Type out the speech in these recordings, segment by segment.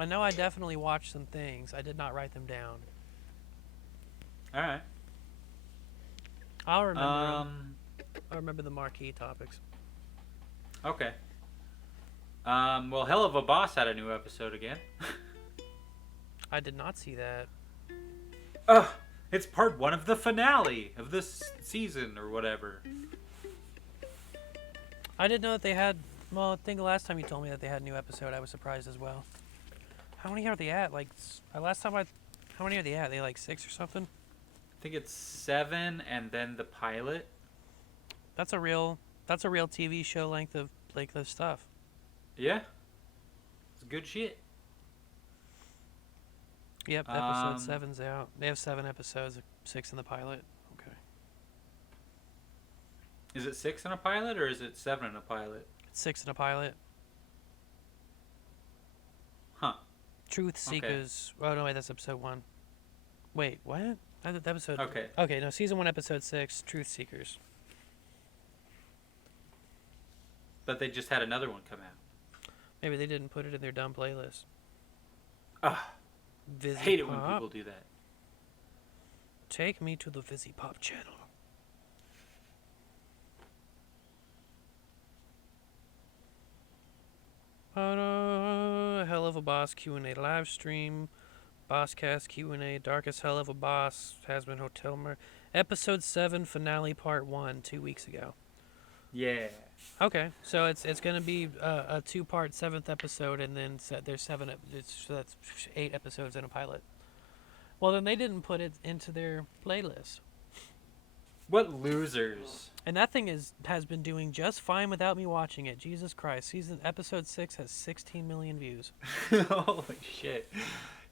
I know I definitely watched some things. I did not write them down. All right. I'll remember them. Um. I remember the marquee topics. Okay. Well, Helluva Boss had a new episode again. I did not see that. Ugh. It's part one of the finale of this season or whatever. I didn't know that they had. Well, I think the last time you told me that they had a new episode, I was surprised as well. How many are they at? Like, last time I. How many are they at? Are they like 6 or something? I think it's 7 and then the pilot. That's a real. That's a real TV show length of stuff. Yeah. It's good shit. Yep, episode 7's out. They have 7 episodes, 6 in the pilot. Okay. Is it 6 in a pilot or is it 7 in a pilot? It's 6 in a pilot. Huh. Truth Seekers. Okay. Oh, no, wait, that's episode 1. Wait, what? I thought episode. Okay. Okay, no, season 1, episode 6, Truth Seekers. But they just had another one come out. Maybe they didn't put it in their dumb playlist. Ugh. I hate it when people do that. Take me to the Vizzy Pop channel. Helluva Boss Q&A live stream. Bosscast Q&A. Darkest Helluva Boss has been Hotel episode 7 finale part 1 2 weeks ago. Yeah. Okay, so it's gonna be a 2-part 7th episode, and then there's 7. So that's 8 episodes in a pilot. Well, then they didn't put it into their playlist. What losers! And that thing has been doing just fine without me watching it. Jesus Christ! Episode 6 has 16 million views. Holy shit!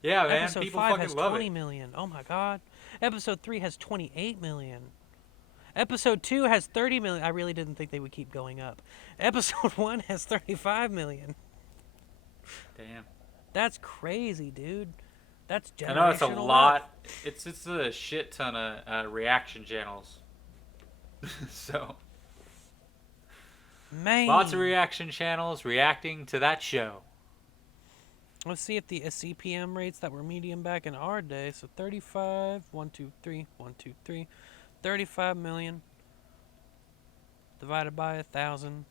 Yeah, man, episode people 5 fucking has love 20 it. million. Oh my God! Episode 3 has 28 million. Episode 2 has 30 million. I really didn't think they would keep going up. Episode 1 has 35 million. Damn. That's crazy, dude. That's generational. I know it's a lot. Wealth. It's a shit ton of reaction channels. So. Man. Lots of reaction channels reacting to that show. Let's see if the CPM rates that were medium back in our day. So 35, 1, 2, 3, 1, 2, 3. 35 million divided by 1,000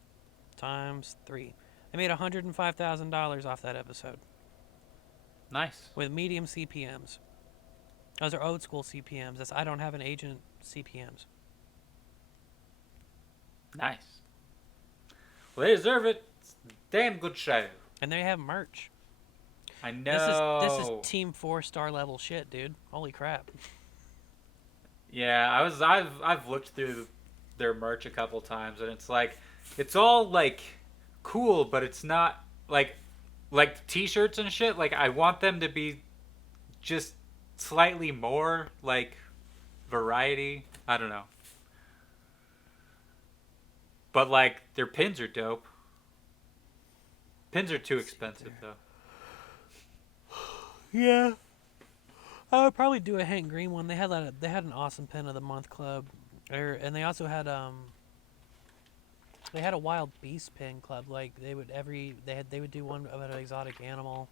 times 3. They made $105,000 off that episode. Nice. With medium CPMs. Those are old school CPMs. That's I don't have an agent CPMs. Nice. Well, they deserve it. It's a damn good show. And they have merch. I know. This is Team 4-star level shit, dude. Holy crap. Yeah, I've looked through their merch a couple times, and it's like it's all like cool, but it's not like t-shirts and shit. Like I want them to be just slightly more like variety. I don't know. But like their pins are dope. Pins are too expensive though. Yeah. I would probably do a Hank Green one. They had an awesome pin of the month club, and they also had they had a wild beast pin club. Like they would do one of an exotic animal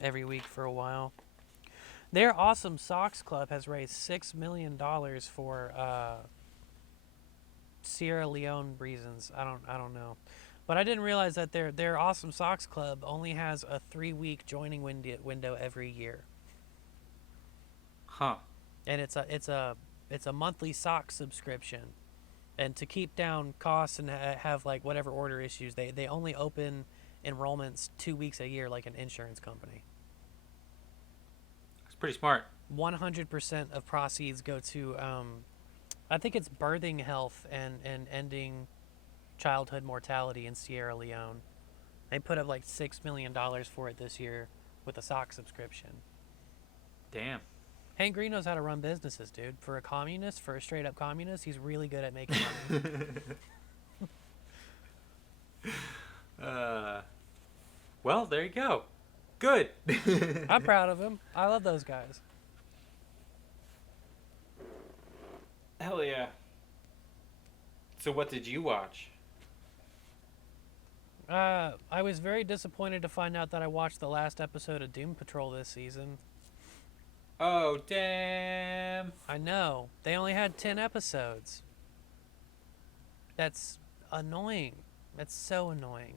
every week for a while. Their awesome socks club has raised $6 million for Sierra Leone reasons. I don't know, but I didn't realize that their awesome socks club only has a 3-week joining window every year. Huh. And it's a monthly sock subscription, and to keep down costs and have like whatever order issues, they only open enrollments 2 weeks a year like an insurance company. It's pretty smart. 100% of proceeds go to I think it's birthing health and ending childhood mortality in Sierra Leone. They put up like $6 million for it this year with a sock subscription. Damn. Hank Green knows how to run businesses, dude. For a straight up communist, he's really good at making money. Well, there you go. Good. I'm proud of him. I love those guys. Hell yeah. So what did you watch? I was very disappointed to find out that I watched the last episode of Doom Patrol this season. Oh, damn. I know. They only had 10 episodes. That's annoying. That's so annoying.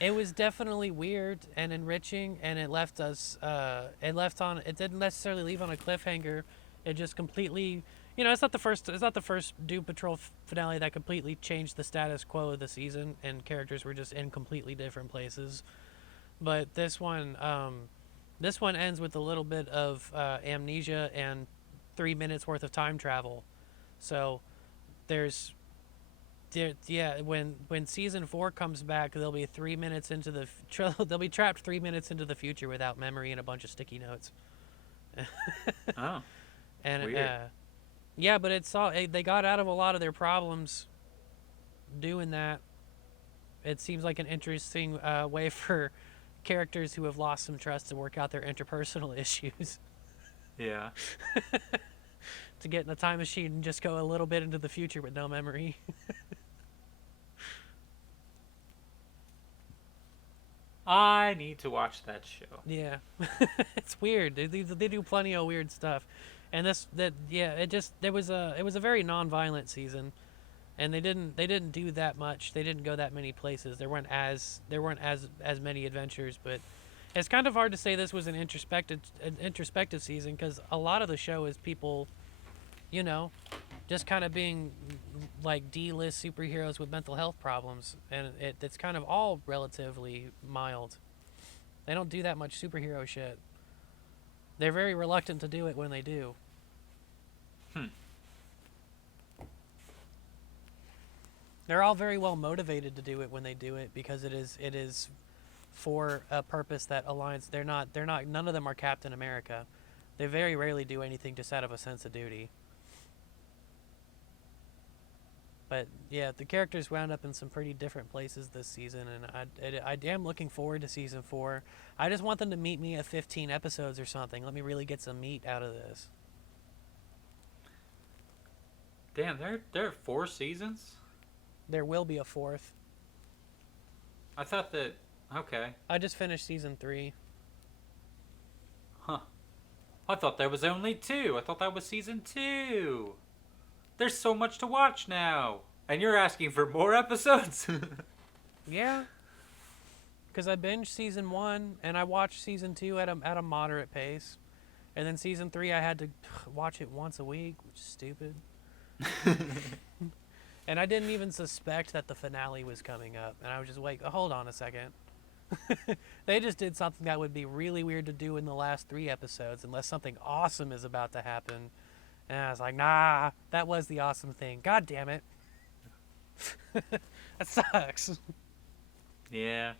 It was definitely weird and enriching, and it left us. It didn't necessarily leave on a cliffhanger. It just completely. It's not the first. It's not the first Doom Patrol finale that completely changed the status quo of the season, and characters were just in completely different places. But this one ends with a little bit of amnesia and 3 minutes worth of time travel. So when season 4 comes back, they'll be 3 minutes into they'll be trapped 3 minutes into the future without memory and a bunch of sticky notes. Oh, And weird. yeah, but they got out of a lot of their problems doing that. It seems like an interesting way for characters who have lost some trust to work out their interpersonal issues. Yeah. To get in a time machine and just go a little bit into the future with no memory. I need to watch that show. Yeah, it's weird. They do plenty of weird stuff, and it was a very non-violent season, and they didn't do that much. They didn't go that many places. There weren't as many adventures, but it's kind of hard to say this was an introspective season because a lot of the show is people, just kind of being like D-list superheroes with mental health problems, and it's kind of all relatively mild. They don't do that much superhero shit. They're very reluctant to do it when they do. Hmm. They're all very well motivated to do it when they do it because it is for a purpose that aligns. None of them are Captain America. They very rarely do anything just out of a sense of duty. But yeah, the characters wound up in some pretty different places this season, and I am looking forward to season 4. I just want them to meet me at 15 episodes or something. Let me really get some meat out of this. Damn, there are 4 seasons? There will be a 4th. I thought that... Okay. I just finished season 3. Huh. I thought there was only 2. I thought that was season 2. There's so much to watch now. And you're asking for more episodes? Yeah. Because I binged season 1, and I watched season 2 at a moderate pace. And then season 3, I had to watch it once a week, which is stupid. And I didn't even suspect that the finale was coming up. And I was just like, hold on a second. They just did something that would be really weird to do in the last 3 episodes unless something awesome is about to happen. And I was like, nah, that was the awesome thing. God damn it. That sucks. Yeah.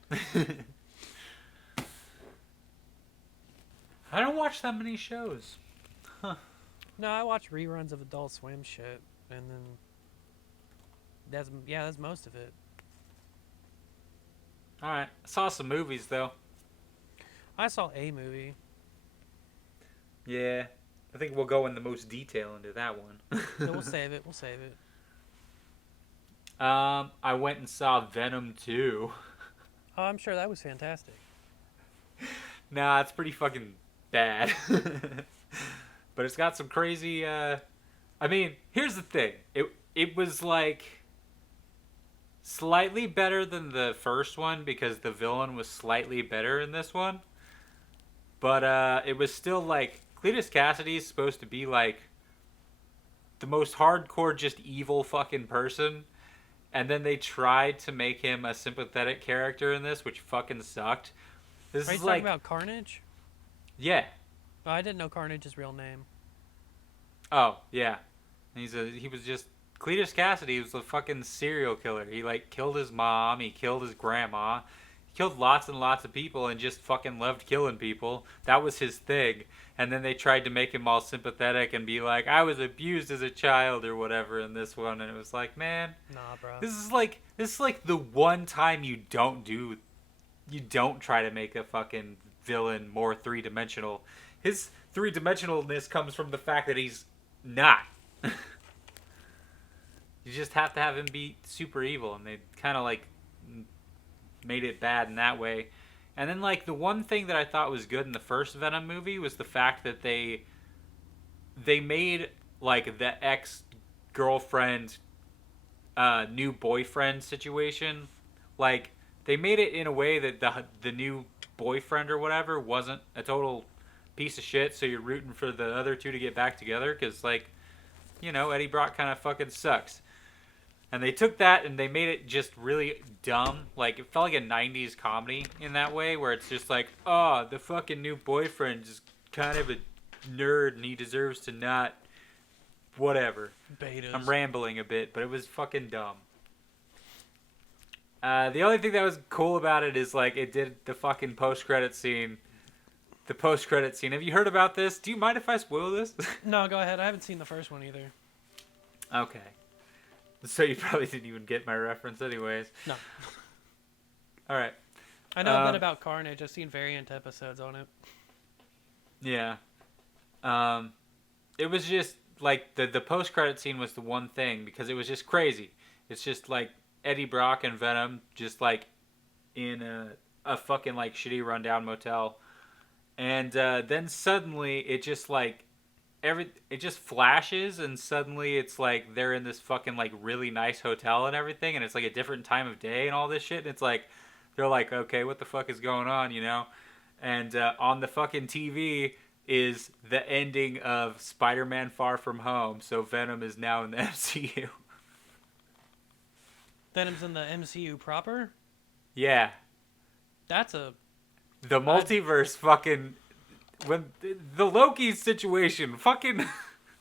I don't watch that many shows. Huh. No, I watch reruns of Adult Swim shit, and then that's most of it. Alright. I saw some movies, though. I saw a movie. Yeah. I think we'll go in the most detail into that one. So we'll save it. I went and saw Venom 2. Oh, I'm sure that was fantastic. Nah, it's pretty fucking bad. But it's got some crazy, I mean, here's the thing. It was like slightly better than the first one because the villain was slightly better in this one. But it was still like Cletus Cassidy is supposed to be like the most hardcore just evil fucking person. And then they tried to make him a sympathetic character in this, which fucking sucked. This Are you is talking like about Carnage? yeah. Oh, I didn't know Carnage's real name. Oh, yeah. He was just Cletus Cassidy. He was a fucking serial killer. He like killed his mom, he killed his grandma. He killed lots and lots of people and just fucking loved killing people. That was his thing. And then they tried to make him all sympathetic and be like, I was abused as a child or whatever in this one, and it was like, man, Nah, bro. this is like the one time you don't try to make a fucking villain more 3-dimensional. His 3-dimensionalness comes from the fact that he's not. You just have to have him be super evil, and they kind of like made it bad in that way. And then like the one thing that I thought was good in the first Venom movie was the fact that they made like the ex girlfriend new boyfriend situation, like they made it in a way that the new boyfriend or whatever wasn't a total piece of shit. So you're rooting for the other two to get back together because like, you know, Eddie Brock kind of fucking sucks. And they took that and they made it just really dumb. Like, it felt like a 90s comedy in that way, where it's just like, oh, the fucking new boyfriend is kind of a nerd and he deserves to not. Whatever. Betas. I'm rambling a bit, but it was fucking dumb. The only thing that was cool about it is, like, it did the fucking post-credit scene. The post-credit scene. Have you heard about this? Do you mind if I spoil this? No, go ahead. I haven't seen the first one either. Okay. So you probably didn't even get my reference anyways. No. Alright. I know a bit about Carnage. I've seen variant episodes on it. Yeah. It was just, like, the post-credit scene was the one thing, because it was just crazy. It's just, like, Eddie Brock and Venom just, like, in a fucking, like, shitty rundown motel. And then suddenly it just, like, it just flashes, and suddenly it's like they're in this fucking like really nice hotel and everything, and it's like a different time of day and all this shit, and it's like they're like, okay, what the fuck is going on, you know? And on the fucking TV is the ending of Spider-Man Far From Home, so Venom is now in the MCU. Venom's in the MCU proper? Yeah. That's a... The multiverse fucking... When the Loki situation, fucking...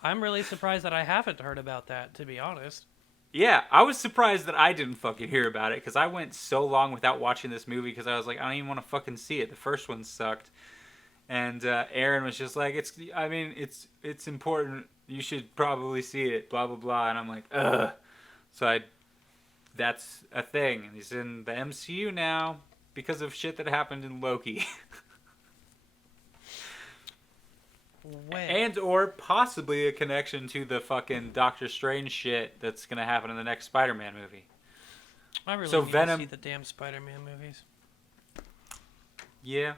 I'm really surprised that I haven't heard about that, to be honest. Yeah, I was surprised that I didn't fucking hear about it, because I went so long without watching this movie, because I was like, I don't even want to fucking see it. The first one sucked. And Aaron was just like, it's important. You should probably see it, blah, blah, blah. And I'm like, ugh. So that's a thing. And he's in the MCU now because of shit that happened in Loki. And or possibly a connection to the fucking Doctor Strange shit that's gonna happen in the next Spider-Man movie. I really so need Venom, to see the damn Spider-Man movies. Yeah.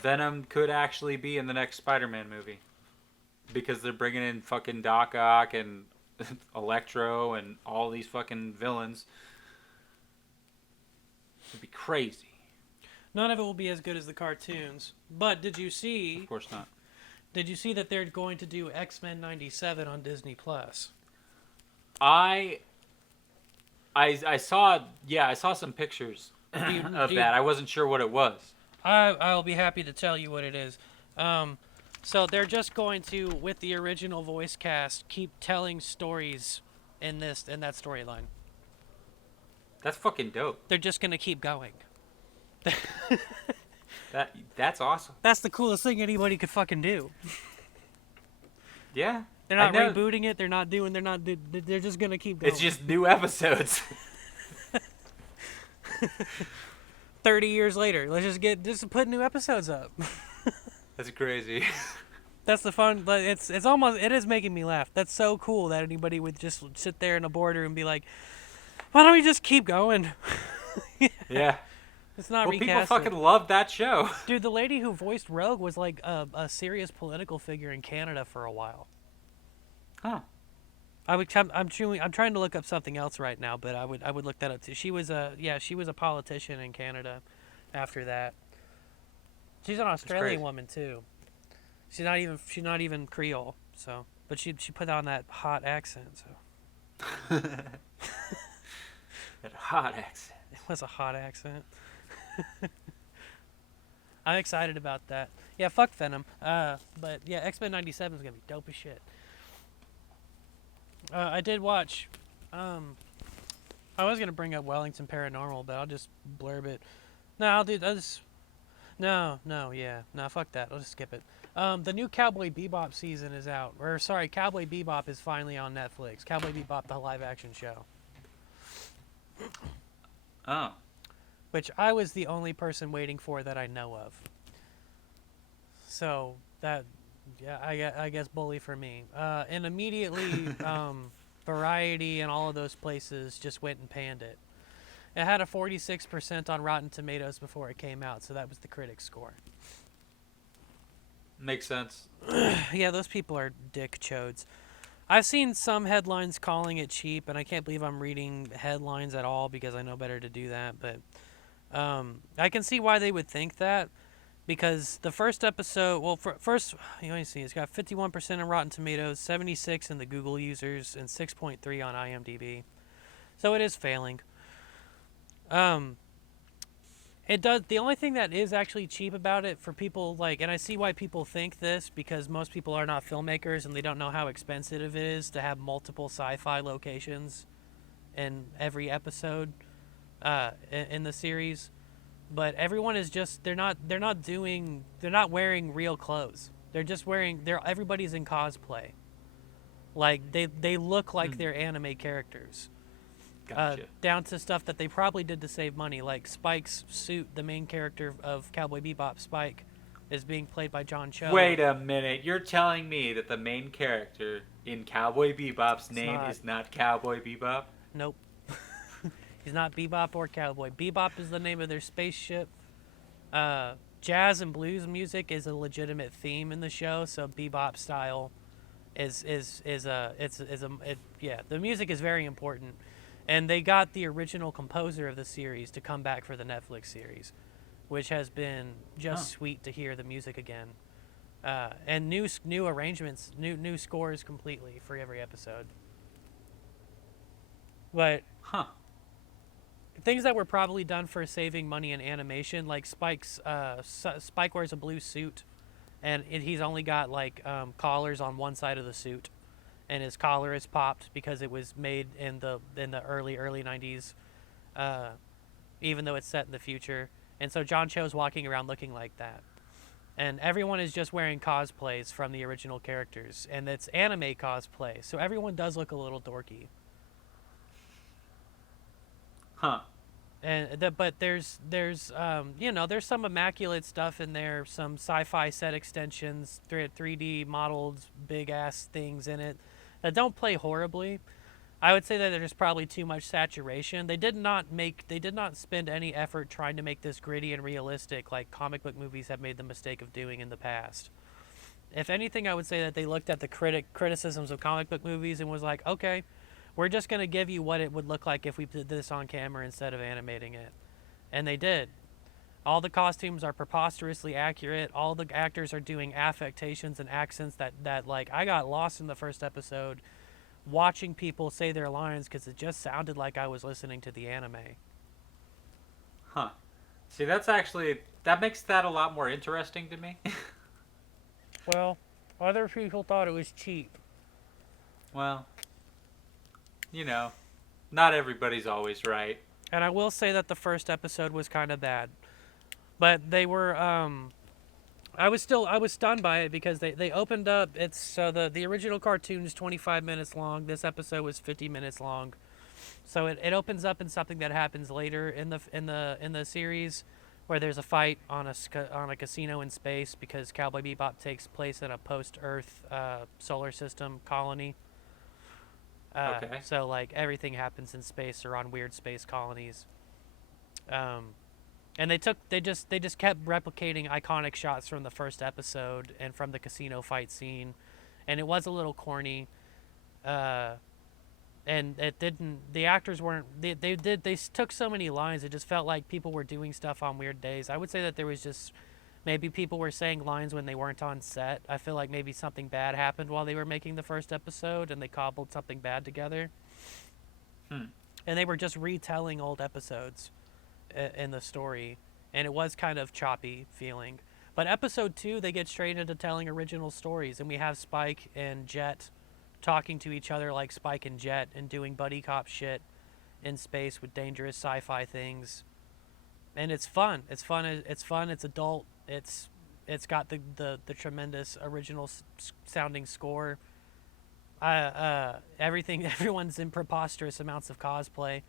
Venom could actually be in the next Spider-Man movie. Because they're bringing in fucking Doc Ock and Electro and all these fucking villains. It'd be crazy. None of it will be as good as the cartoons. But did you see... Of course not. Did you see that they're going to do X-Men 97 on Disney Plus? I saw some pictures of that. I wasn't sure what it was. I'll be happy to tell you what it is. So they're just going to, with the original voice cast, keep telling stories in that storyline. That's fucking dope. They're just gonna keep going. That's awesome. That's the coolest thing anybody could fucking do. Yeah. They're not rebooting it. They're just gonna keep going. It's just new episodes. 30 years later, let's just put new episodes up. That's crazy. That's the fun. It is making me laugh. That's so cool that anybody would just sit there in a boardroom and be like, why don't we just keep going? Yeah. It's not recasting. People fucking loved that show. Dude, the lady who voiced Rogue was like a serious political figure in Canada for a while. Huh. I'm trying to look up something else right now, but I would look that up too. She was a politician in Canada after that. She's an Australian woman too. She's not even Creole, so but she put on that hot accent, so. That hot accent. It was a hot accent. I'm excited about that. Yeah, fuck Venom. But yeah, X-Men 97 is gonna be dope as shit. I did watch. I was gonna bring up Wellington Paranormal, but I'll just blurb it. No, I'll do this. No, fuck that. I'll just skip it. The new Cowboy Bebop season is out. Cowboy Bebop is finally on Netflix. Cowboy Bebop, the live-action show. Oh. Which I was the only person waiting for that I know of. So, I guess bully for me. And immediately, Variety and all of those places just went and panned it. It had a 46% on Rotten Tomatoes before it came out, so that was the critic score. Makes sense. Yeah, those people are dick chodes. I've seen some headlines calling it cheap, and I can't believe I'm reading headlines at all because I know better to do that. But I can see why they would think that, because the first episode, well, first, you know, you see, it's got 51% on Rotten Tomatoes, 76 in the Google users, and 6.3 on IMDb. So it is failing. It does. The only thing that is actually cheap about it for people like, and I see why people think this, because most people are not filmmakers and they don't know how expensive it is to have multiple sci-fi locations in every episode in the series. But everyone is just they're not wearing real clothes. They're just wearing everybody's in cosplay. Like they look like they're anime characters. Gotcha. Down to stuff that they probably did to save money, like Spike's suit. The main character of Cowboy Bebop, Spike, is being played by John Cho. Wait a minute. You're telling me that the main character in Cowboy Bebop's name is not Cowboy Bebop? Nope. He's not Bebop or Cowboy. Bebop is the name of their spaceship. Jazz and blues music is a legitimate theme in the show, so Bebop style the music is very important. And they got the original composer of the series to come back for the Netflix series, which has been just sweet to hear the music again. And new arrangements, new scores completely for every episode. But things that were probably done for saving money in animation, like Spike wears a blue suit, and he's only got like collars on one side of the suit. And his collar is popped because it was made in the early 90s, even though it's set in the future. And so John Cho's walking around looking like that. And everyone is just wearing cosplays from the original characters, and it's anime cosplay, so everyone does look a little dorky. But there's some immaculate stuff in there, some sci-fi set extensions, 3D modeled big ass things in it that don't play horribly. I would say that there's probably too much saturation. They did not spend any effort trying to make this gritty and realistic like comic book movies have made the mistake of doing in the past. If anything, I would say that they looked at the criticisms of comic book movies and was like, okay, we're just going to give you what it would look like if we did this on camera instead of animating it. And they did. All the costumes are preposterously accurate. All the actors are doing affectations and accents that like, I got lost in the first episode watching people say their lines because it just sounded like I was listening to the anime. See, that makes that a lot more interesting to me. Well, other people thought it was cheap. Well, not everybody's always right. And I will say that the first episode was kind of bad. But they were, I was stunned by it because they opened up, the original cartoon is 25 minutes long. This episode was 50 minutes long. So it opens up in something that happens later in the series, where there's a fight on a casino in space because Cowboy Bebop takes place in a post-Earth solar system colony. Okay. So like everything happens in space or on weird space colonies. And they just kept replicating iconic shots from the first episode and from the casino fight scene, and it was a little corny. And it didn't. The actors weren't. They took so many lines. It just felt like people were doing stuff on weird days. I would say that there was just maybe people were saying lines when they weren't on set. I feel like maybe something bad happened while they were making the first episode, and they cobbled something bad together. And they were just retelling old episodes in the story, and it was kind of choppy feeling. But episode 2, they get straight into telling original stories, and we have Spike and Jet talking to each other like Spike and Jet and doing buddy cop shit in space with dangerous sci-fi things. And it's fun. It's adult. It's got the tremendous original sounding score. Everyone's in preposterous amounts of cosplay.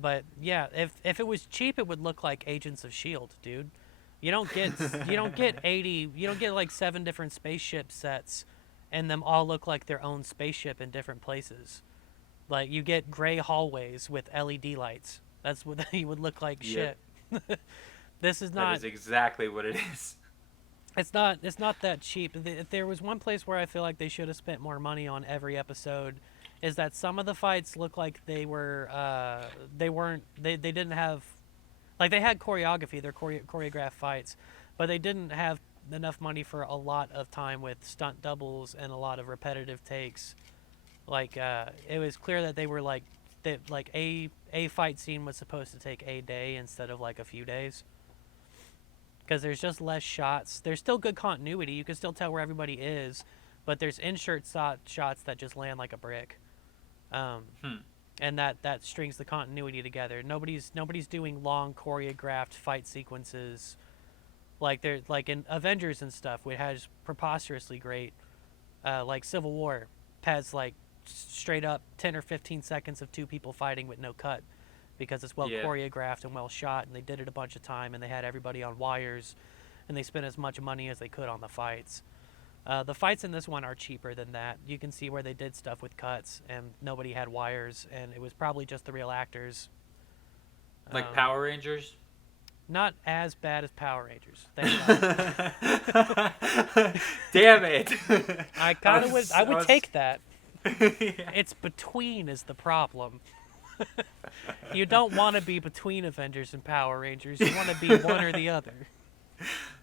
But yeah, if it was cheap, it would look like Agents of S.H.I.E.L.D., dude. You don't get like 7 different spaceship sets and them all look like their own spaceship in different places. Like you get gray hallways with LED lights. That's what you would look like Yep. shit. This is That not. is exactly what it is. It's not. It's not that cheap. If there was one place where I feel like they should have spent more money on every episode, is that some of the fights look like they were. They weren't. They didn't have. Like they had choreography. They're choreographed fights, but they didn't have enough money for a lot of time with stunt doubles and a lot of repetitive takes. Like it was clear that they were like that. Like a fight scene was supposed to take a day instead of like a few days because there's just less shots. There's still good continuity. You can still tell where everybody is, but there's insert shots that just land like a brick, Hmm. and that strings the continuity together. Nobody's doing long choreographed fight sequences like they're like in Avengers and stuff, which has preposterously great. Like Civil War has like straight up 10 or 15 seconds of two people fighting with no cut because it's well Yeah. choreographed and well shot, and they did it a bunch of time, and they had everybody on wires, and they spent as much money as they could on the fights. The fights in this one are cheaper than that. You can see where they did stuff with cuts, and nobody had wires, and it was probably just the real actors. Like Um, Power Rangers. Not as bad as Power Rangers. Thank God. Damn it! I kind of would. I would take that. Yeah. It's between is the problem. You don't want to be between Avengers and Power Rangers. You want to be one or the other.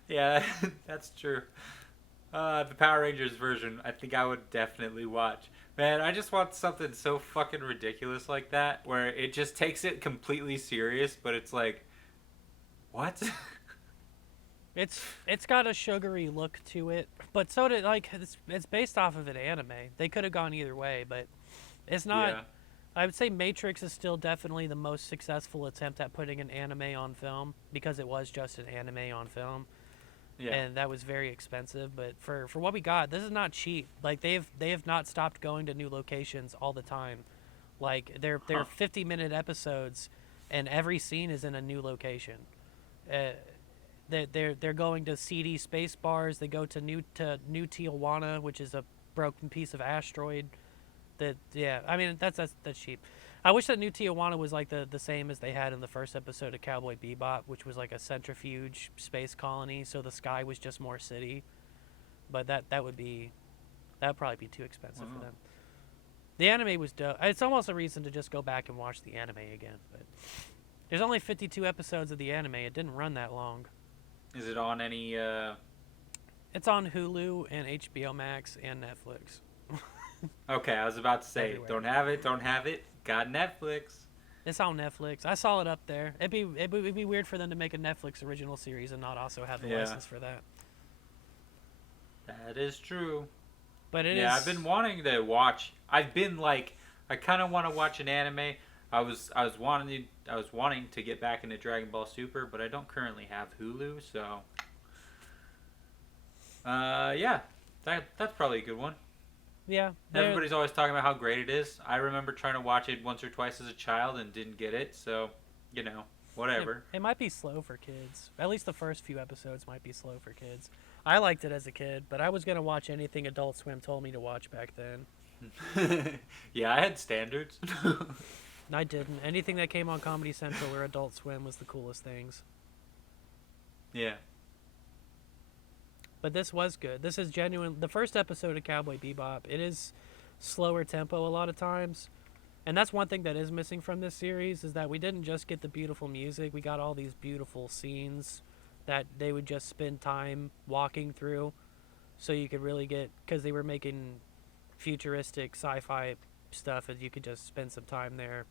Yeah, that's true. The Power Rangers version, I think I would definitely watch. Man, I just want something so fucking ridiculous like that, where it just takes it completely serious, but it's like, what? It's got a sugary look to it, but so did like it's based off of an anime. They could have gone either way, but it's not. Yeah. I would say Matrix is still definitely the most successful attempt at putting an anime on film because it was just an anime on film. Yeah. And that was very expensive. But for what we got, this is not cheap. Like they have not stopped going to new locations all the time. Like they're 50-minute episodes, and every scene is in a new location. Uh, they're going to CD space bars. They go to New Tijuana, which is a broken piece of asteroid. That yeah, I mean that's cheap. I wish that New Tijuana was like the same as they had in the first episode of Cowboy Bebop, which was like a centrifuge space colony, so the sky was just more city. But that would probably be too expensive for Wow. them. The anime was dope. It's almost a reason to just go back and watch the anime again. But there's only 52 episodes of the anime. It didn't run that long. Is it on any? It's on Hulu and HBO Max and Netflix. Okay, I was about to say, Everywhere. don't have it. Got Netflix. It's on Netflix. I saw it up there. It'd be weird for them to make a Netflix original series and not also have the Yeah. license for that. That is true. But it is. Yeah, I've been wanting to watch. I've been like, I kind of want to watch an anime. I was wanting to get back into Dragon Ball Super, but I don't currently have Hulu, so. Yeah, that's probably a good one. Yeah. Everybody's always talking about how great it is. I remember trying to watch it once or twice as a child and didn't get it, so, whatever. It might be slow for kids. At least the first few episodes might be slow for kids. I liked it as a kid, but I was gonna watch anything Adult Swim told me to watch back then. Yeah, I had standards. I didn't. Anything that came on Comedy Central or Adult Swim was the coolest things. Yeah. But this was good. This is genuine. The first episode of Cowboy Bebop, it is slower tempo a lot of times. And that's one thing that is missing from this series is that we didn't just get the beautiful music. We got all these beautiful scenes that they would just spend time walking through. So you could really get, because they were making futuristic sci-fi stuff and you could just spend some time there.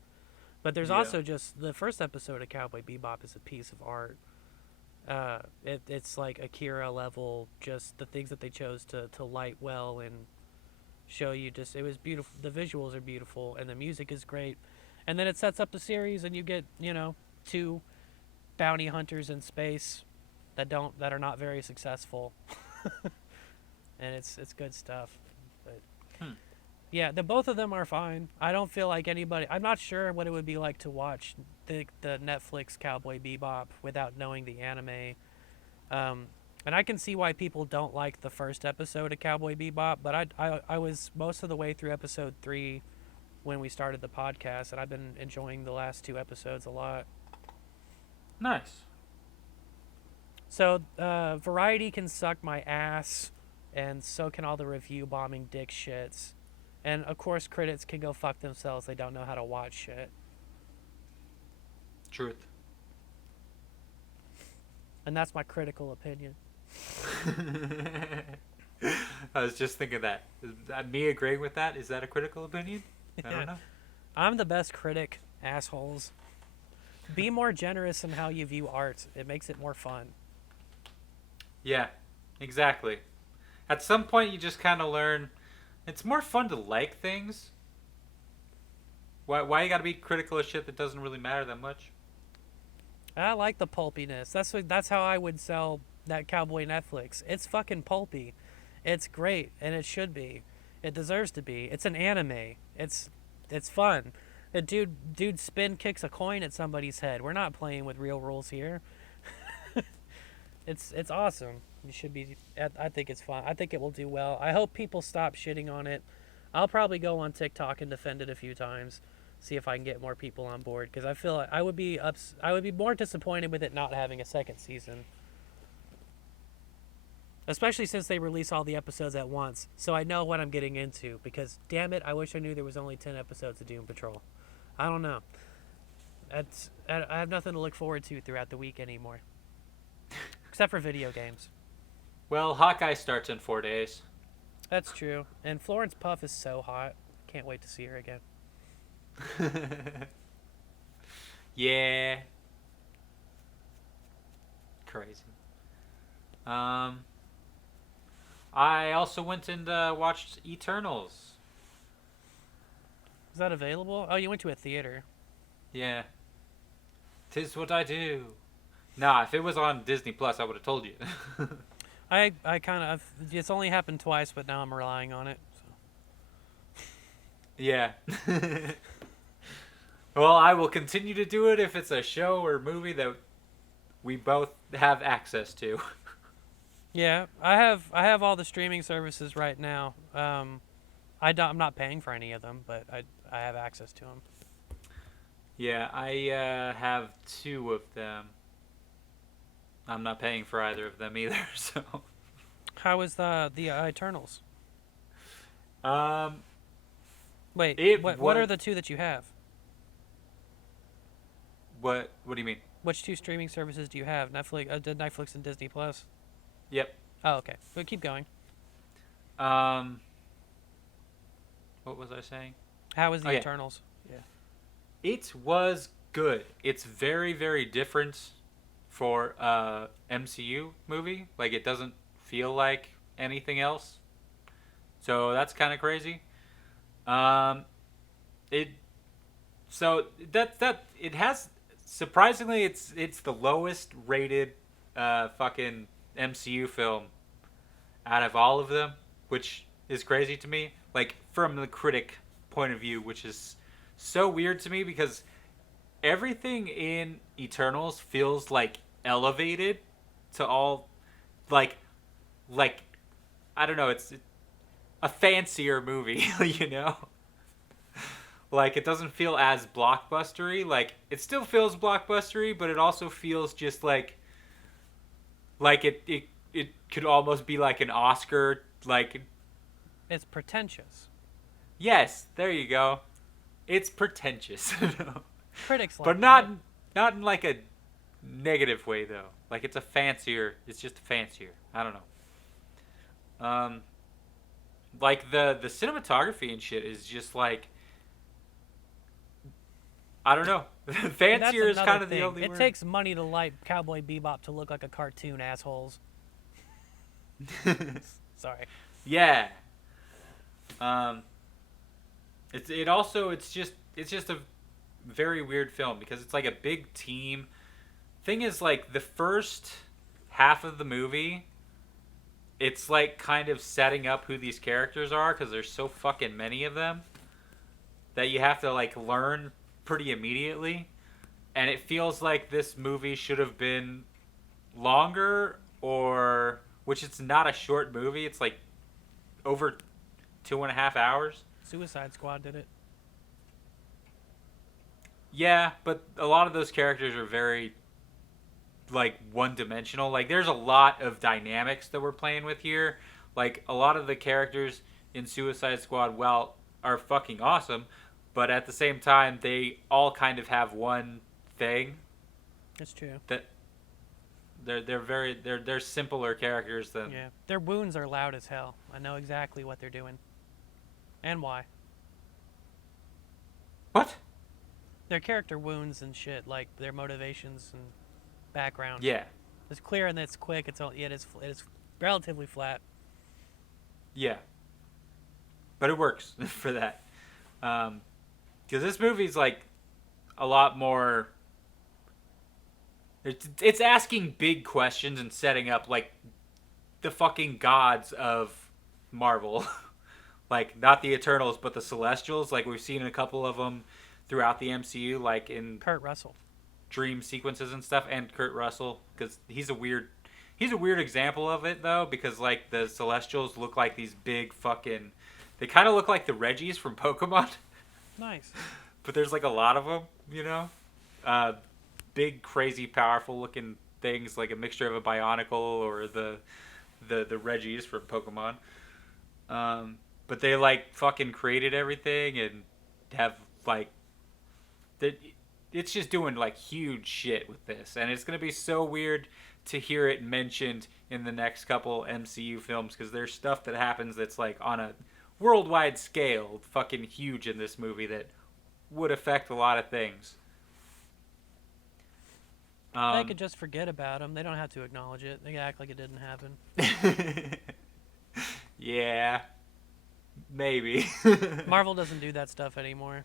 But there's Yeah. also just, the first episode of Cowboy Bebop is a piece of art. It's like Akira level, just the things that they chose to light well and show you. Just it was beautiful. The visuals are beautiful and the music is great, and then it sets up the series and you get two bounty hunters in space that are not very successful, and it's good stuff. But yeah, both of them are fine. I don't feel like anybody. I'm not sure what it would be like to watch the Netflix Cowboy Bebop without knowing the anime. And I can see why people don't like the first episode of Cowboy Bebop, but I was most of the way through episode 3 when we started the podcast, and I've been enjoying the last 2 episodes a lot. Nice. So, Variety can suck my ass, and so can all the review bombing dick shits. And of course, critics can go fuck themselves. They don't know how to watch shit. Truth. And that's my critical opinion. I was just thinking that. Is that me agreeing with that? Is that a critical opinion? I don't know. I'm the best critic, assholes. Be more generous in how you view art. It makes it more fun. Yeah, exactly. At some point, you just kind of learn it's more fun to like things. Why you gotta be critical of shit that doesn't really matter that much? I like the pulpiness. That's how I would sell that Cowboy Netflix. It's fucking pulpy. It's great, and it should be. It deserves to be. It's an anime. It's fun. A dude spin kicks a coin at somebody's head. We're not playing with real rules here. It's awesome. You should be. I think it's fun. I think it will do well. I hope people stop shitting on it. I'll probably go on TikTok and defend it a few times, see if I can get more people on board. Because I feel like I would be more disappointed with it not having a second season. Especially since they release all the episodes at once, so I know what I'm getting into. Because damn it, I wish I knew there was only 10 episodes of Doom Patrol. I don't know. I have nothing to look forward to throughout the week anymore. Except for video games. Well, Hawkeye starts in 4 days. That's true. And Florence Puff is so hot. Can't wait to see her again. Yeah. Crazy. I also went and watched Eternals. Is that available? Oh, you went to a theater. Yeah. 'Tis what I do. Nah, if it was on Disney Plus, I would have told you. I kind of... It's only happened twice, but now I'm relying on it. So. Yeah. Well, I will continue to do it if it's a show or movie that we both have access to. Yeah, I have all the streaming services right now. I'm not paying for any of them, but I have access to them. Yeah, I have 2 of them. I'm not paying for either of them either, so. How is the Eternals? Um, Wait, what are the 2 that you have? What do you mean? Which 2 streaming services do you have? Netflix and Disney Plus. Yep. Oh, okay. But keep going. What was I saying? How is the yeah. Eternals? Yeah. It was good. It's very, very different for a MCU movie. Like, it doesn't feel like anything else. So that's kind of crazy. It has, surprisingly, it's the lowest rated fucking MCU film out of all of them, which is crazy to me. Like, from the critic point of view, which is so weird to me because everything in Eternals feels like elevated to all like I don't know, it's a fancier movie, you know? Like, it doesn't feel as blockbustery. Like, it still feels blockbustery, but it also feels just like it could almost be like an Oscar, like... It's pretentious. Yes, there you go. It's pretentious. Critics like but not in like a negative way, though. Like, it's just fancier. I don't know. Like, the cinematography and shit is just like... I don't know. Fancier is kind of the only word. It takes money to light Cowboy Bebop to look like a cartoon, assholes. Sorry. Yeah. It's just a very weird film because it's like a big team. Thing is, like, the first half of the movie, it's like kind of setting up who these characters are because there's so fucking many of them that you have to like learn pretty immediately. And it feels like this movie should have been longer, or which it's not a short movie. It's like over 2.5 hours. Suicide Squad did it. Yeah, but a lot of those characters are very like one dimensional. Like there's a lot of dynamics that we're playing with here. Like a lot of the characters in Suicide Squad, well, are fucking awesome, but at the same time they all kind of have one thing That's true. that they're simpler characters than Yeah, their wounds are loud as hell. I know exactly what they're doing and why. what? Their character wounds and shit, like their motivations and background. Yeah, It's clear and it's quick. It's all. Yeah, it is relatively flat. yeah, but it works for that. Because this movie's like a lot more. It's asking big questions and setting up like the fucking gods of Marvel. Like not the Eternals, but the Celestials. Like we've seen a couple of them throughout the MCU, like in Kurt Russell. dream sequences and stuff, and Kurt Russell, because he's a weird example of it though, because like the Celestials look like these big fucking, they kind of look like the Reggies from Pokemon, Nice. but there's like a lot of them, you know, big crazy powerful looking things, like a mixture of a Bionicle or the Reggies from Pokemon. But they like fucking created everything and have like that. It's just doing like huge shit with this, and it's gonna be so weird to hear it mentioned in the next couple MCU films because there's stuff that happens that's like on a worldwide scale, fucking huge in this movie that would affect a lot of things. They could just forget about them. They don't have to acknowledge it. They can act like it didn't happen. Yeah, maybe. Marvel doesn't do that stuff anymore.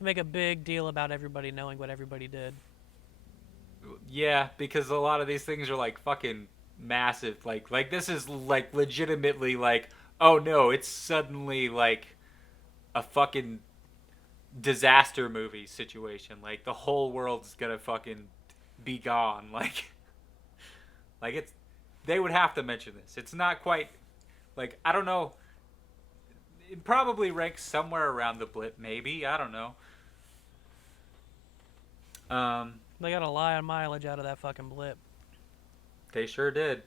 They make a big deal about everybody knowing what everybody did. Yeah, because a lot of these things are like fucking massive. Like this is like legitimately like, oh no, it's suddenly like a fucking disaster movie situation. Like the whole world's gonna fucking be gone. Like it's, they would have to mention this. It's not quite like, I don't know. It probably ranks somewhere around the blip, maybe. I don't know. They got a lot of mileage out of that fucking blip. They sure did.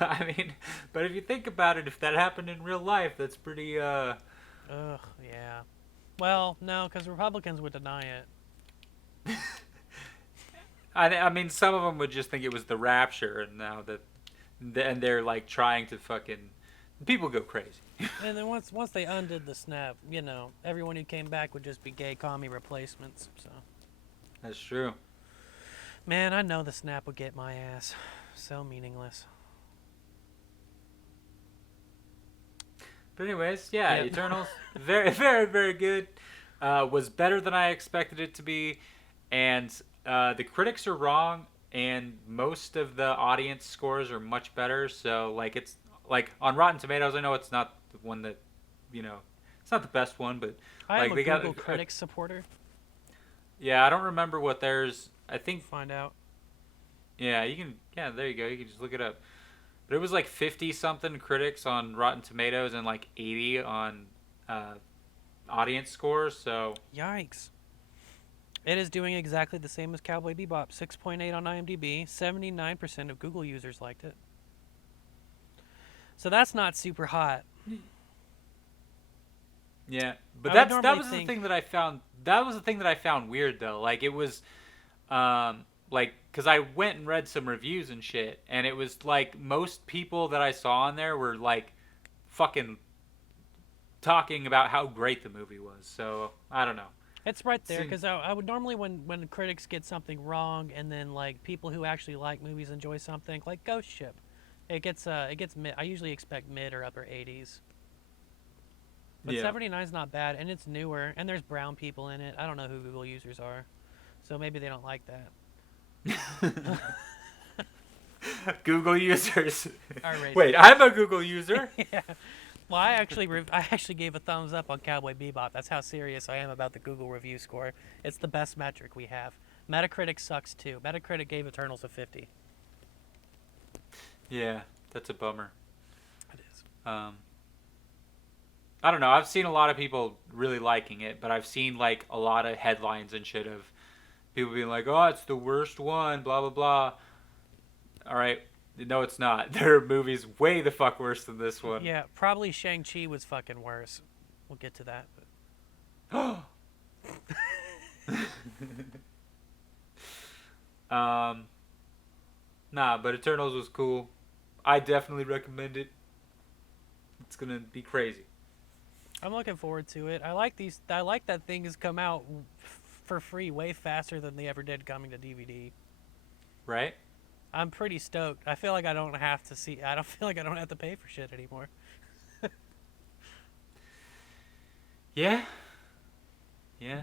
I mean, but if you think about it, if that happened in real life, that's pretty. Ugh, yeah. Well, no, because Republicans would deny it. I mean, some of them would just think it was the rapture, and now that, and they're like trying to fucking, people go crazy. And then once they undid the snap, you know, everyone who came back would just be gay commie replacements. So, That's true. man, I know the snap would get my ass. So meaningless. But anyways, yeah, Yep. Eternals, very, very, very good. Was better than I expected it to be, and the critics are wrong, and most of the audience scores are much better. So like it's like on Rotten Tomatoes, I know it's not the one that, you know, it's not the best one, but I like am a they Google got Critics supporter. yeah, I don't remember what theirs. I think Find out. yeah, you can yeah, there you go. You can just look it up. But it was like 50 something critics on Rotten Tomatoes and like 80 on audience scores. So Yikes. It is doing exactly the same as Cowboy Bebop. 6.8 on IMDb. 79% of Google users liked it. So that's not super hot. yeah, but I would that normally was the think- thing that I found. That was the thing that I found weird though. Like it was, like because I went and read some reviews and shit, and it was like most people that I saw on there were like, fucking talking about how great the movie was. So I don't know. It's right there Seem- because I would normally when critics get something wrong and then like people who actually like movies enjoy something like Ghost Ship, it gets mid. I usually expect mid or upper 80s. But Yeah. 79 is not bad, and it's newer, and there's brown people in it. I don't know who Google users are, so maybe they don't like that. Google users. Are racist. Wait, I'm a Google user. Yeah. Well, I actually gave a thumbs up on Cowboy Bebop. That's how serious I am about the Google review score. It's the best metric we have. Metacritic sucks too. Metacritic gave Eternals a 50. Yeah, that's a bummer. It is. I don't know. I've seen a lot of people really liking it, but I've seen like a lot of headlines and shit of People being like, "Oh, it's the worst one," blah blah blah. All right, no, it's not. There are movies way the fuck worse than this one. Yeah, probably Shang Chi was fucking worse. We'll get to that. um, nah, but Eternals was cool. I definitely recommend it. It's gonna be crazy. I'm looking forward to it. I like these. I like that things come out for free way faster than they ever did coming to DVD. Right? I'm pretty stoked. I feel like I don't have to see. I don't feel like I don't have to pay for shit anymore. Yeah. Yeah.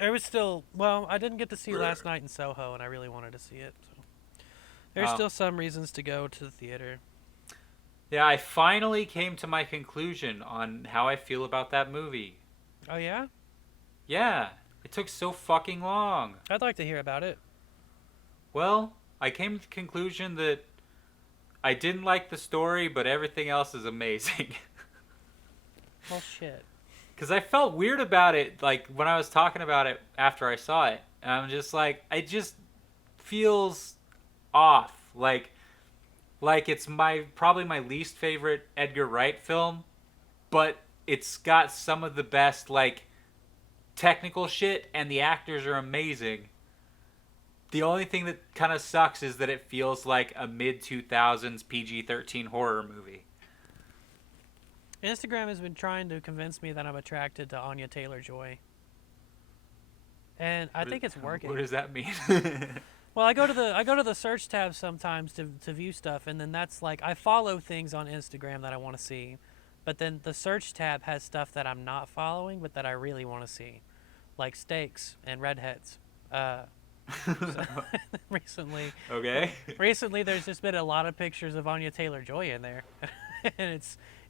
I was still. Well, I didn't get to see Last Night in Soho, and I really wanted to see it. So there's still some reasons to go to the theater. Yeah, I finally came to my conclusion on how I feel about that movie. Oh yeah? Yeah, it took so fucking long. I'd like to hear about it. Well, I came to the conclusion that I didn't like the story, but everything else is amazing. Well, shit. Because I felt weird about it, like, when I was talking about it after I saw it. And I'm just like, it just feels off. Like it's probably my least favorite Edgar Wright film, but it's got some of the best, like, technical shit, and the actors are amazing. The only thing that kind of sucks is that it feels like a mid-2000s PG-13 horror movie. Instagram has been trying to convince me that I'm attracted to Anya Taylor-Joy. And I think it's working. What does that mean? Well, I go to the search tab sometimes to view stuff, and then that's like I follow things on Instagram that I want to see, but then the search tab has stuff that I'm not following but that I really want to see, like steaks and redheads. Recently, Okay. Recently, there's just been a lot of pictures of Anya Taylor-Joy in there, and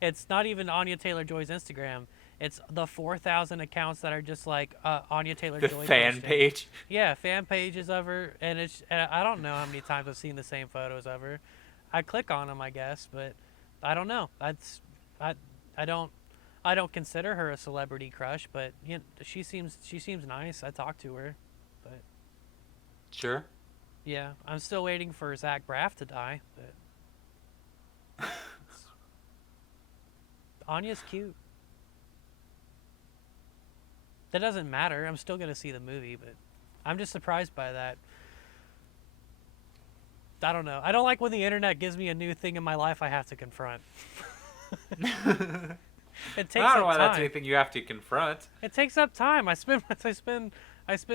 it's not even Anya Taylor-Joy's Instagram. It's the 4,000 accounts that are just like Anya Taylor-Joy. The fan page. Yeah, fan pages of her, and I don't know how many times I've seen the same photos of her. I click on them, I guess, but I don't know. I don't consider her a celebrity crush, but you know, she seems nice. I talk to her, but Sure. yeah, I'm still waiting for Zach Braff to die. But Anya's cute. That doesn't matter. I'm still gonna see the movie, but I'm just surprised by that. I don't know. I don't like when the internet gives me a new thing in my life I have to confront. It takes I don't know why up time. that's anything you have to confront. It takes up time. I spend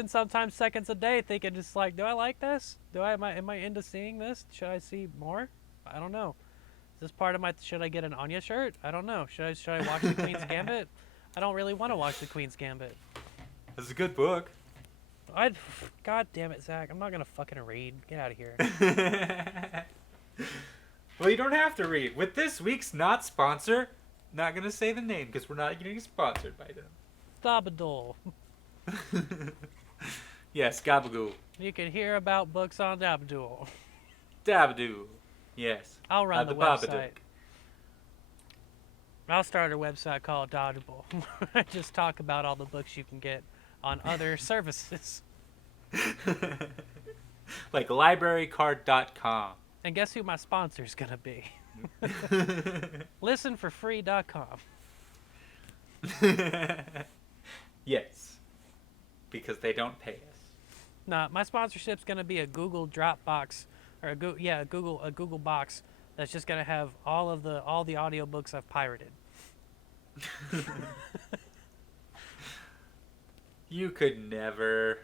sometimes seconds a day thinking, just like, do I like this? Am I into seeing this? Should I see more? I don't know. Is this part of my? Should I get an Anya shirt? I don't know. Should I watch the Queen's Gambit? I don't really want to watch the Queen's Gambit. It's a good book. God damn it, Zach! I'm not gonna fucking read. Get out of here. Well, you don't have to read. With this week's not sponsor, not gonna say the name because we're not getting sponsored by them. Rabbithole. Yes, Gabagool. You can hear about books on Rabbithole. Dabadoo. Yes. I'll run the Babadook. website. I'll start a website called Dodgeable. I just talk about all the books you can get on other services. Like librarycard.com. And guess who my sponsor's gonna be? Listenforfree.com. Yes. Because they don't pay us. Nah, my sponsorship's gonna be a Google Dropbox, or a Google box that's just gonna have all the audiobooks I've pirated. You could never.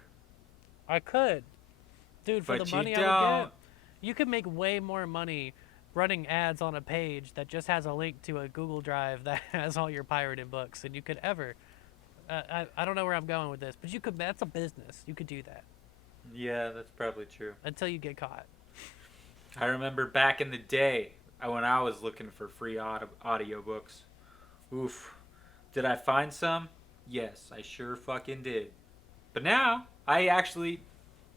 I could, dude. For But the you money I would don't. get, you could make way more money running ads on a page that just has a link to a Google Drive that has all your pirated books than you could ever. I don't know where I'm going with this, but you could. That's a business. You could do that Yeah, that's probably true. until you get caught. I remember back in the day when I was looking for free audiobooks. Oof. Did I find some? Yes, I sure fucking did. But now, I actually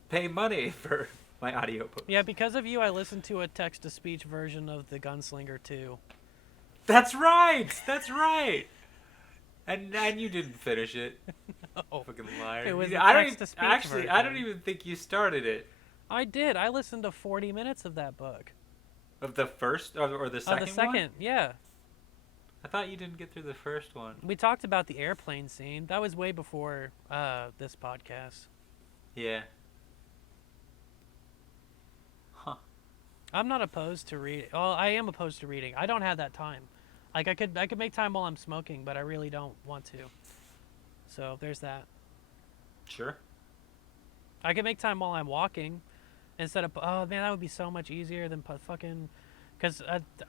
pay money for my audiobooks. Yeah, because of you, I listened to a text-to-speech version of The Gunslinger 2. That's right! That's right! And you didn't finish it. Oh, Fucking liar. it was the I don't even, text-to-speech actually. I don't version. even think you started it. I did. I listened to 40 minutes of that book. Of the first or the Oh, the second one? second, yeah. I thought you didn't get through the first one. We talked about the airplane scene. That was way before this podcast. Yeah. Huh. I'm not opposed to reading. Well, I am opposed to reading. I don't have that time. Like I could make time while I'm smoking, but I really don't want to. So there's that. Sure. I could make time while I'm walking, instead of oh man, that would be so much easier than fucking. Because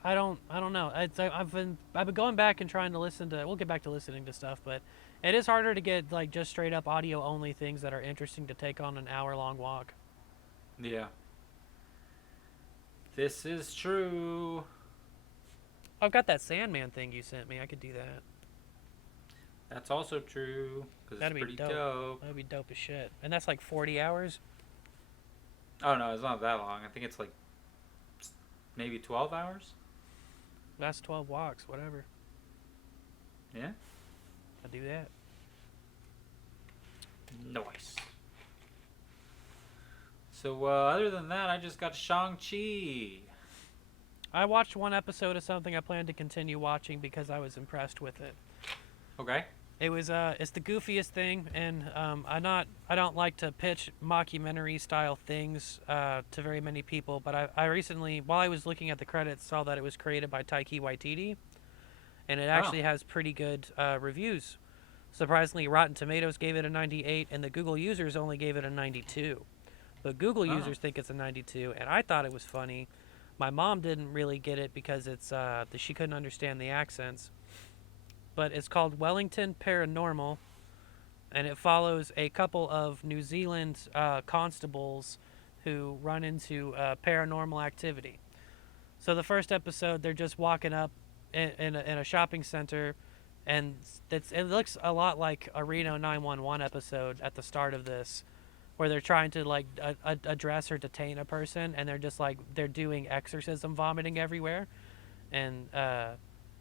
I don't know. I've been going back and trying to listen to. We'll get back to listening to stuff, but it is harder to get like just straight up audio only things that are interesting to take on an hour-long walk. Yeah. This is true. I've got that Sandman thing you sent me. I could do that. That's also true because it's That'd be pretty dope. dope. That'd be dope as shit. And that's like 40 hours. Oh no, it's not that long. I think it's like maybe 12 hours. That's 12 walks, whatever. Yeah. I'll do that. Nice. So other than that, I just got Shang Chi. I watched one episode of something I plan to continue watching because I was impressed with it. Okay. It was it's the goofiest thing, and I don't like to pitch mockumentary style things to very many people, but I recently, while I was looking at the credits, saw that it was created by Taika Waititi, and it actually has pretty good reviews. Surprisingly, Rotten Tomatoes gave it a 98, and the Google users only gave it a 92. But Google users think it's a 92, and I thought it was funny. My mom didn't really get it because it's she couldn't understand the accents. But it's called Wellington Paranormal, and it follows a couple of New Zealand constables who run into paranormal activity. So the first episode, they're just walking up in a shopping center, and it looks a lot like a Reno 911 episode at the start of this, where they're trying to like address or detain a person, and they're just like they're doing exorcism vomiting everywhere, and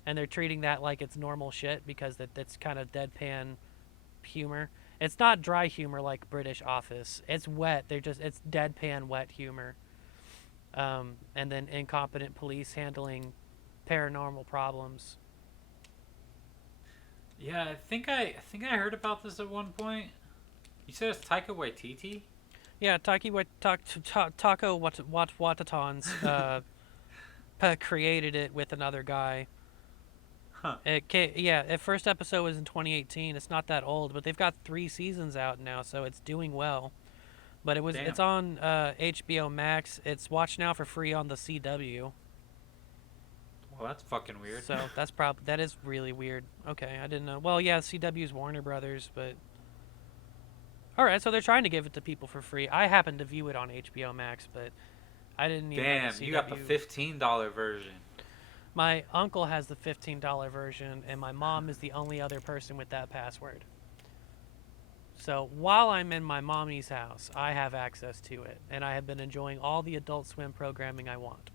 they're treating that like it's normal shit because that's kind of deadpan humor. It's not dry humor like British Office. It's wet. It's deadpan wet humor. And then incompetent police handling paranormal problems. Yeah, I think I heard about this at one point. You said it's Taika Waititi? Yeah, Taco Watatons created it with another guy. Huh. The first episode was in 2018. It's not that old, but they've got 3 seasons out now, so it's doing well. But it's on HBO Max. It's watch now for free on the CW. Well, that's fucking weird. So that is really weird. Okay, I didn't know. Well, yeah, CW's Warner Brothers, but all right. So they're trying to give it to people for free. I happened to view it on HBO Max, but I didn't even. Damn, you got the $15 version. My uncle has the $15 version, and my mom is the only other person with that password. So while I'm in my mommy's house, I have access to it, and I have been enjoying all the Adult Swim programming I want.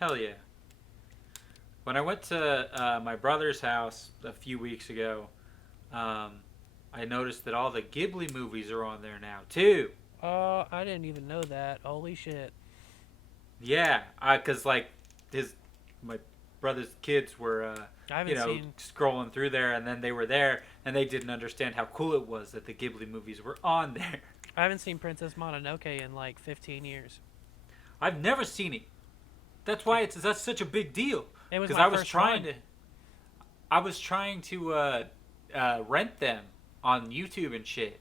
Hell yeah. When I went to my brother's house a few weeks ago, I noticed that all the Ghibli movies are on there now, too. Oh, I didn't even know that. Holy shit. Yeah, because, like, my brother's kids were, scrolling through there, and then they were there, and they didn't understand how cool it was that the Ghibli movies were on there. I haven't seen Princess Mononoke in, like, 15 years. I've never seen it. That's why that's such a big deal. It was my first one. I was trying to rent them on YouTube and shit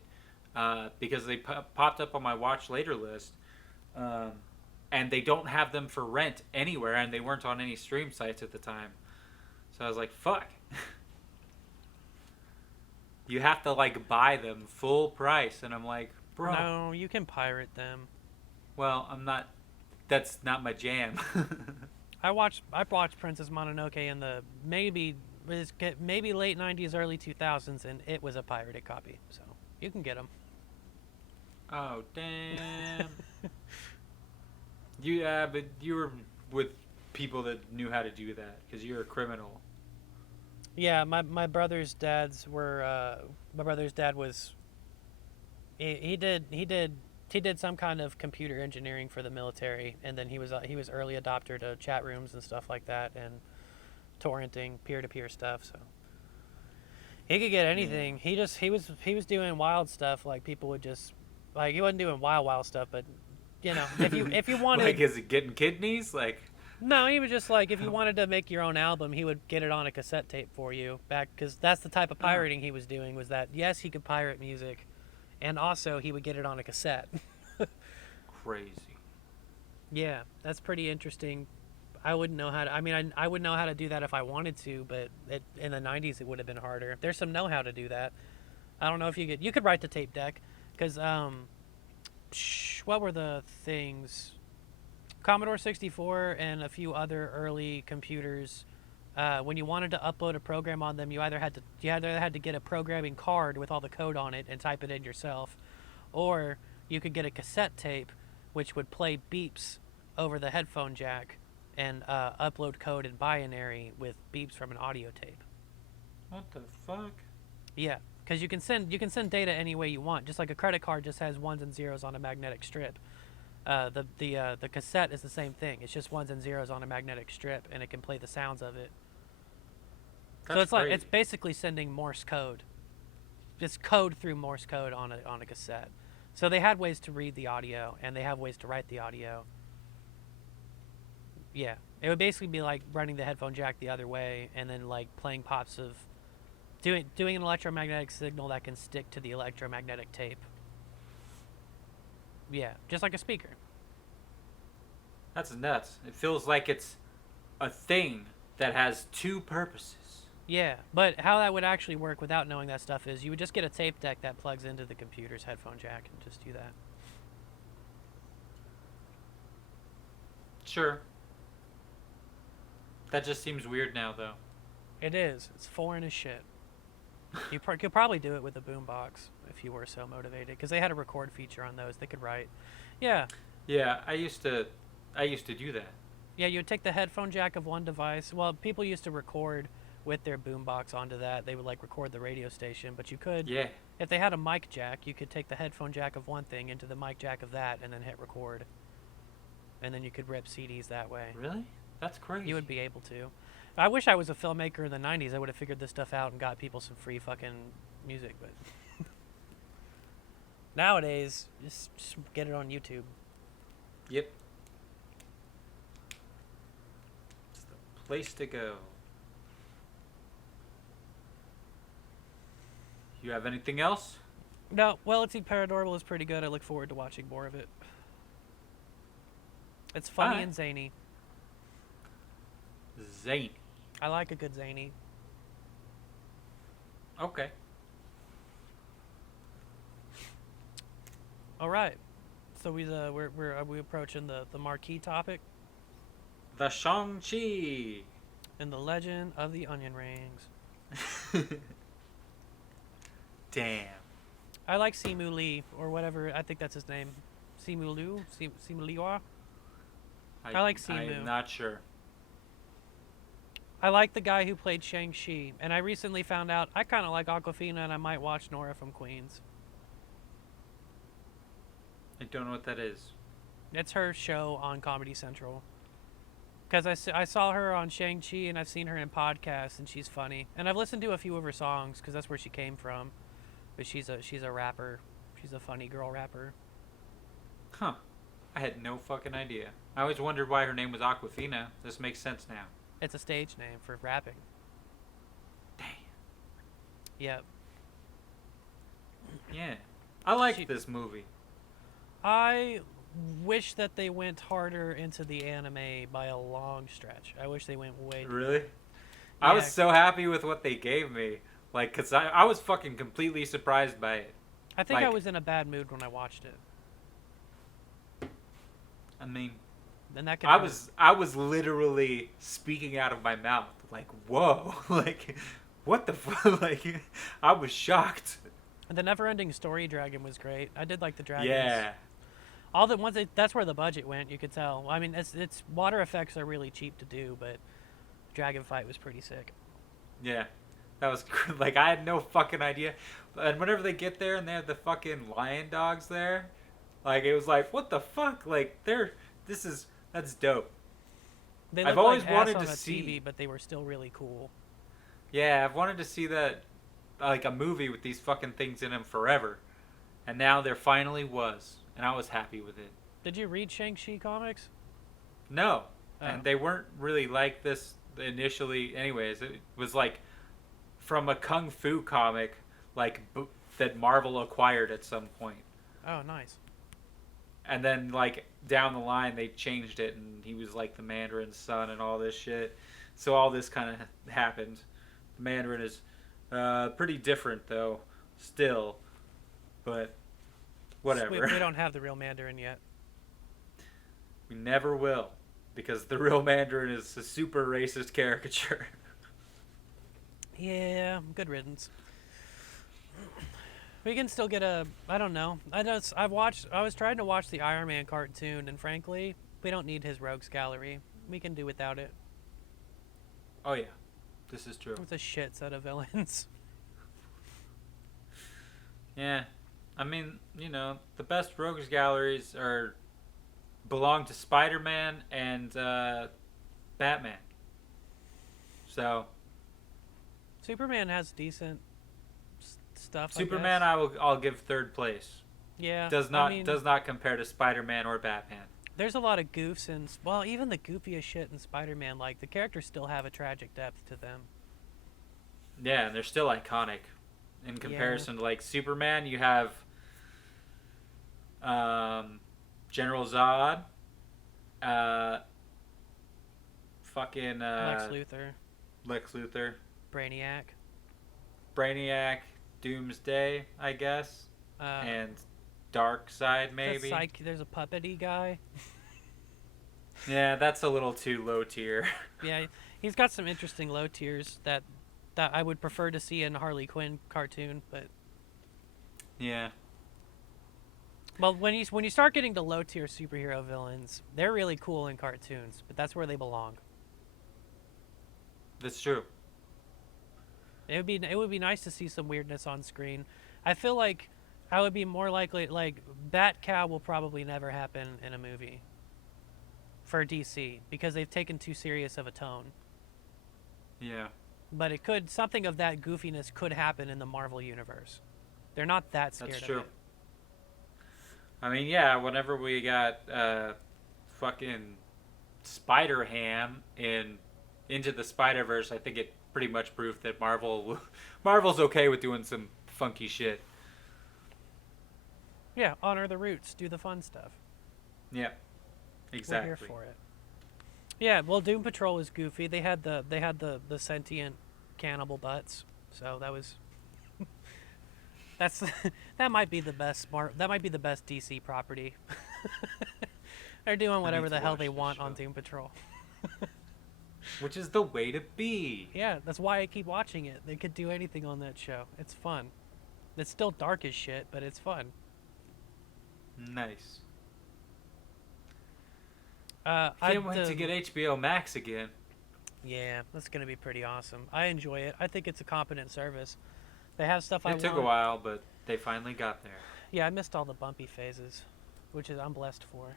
because they popped up on my watch later list, and they don't have them for rent anywhere, and they weren't on any stream sites at the time. So I was like, "Fuck." You have to like buy them full price, and I'm like, "Bro, no, you can pirate them." Well, I'm not. That's not my jam. I watched Princess Mononoke in the maybe late 90s, early 2000s, and it was a pirated copy, so you can get them. Oh damn! But you were with people that knew how to do that because you're a criminal. Yeah, my brother's dads were my brother's dad was he did some kind of computer engineering for the military, and then he was early adopter to chat rooms and stuff like that, and torrenting peer to peer stuff. So he could get Yeah. anything. He was doing wild stuff, like people would just like he wasn't doing wild stuff, but you know, if you Like, wanted, is it getting kidneys? Like, no, he was just like if you wanted to make your own album, he would get it on a cassette tape for you back, because that's the type of oh, pirating he was doing. Was that yes, he could pirate music, and also he would get it on a cassette. crazy. Yeah, that's pretty interesting. I wouldn't know how to. I mean, I would know how to do that if I wanted to, but in the '90s it would have been harder. There's some know how to do that. I don't know if you could write the tape deck, because what were the things? Commodore 64 and a few other early computers. When you wanted to upload a program on them, you either had to get a programming card with all the code on it and type it in yourself, or you could get a cassette tape, which would play beeps over the headphone jack and upload code in binary with beeps from an audio tape. What the fuck? Yeah, because you can send data any way you want. Just like a credit card just has ones and zeros on a magnetic strip. The cassette is the same thing. It's just ones and zeros on a magnetic strip, and it can play the sounds of it. So That's it's like crazy. it's basically sending Morse code. It's code through Morse code on a cassette. So they had ways to read the audio, and they have ways to write the audio. Yeah, it would basically be like running the headphone jack the other way, and then like playing pops of doing an electromagnetic signal that can stick to the electromagnetic tape. Yeah, just like a speaker. That's nuts. It feels like it's a thing that has two purposes. Yeah, but how that would actually work without knowing that stuff is you would just get a tape deck that plugs into the computer's headphone jack and just do that. Sure. That just seems weird now, though. It is. It's foreign as shit. Could probably do it with a boombox if you were so motivated, because they had a record feature on those. They could write. Yeah, Yeah, I used to do that. yeah. You would take the headphone jack of one device. Well, people used to record with their boombox onto that. They would like record the radio station, but you could, Yeah. if they had a mic jack, you could take the headphone jack of one thing into the mic jack of that, and then hit record, and then you could rip CDs that way. Really? That's crazy. You would be able to. I wish I was a filmmaker in the '90s. I would have figured this stuff out and got people some free fucking music, but nowadays, just get it on YouTube. Yep. It's the place to go. You have anything else? No, Wellington Paranormal is pretty good. I look forward to watching more of it. It's funny Alright. and zany. Zane. I like a good zany. Okay. All right. So we're are we approaching the marquee topic The Shang Chi. in the Legend of the Onion Rings. Damn. I like Simu Lee or whatever. I think that's his name. Simu Liu. Simu Liua. I like Simu. I'm not sure. I like the guy who played Shang Chi, and I recently found out I kind of like Aquafina, and I might watch Nora from Queens. I don't know what that is. It's her show on Comedy Central. Because I saw her on Shang Chi, and I've seen her in podcasts, and she's funny. And I've listened to a few of her songs because that's where she came from. But she's a rapper. She's a funny girl rapper. Huh. I had no fucking idea. I always wondered why her name was Aquafina. This makes sense now. It's a stage name for rapping. Damn. Yep. Yeah. I like She- this movie. I wish that they went harder into the anime by a long stretch. I wish they went way. Really? I was Yeah. so happy with what they gave me. Like, because I was fucking completely surprised by it. I think I like- was in a bad mood when I watched it. I mean, And that could I hurt. was literally speaking out of my mouth. Like, whoa. Like, what the fuck? Like, I was shocked. And the Never-Ending Story dragon was great. I did like the dragons. Yeah. All the ones that's where the budget went. You could tell. I mean, it's water effects are really cheap to do, but dragon fight was pretty sick. Yeah, that was like I had no fucking idea. And whenever they get there and they have the fucking lion dogs there, like it was like, what the fuck? Like this is that's dope. They I've looked like always ass wanted to on a TV, see. but they were still really cool. Yeah, I've wanted to see that like a movie with these fucking things in them forever, and now there finally was, and I was happy with it. Did you read Shang Chi comics? No, Oh, and they weren't really like this initially. Anyways, it was like from a kung fu comic, like that Marvel acquired at some point, oh, nice. and then like down the line they changed it, and he was like the Mandarin's son and all this shit. So all this kind of happened. The Mandarin is pretty different though, still, but whatever. We don't have the real Mandarin yet. We never will, because the real Mandarin is a super racist caricature. Yeah, good riddance. We can still get a. I don't know. I've watched. I was trying to watch the Iron Man cartoon, and frankly, we don't need his rogues gallery. We can do without it. Oh yeah, this is true. It's a shit set of villains. Yeah, I mean, the best rogues galleries belong to Spider-Man and Batman. So Superman has decent stuff. Superman, I guess. I'll give third place. Yeah. Does I not mean, does not compare to Spider-Man or Batman. there's a lot of goofs in. Well, even the goofiest shit in Spider-Man, like the characters still have a tragic depth to them. Yeah, and they're still iconic in Yeah. comparison to like Superman. You have General Zod, uh, fucking Lex Luthor, Brainiac. Brainiac, Doomsday, I guess, Uh, and Darkseid maybe. There's a puppety guy. Yeah, that's a little too low tier. Yeah, he's got some interesting low tiers that I would prefer to see in a Harley Quinn cartoon. But Yeah, well, when you start getting to low tier superhero villains, they're really cool in cartoons. But that's where they belong. that's true. It would be nice to see some weirdness on screen. I feel like I would be more likely like Bat Cow will probably never happen in a movie for DC because they've taken too serious of a tone. Yeah, But it could something of that goofiness could happen in the Marvel universe. They're not that scared that's of true. it. I mean, yeah, whenever we got fucking Spider Ham in Into the Spider Verse, I think it pretty much proved that Marvel's okay with doing some funky shit. Yeah, honor the roots, do the fun stuff. Yeah, exactly. We're here for it. Yeah, well, Doom Patrol is goofy. They had the sentient cannibal butts, so that was that's that might be the best DC property. They're doing whatever to the hell watch they this want on show. Doom Patrol. Which is the way to be. Yeah, that's why I keep watching it. They could do anything on that show. It's fun. It's still dark as shit, but it's fun. Nice. I Can't wait to get HBO Max again. Yeah, that's gonna be pretty awesome. I enjoy it. I think it's a competent service. They have stuff I It took want. a while, but they finally got there. Yeah, I missed all the bumpy phases, which is I'm blessed for.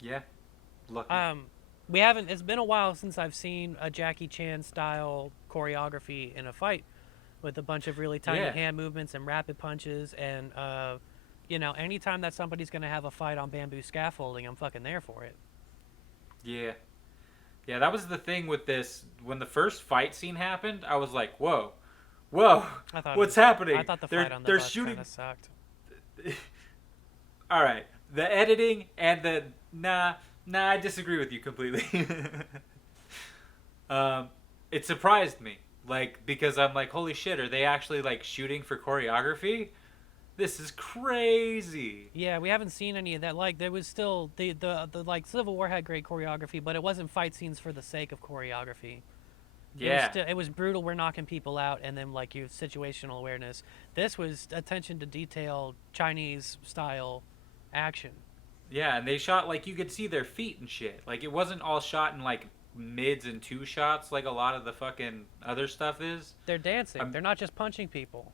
Yeah. Lucky. We haven't. It's been a while since I've seen a Jackie Chan style choreography in a fight, with a bunch of really tiny Yeah. hand movements and rapid punches, and anytime that somebody's gonna have a fight on bamboo scaffolding, I'm fucking there for it. Yeah. Yeah, that was the thing with this. When the first fight scene happened, I was like, whoa. What's happening? I thought the they're, fight on the they're bus shooting. kind of sucked. All right. The editing and the nah, I disagree with you completely. It surprised me, like because I'm like, holy shit, are they actually like shooting for choreography? This is crazy. Yeah, we haven't seen any of that. Like there was still the like Civil War had great choreography, but it wasn't fight scenes for the sake of choreography. Yeah. It was brutal. We're knocking people out, and then like your situational awareness. This was attention to detail, Chinese style action. Yeah, and they shot like you could see their feet and shit. Like it wasn't all shot in like mids and two shots like a lot of the fucking other stuff is. They're dancing. I'm, They're not just punching people.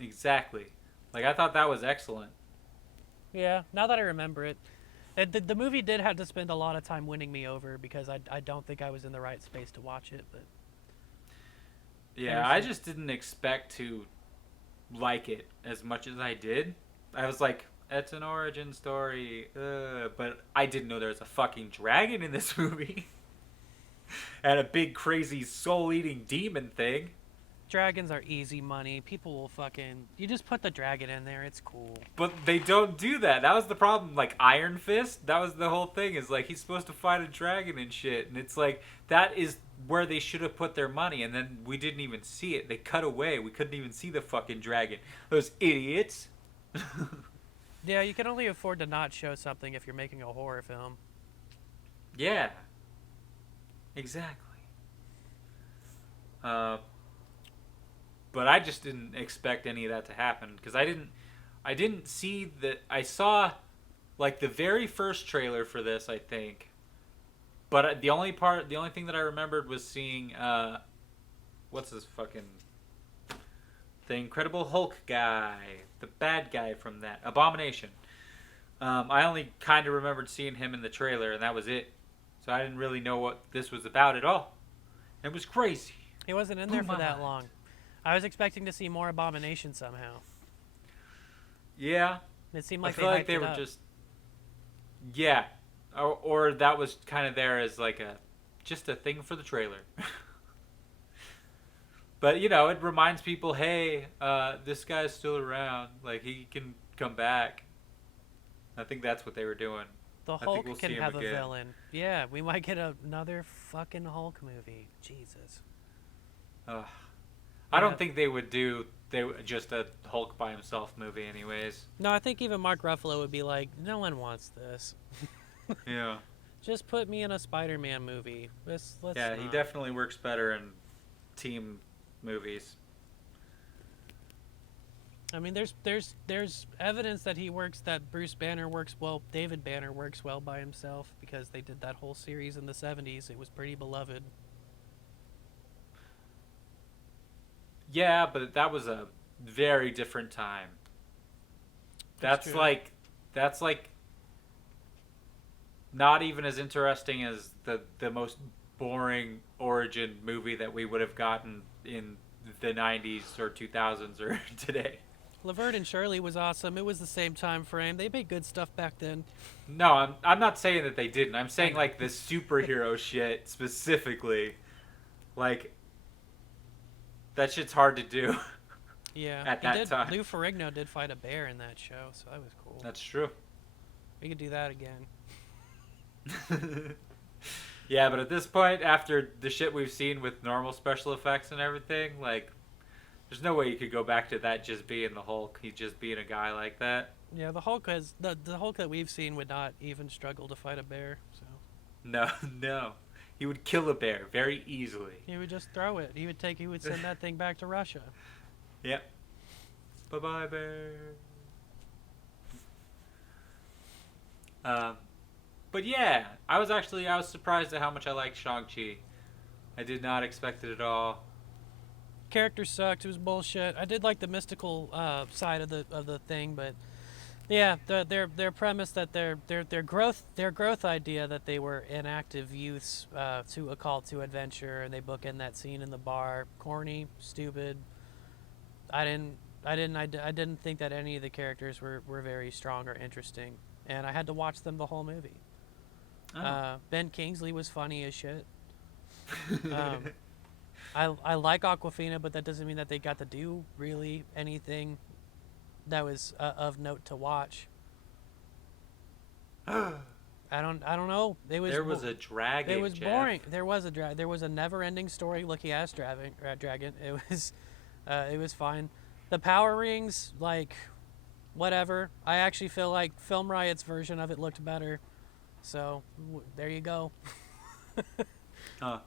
exactly. Like I thought that was excellent. Yeah, now that I remember it. The movie did have to spend a lot of time winning me over because I don't think I was in the right space to watch it. But Yeah, I just didn't expect to like it as much as I did. I was like, it's an origin story, but I didn't know there was a fucking dragon in this movie. And a big crazy soul-eating demon thing. dragons are easy money. People will fucking... You just put the dragon in there. It's cool. But they don't do that. That was the problem. Like Iron Fist, that was the whole thing. Is like he's supposed to fight a dragon and shit, and it's like that is where they should have put their money. And then we didn't even see it. They cut away. We couldn't even see the fucking dragon. Those idiots. Yeah, you can only afford to not show something if you're making a horror film. Yeah. Exactly. But I just didn't expect any of that to happen because I didn't see that. I saw like the very first trailer for this, I think. But the only thing that I remembered was seeing what's this fucking the Incredible Hulk guy, the bad guy from that Abomination. I only kind of remembered seeing him in the trailer, and that was it. So I didn't really know what this was about at all. It was crazy. He wasn't in there for that long. I was expecting to see more Abomination somehow. Yeah. It seemed like I feel like they were just... Yeah. Or that was kind of there as like just a thing for the trailer. But, you know, it reminds people, hey, this guy's still around. Like, he can come back. I think that's what they were doing. The Hulk can have a villain. Yeah, we might get another fucking Hulk movie. Jesus. I don't think they would do just a Hulk by himself movie anyways. No, I think even Mark Ruffalo would be like, no one wants this. Yeah. Just put me in a Spider-Man movie. Let's yeah, not. He definitely works better in team movies. I mean, there's evidence that Bruce Banner works well, David Banner works well by himself because they did that whole series in the 70s. It was pretty beloved. Yeah, but that was a very different time. That's like not even as interesting as the most boring origin movie that we would have gotten in the 90s or 2000s or today. Laverne and Shirley was awesome. It was the same time frame. They made good stuff back then. No, I'm not saying that they didn't. I'm saying like the superhero shit specifically. Like that shit's hard to do. Yeah. At that time. Lou Ferrigno did fight a bear in that show, so that was cool. That's true. We could do that again. Yeah, but at this point, after the shit we've seen with normal special effects and everything, like, there's no way you could go back to that just being the Hulk. He's just being a guy like that. Yeah, the Hulk the Hulk that we've seen would not even struggle to fight a bear. So. No. He would kill a bear very easily. He would just throw it. He would send that thing back to Russia. Yep. Bye-bye, bear. But yeah, I was surprised at how much I liked Shang-Chi. I did not expect it at all. Character sucked. It was bullshit. I did like the mystical side of the thing, but yeah, their premise that their growth idea that they were inactive youths to a call to adventure, and they book in that scene in the bar. Corny, stupid. I didn't think that any of the characters were very strong or interesting, and I had to watch them the whole movie. Oh. Ben Kingsley was funny as shit. I like Aquafina, but that doesn't mean that they got to do really anything that was of note to watch. I don't know. There was a dragon. It was Jeff. boring. There was a dragon. There was a never-ending story. Lucky ass dragon. It was fine. The Power Rings, like, whatever. I actually feel like Film Riot's version of it looked better. So there you go.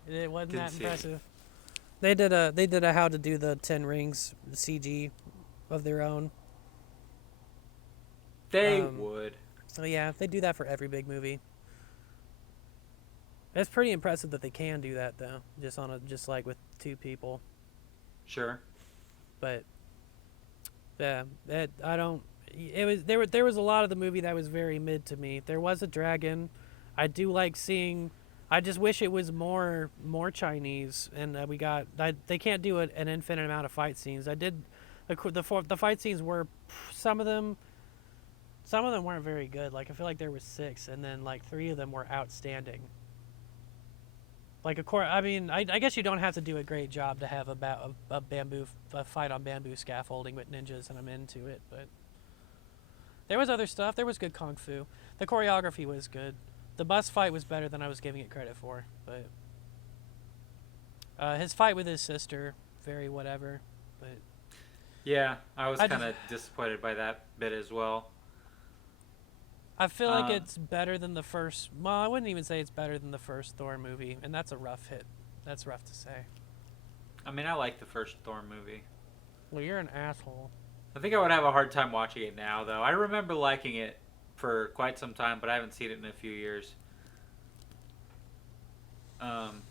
It wasn't that impressive. They did a how to do the 10 rings CG of their own. They would. So yeah, they do that for every big movie. It's pretty impressive that they can do that though, just like with two people. Sure. But yeah, I don't. It was there was a lot of the movie that was very mid to me. There was a dragon. I do like seeing. I just wish it was more Chinese, and they can't do an infinite amount of fight scenes. I did the fight scenes were some of them weren't very good. Like I feel like there was six, and then like three of them were outstanding. Like of course, I mean, I guess you don't have to do a great job to have a fight on bamboo scaffolding with ninjas, and I'm into it. But there was other stuff. There was good kung fu. The choreography was good. The bus fight was better than I was giving it credit for. But his fight with his sister, very whatever. But Yeah, I was I kind just of disappointed by that bit as well. I feel like Um, it's better than the first. Well, I wouldn't even say it's better than the first Thor movie, and that's a rough hit. That's rough to say. I mean, I like the first Thor movie. Well, you're an asshole. I think I would have a hard time watching it now, though. I remember liking it for quite some time, but I haven't seen it in a few years. Um,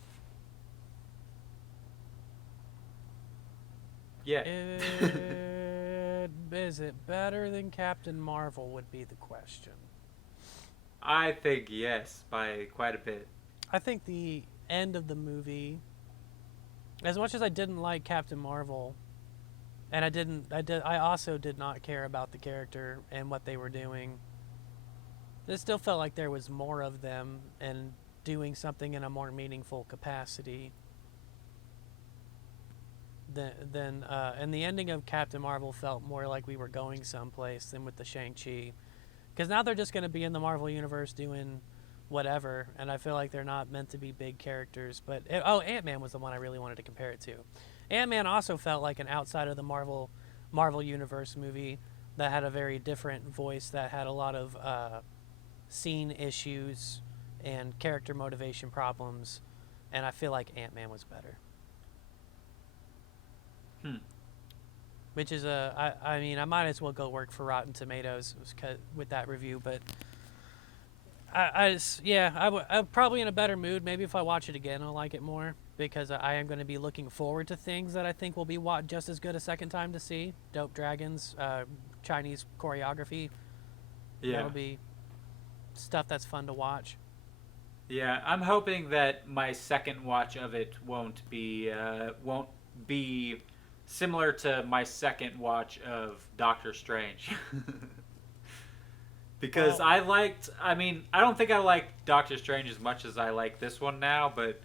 yeah. Is it better than Captain Marvel? Would be the question. I think yes, by quite a bit. I think the end of the movie, as much as I didn't like Captain Marvel, and I also did not care about the character and what they were doing. It still felt like there was more of them and doing something in a more meaningful capacity and the ending of Captain Marvel felt more like we were going someplace than with the Shang-Chi. Because now they're just going to be in the Marvel Universe doing whatever, and I feel like they're not meant to be big characters. But, Ant-Man was the one I really wanted to compare it to. Ant-Man also felt like an outside of the Marvel Universe movie that had a very different voice, that had a lot of scene issues and character motivation problems, and I feel like Ant-Man was better. Hmm. Which is I mean, I might as well go work for Rotten Tomatoes with that review, but I'm probably in a better mood. Maybe if I watch it again, I'll like it more because I am going to be looking forward to things that I think will be just as good a second time to see. Dope dragons, Chinese choreography. Yeah. That'll be stuff that's fun to watch. Yeah, I'm hoping that my second watch of it won't be similar to my second watch of Doctor Strange. Because Well, I mean, I don't think I like Doctor Strange as much as I like this one now, but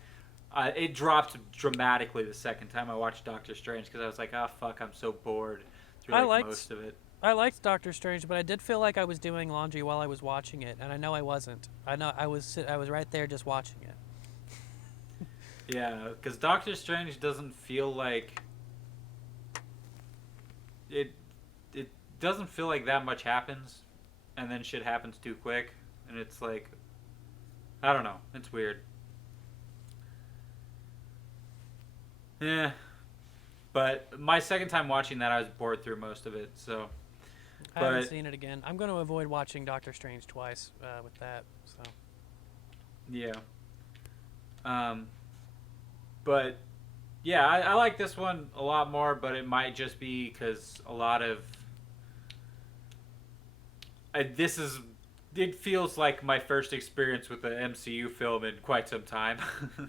it dropped dramatically the second time I watched Doctor Strange because I was like, oh fuck, I'm so bored through I like liked most of it. I liked Doctor Strange, but I did feel like I was doing laundry while I was watching it, and I know I wasn't. I know I was right there just watching it. Yeah, because Doctor Strange doesn't feel like it. It doesn't feel like that much happens, and then shit happens too quick, and it's like, I don't know, it's weird. Yeah, but my second time watching that, I was bored through most of it. So, I haven't but seen it again. I'm going to avoid watching Doctor Strange twice with that. So yeah, um, but yeah, I like this one a lot more. But it might just be because a lot of this is it feels like my first experience with the MCU film in quite some time. I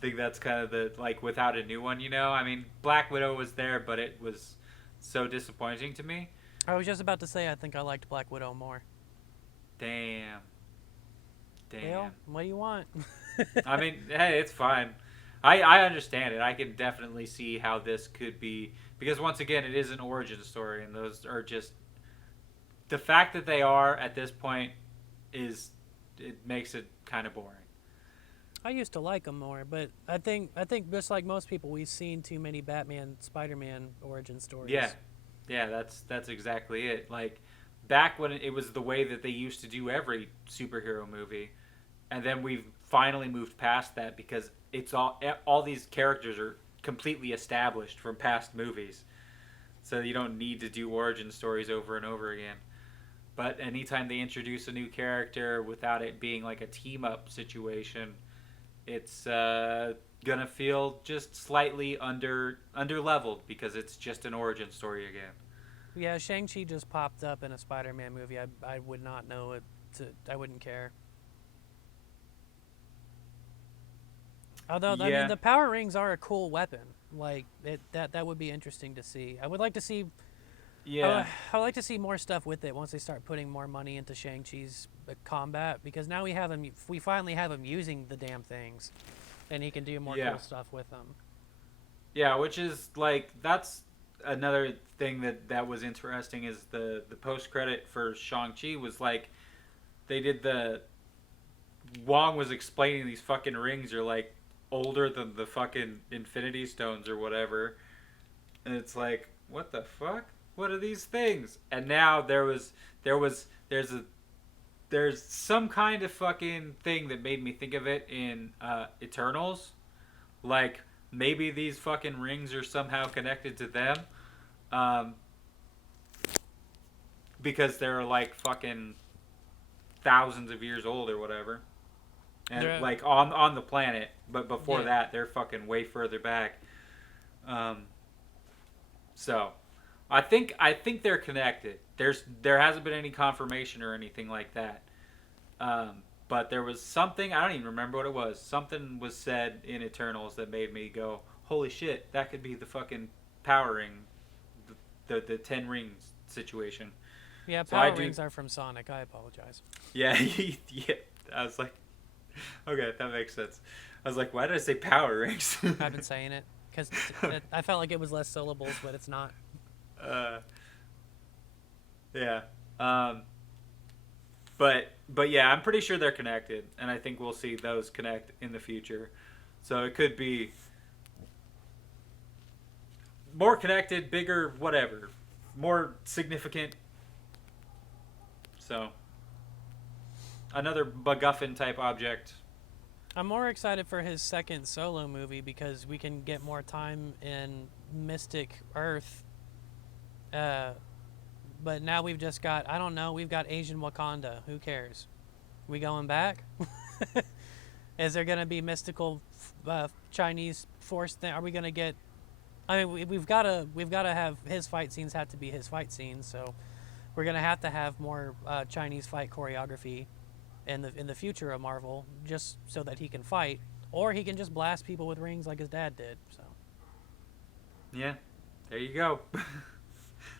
think that's kind of the like without a new one, you know. I mean, Black Widow was there, but it was so disappointing to me. I was just about to say I think I liked Black Widow more. Damn, Dale, damn. what do you want? I mean, hey, it's fine. I understand it. I can definitely see how this could be because once again, it is an origin story, and those are just the fact that they are at this point is it makes it kind of boring. I used to like them more, but I think just like most people, we've seen too many Batman, Spider-Man origin Yeah, stories. yeah, that's exactly it. Like back when it was the way that they used to do every superhero movie, and then we've finally moved past that because it's all these characters are completely established from past movies, so you don't need to do origin stories over and over again. But anytime they introduce a new character without it being like a team up situation, it's gonna feel just slightly under leveled because it's just an origin story again. Yeah, Shang Chi just popped up in a Spider-Man movie. I would not know it. I wouldn't care. Although I mean, Yeah, the power rings are a cool weapon. Like that would be interesting to see. I would like to see. yeah, I would like to see more stuff with it once they start putting more money into Shang-Chi's combat, because now we have him. We finally have him using the damn things, and he can do more yeah, cool stuff with them. yeah. Which is like that's another thing that was interesting is the post credit for Shang Chi was like they did the Wong was explaining these fucking rings are like older than the fucking Infinity Stones or whatever, and it's like what the fuck? What are these things? And now there's some kind of fucking thing that made me think of it in Eternals, like maybe these fucking rings are somehow connected to them, um, because they're like fucking thousands of years old or whatever, and Yeah, like on the planet. But before yeah. that, they're fucking way further back. Um, so, I think they're connected. There hasn't been any confirmation or anything like that. But there was something I don't even remember what it was. Something was said in Eternals that made me go, "Holy shit! That could be the fucking power ring, the 10 rings situation." Yeah, So I power do. rings are from Sonic. I apologize. Yeah, yeah. I was like, okay, that makes sense. I was like, why did I say power rings? I've been saying it because I felt like it was less syllables, but it's not. uh, yeah. Um, but yeah, I'm pretty sure they're connected, and I think we'll see those connect in the future. So it could be more connected, bigger, whatever, more significant. So another MacGuffin type object. I'm more excited for his second solo movie because we can get more time in Mystic Earth. Uh, but now we've just got, I don't know, we've got Asian Wakanda. Who cares? We going back? Is there going to be mystical Chinese force thing? Are we going to get? I mean, we've got to have his fight scenes have to be his fight scenes. So we're going to have more Chinese fight choreography in the future of Marvel, just so that he can fight, or he can just blast people with rings like his dad did. So Yeah, there you go.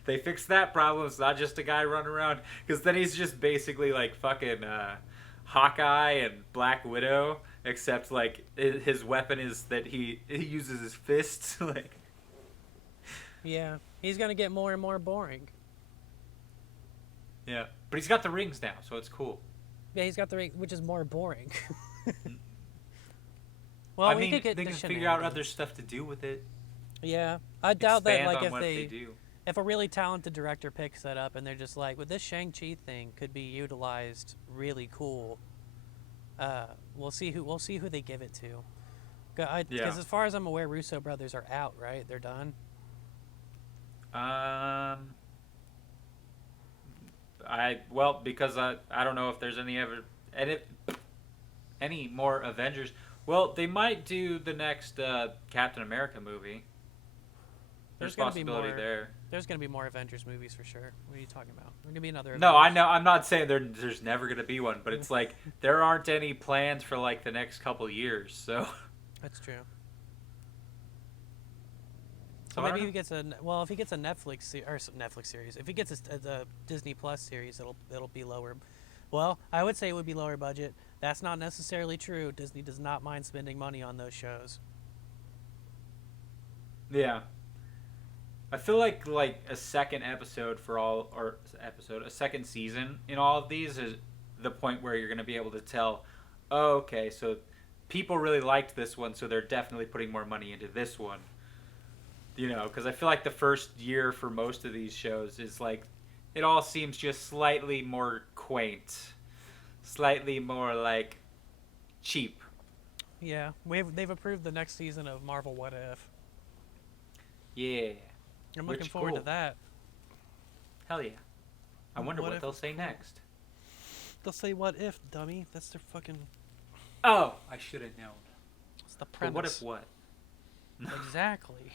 They fixed that problem. It's not just a guy running around. Because then he's just basically like fucking Hawkeye and Black Widow, except like his weapon is that he uses his fists. Like, yeah, he's going to get more and more boring. yeah, but he's got the rings now, so it's cool. Yeah, he's got the ring, which is more boring. Well, I we mean, could get they the can figure out other shenanigans. stuff to do with it. Yeah, I doubt that. Expand Like on what they do. if a really talented director picks that up and they're just like, "Well, this Shang-Chi thing could be utilized really cool." We'll see who they give it to. Yeah. Because as far as I'm aware, Russo brothers are out. Right, they're done. Um, because I don't know if there's any more Avengers. Well, they might do the next Captain America movie. There's Gonna be possibility more. there. There's gonna be more Avengers movies for sure. What are you talking about? There's gonna be another No, I Avengers. know. I'm not saying there's never gonna be one, but it's like there aren't any plans for like the next couple years. So, That's true. So so I don't maybe know. he gets if he gets a Netflix series, if he gets a Disney Plus series, it'll be lower. Well, I would say it would be lower budget. That's not necessarily true. Disney does not mind spending money on those shows. Yeah, I feel like a second episode for all or episode a second season in all of these is the point where you're gonna be able to tell. Oh, okay, so people really liked this one, so they're definitely putting more money into this one. Because I feel like the first year for most of these shows is like it all seems just slightly more quaint, slightly more like cheap. Yeah, they've approved the next season of Marvel What If. Yeah, I'm looking which forward to cool. that. Hell yeah. I wonder What what if they'll it's say cool? next. They'll say, "What if, dummy?" That's their fucking. Oh, I should have known. It's the But what if premise. what? Exactly.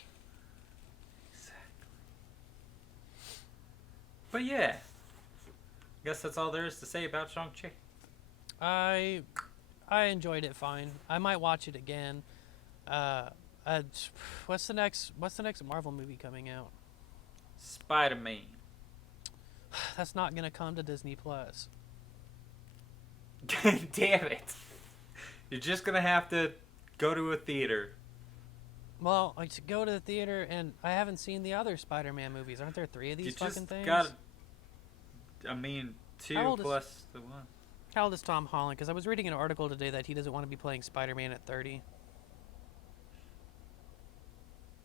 But yeah, I guess that's all there is to say about Shang-Chi. I I enjoyed it fine. I might watch it again. Uh, uh, what's the next Marvel movie coming out? Spider-Man. That's not gonna come to Disney Plus. Damn it. You're just gonna have to go to a theater. Well, I should go to the theater, and I haven't seen the other Spider-Man movies. Aren't there 3 of You these just fucking things? gotta. I mean, How 2 old is plus the 1. How old is Tom Holland? Because I was reading an article today that he doesn't want to be playing Spider-Man at 30.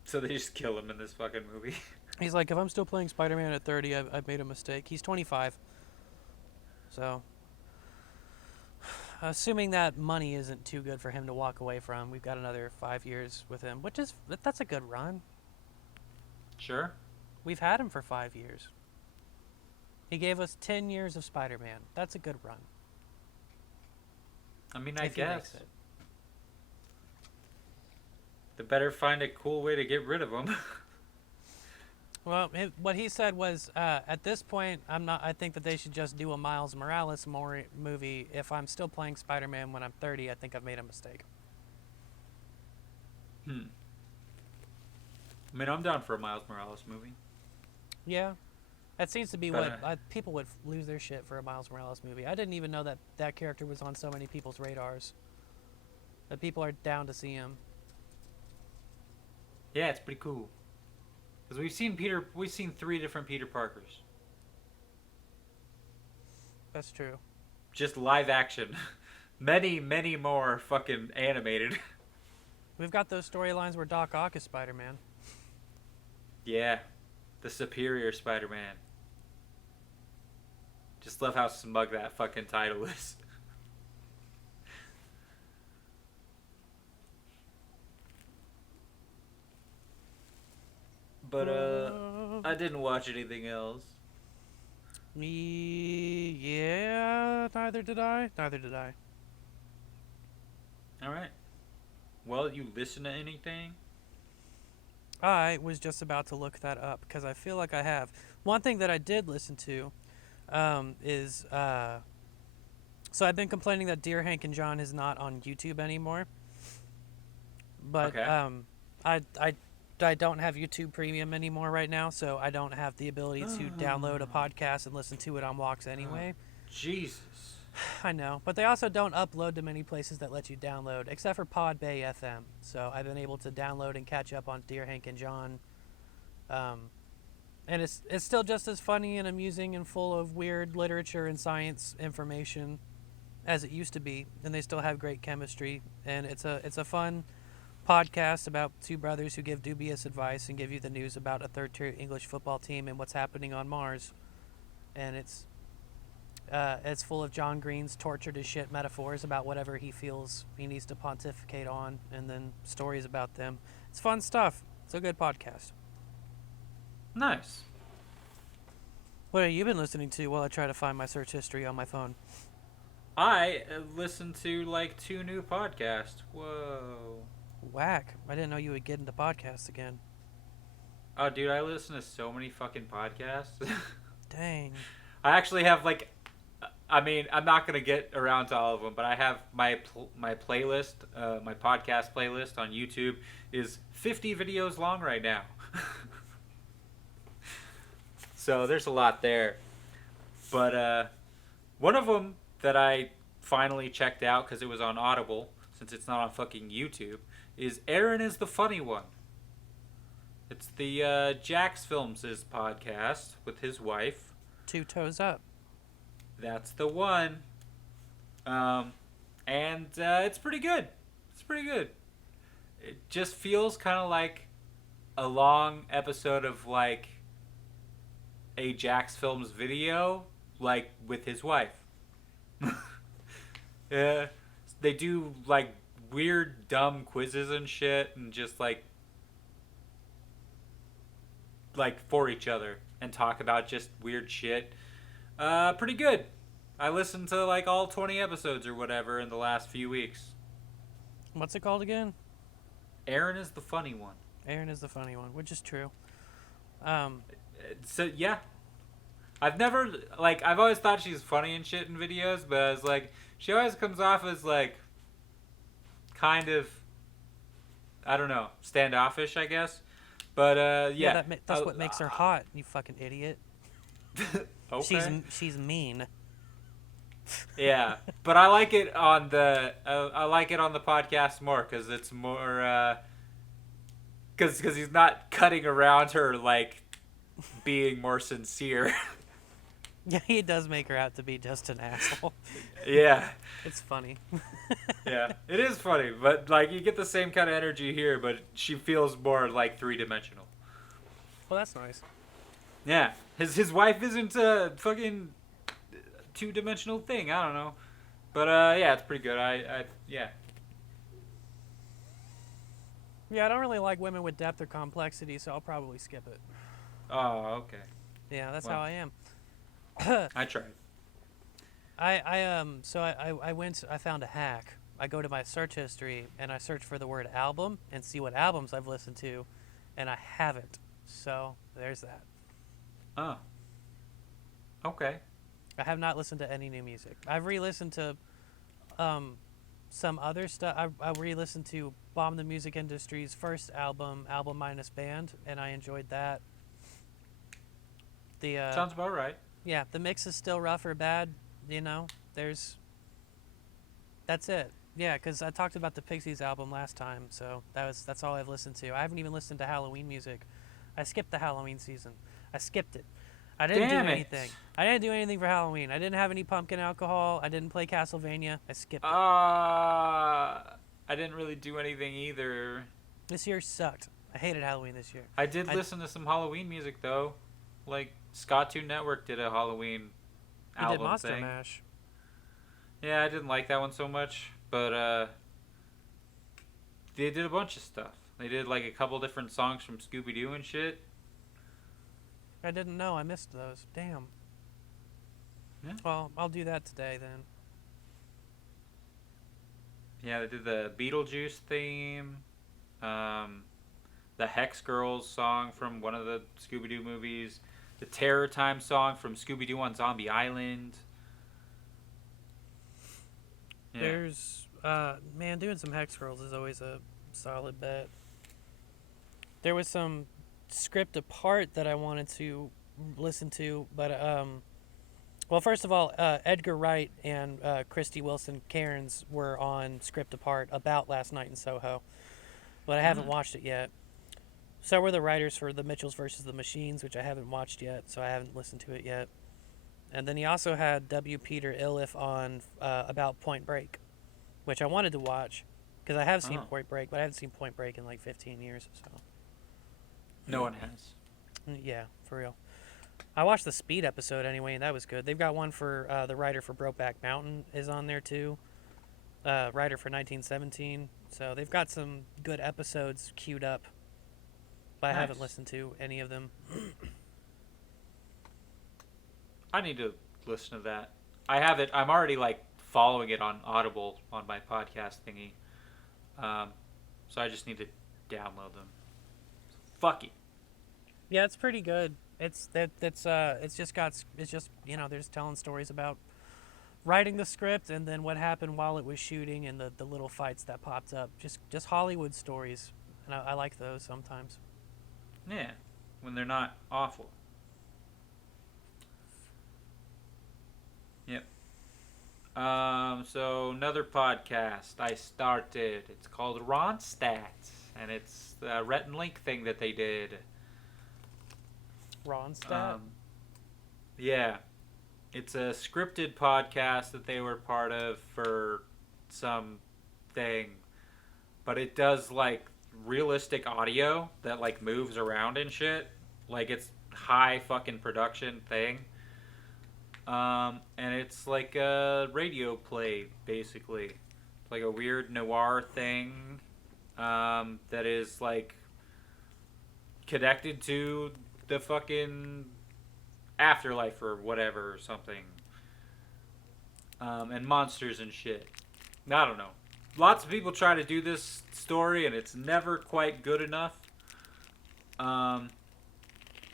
So they just kill him in this fucking movie. He's like, if I'm still playing Spider-Man at 30, I've made a mistake. He's 25. So, assuming that money isn't too good for him to walk away from, we've got another 5 years with him, that's a good run. Sure. We've had him for 5 years. He gave us 10 years of Spider-Man. That's a good run. I mean, I If he makes guess. it. They better find a cool way to get rid of him. Well, what he said was, at this point, I think that they should just do a Miles Morales movie. If I'm still playing Spider-Man when I'm 30, I think I've made a mistake. I mean, I'm down for a Miles Morales movie. Yeah, that seems to be But, what people would lose their shit for a Miles Morales movie. I didn't even know that that character was on so many people's radars. That people are down to see him. Yeah, it's pretty cool. Because we've seen 3 different Peter Parkers. That's true. Just live action. Many, many more fucking animated. We've got those storylines where Doc Ock is Spider-Man. Yeah. The superior Spider-Man. Just love how smug that fucking title is. But, I didn't watch anything else. Yeah, neither did I. Alright. Well, you listen to anything? I was just about to look that up because I feel like I have. One thing that I did listen to is so I've been complaining that Dear Hank and John is not on YouTube anymore. But Okay. I don't have YouTube Premium anymore right now, so I don't have the ability to download a podcast and listen to it on walks anyway. Jesus. I know, but they also don't upload to many places that let you download, except for Podbay FM. So I've been able to download and catch up on Dear Hank and John, and it's still just as funny and amusing and full of weird literature and science information as it used to be. And they still have great chemistry, and it's a fun podcast about 2 brothers who give dubious advice and give you the news about a third-tier English football team and what's happening on Mars, and it's full of John Green's tortured as shit metaphors about whatever he feels he needs to pontificate on, and then stories about them. It's fun stuff. It's a good podcast. Nice. What have you been listening to while I try to find my search history on my phone? I listened to like 2 new podcasts. Whoa. Whack. I didn't know you would get into podcasts again. Oh, dude, I listen to so many fucking podcasts. Dang. I actually have like, I mean, I'm not gonna get around to all of them, but I have my playlist, my podcast playlist on YouTube is 50 videos long right now. So there's a lot there. But one of them that I finally checked out because it was on Audible, since it's not on fucking YouTube, is Aaron is the Funny One. It's the Jax Films' podcast with his wife. 2 Toes Up. That's the one. And it's pretty good. It's pretty good. It just feels kind of like a long episode of like a Jax Films video, like with his wife. Yeah, they do like weird, dumb quizzes and shit, and just like for each other, and talk about just weird shit. Pretty good. I listened to like all 20 episodes or whatever in the last few weeks. What's it called again? Aaron is the funny one. Aaron is the funny one, which is true. Um, So yeah, I've never like I've always thought she's funny and shit in videos, but I was like she always comes off as like kind of I don't know standoffish, I guess. But yeah, yeah, that's what makes her hot. You fucking idiot. okay. She's mean. Yeah, but I like it on the I like it on the podcast more because it's more because he's not cutting around her like being more sincere. Yeah, he does make her out to be just an asshole. Yeah, It's funny. yeah, it is funny, but like you get the same kind of energy here, but she feels more like 3-dimensional. Well, that's nice. Yeah, his wife isn't a fucking 2-dimensional thing. I don't know, but yeah, it's pretty good. I yeah. Yeah, I don't really like women with depth or complexity, so I'll probably skip it. Oh, okay. Yeah, that's Well, how I am. I tried. I went, I found a hack. I go to my search history and I search for the word album and see what albums I've listened to, and I haven't. So there's that. Oh. Okay. I have not listened to any new music. I've re-listened to some other stuff. I re-listened to Bomb the Music Industry's first album, Album Minus Band, and I enjoyed that. The Sounds about right. yeah, the mix is still rough or bad. You know, that's it. Yeah, because I talked about the Pixies album last time, so that's all I've listened to. I haven't even listened to Halloween music. I skipped the Halloween season. I skipped it. I didn't Damn do it. anything. I didn't do anything for Halloween. I didn't have any pumpkin alcohol. I didn't play Castlevania. I skipped it. I didn't really do anything either. This year sucked. I hated Halloween this year. I did listen to some Halloween music though. Like Scott Network did a Halloween You album did Monster thing. Mash. Yeah, I didn't like that one so much, but they did a bunch of stuff. They did like a couple different songs from Scooby Doo and shit. I didn't know. I missed those. Damn. Yeah. Well, I'll do that today then. Yeah, they did the Beetlejuice theme, the Hex Girls song from one of the Scooby Doo movies, the Terror Time song from Scooby Doo on Zombie Island. Yeah. There's man, doing some Hex Girls is always a solid bet. There was some script apart that I wanted to listen to, but well, first of all, Edgar Wright and Christy Wilson Cairns were on script apart about Last Night in Soho, but I haven't watched it yet. So were the writers for The Mitchells versus the Machines, which I haven't watched yet, so I haven't listened to it yet. And then he also had W. Peter Iliff on about Point Break, which I wanted to watch because I have seen Point Break, but I haven't seen Point Break in like 15 years. So No one has. yeah, for real. I watched the Speed episode anyway, and that was good. They've got one for the writer for Brokeback Mountain is on there too. Writer for 1917. So they've got some good episodes queued up, but I haven't listened to any of them. I need to listen to that. I have it. I'm already like following it on Audible on my podcast thingy. So I just need to download them. Fuck it. Yeah, it's pretty good. It's just you know, they're just telling stories about writing the script and then what happened while it was shooting and the little fights that popped up. Just Hollywood stories, and I like those sometimes. Yeah, when they're not awful. Yep. So another podcast I started. It's called Ronstadt, and it's the Rhett and Link thing that they did. Ronstadt? Yeah. It's a scripted podcast that they were part of for some thing. But it does like realistic audio that like moves around and shit. Like it's high fucking production thing. And it's like a radio play basically. Like a weird noir thing that is like connected to the fucking afterlife or whatever or something. And monsters and shit. I don't know. Lots of people try to do this story and it's never quite good enough.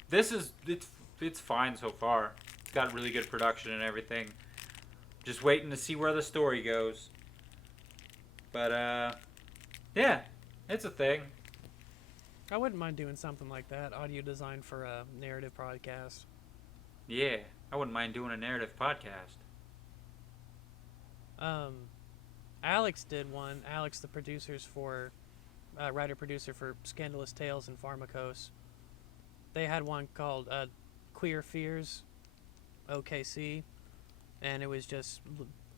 This is it's fine so far. It's got really good production and everything. Just waiting to see where the story goes. But yeah, it's a thing. I wouldn't mind doing something like that. Audio design for a narrative podcast. Yeah, I wouldn't mind doing a narrative podcast. Alex did one. Alex, the writer-producer for Scandalous Tales and Pharmacos. They had one called Queer Fears, OKC, and it was just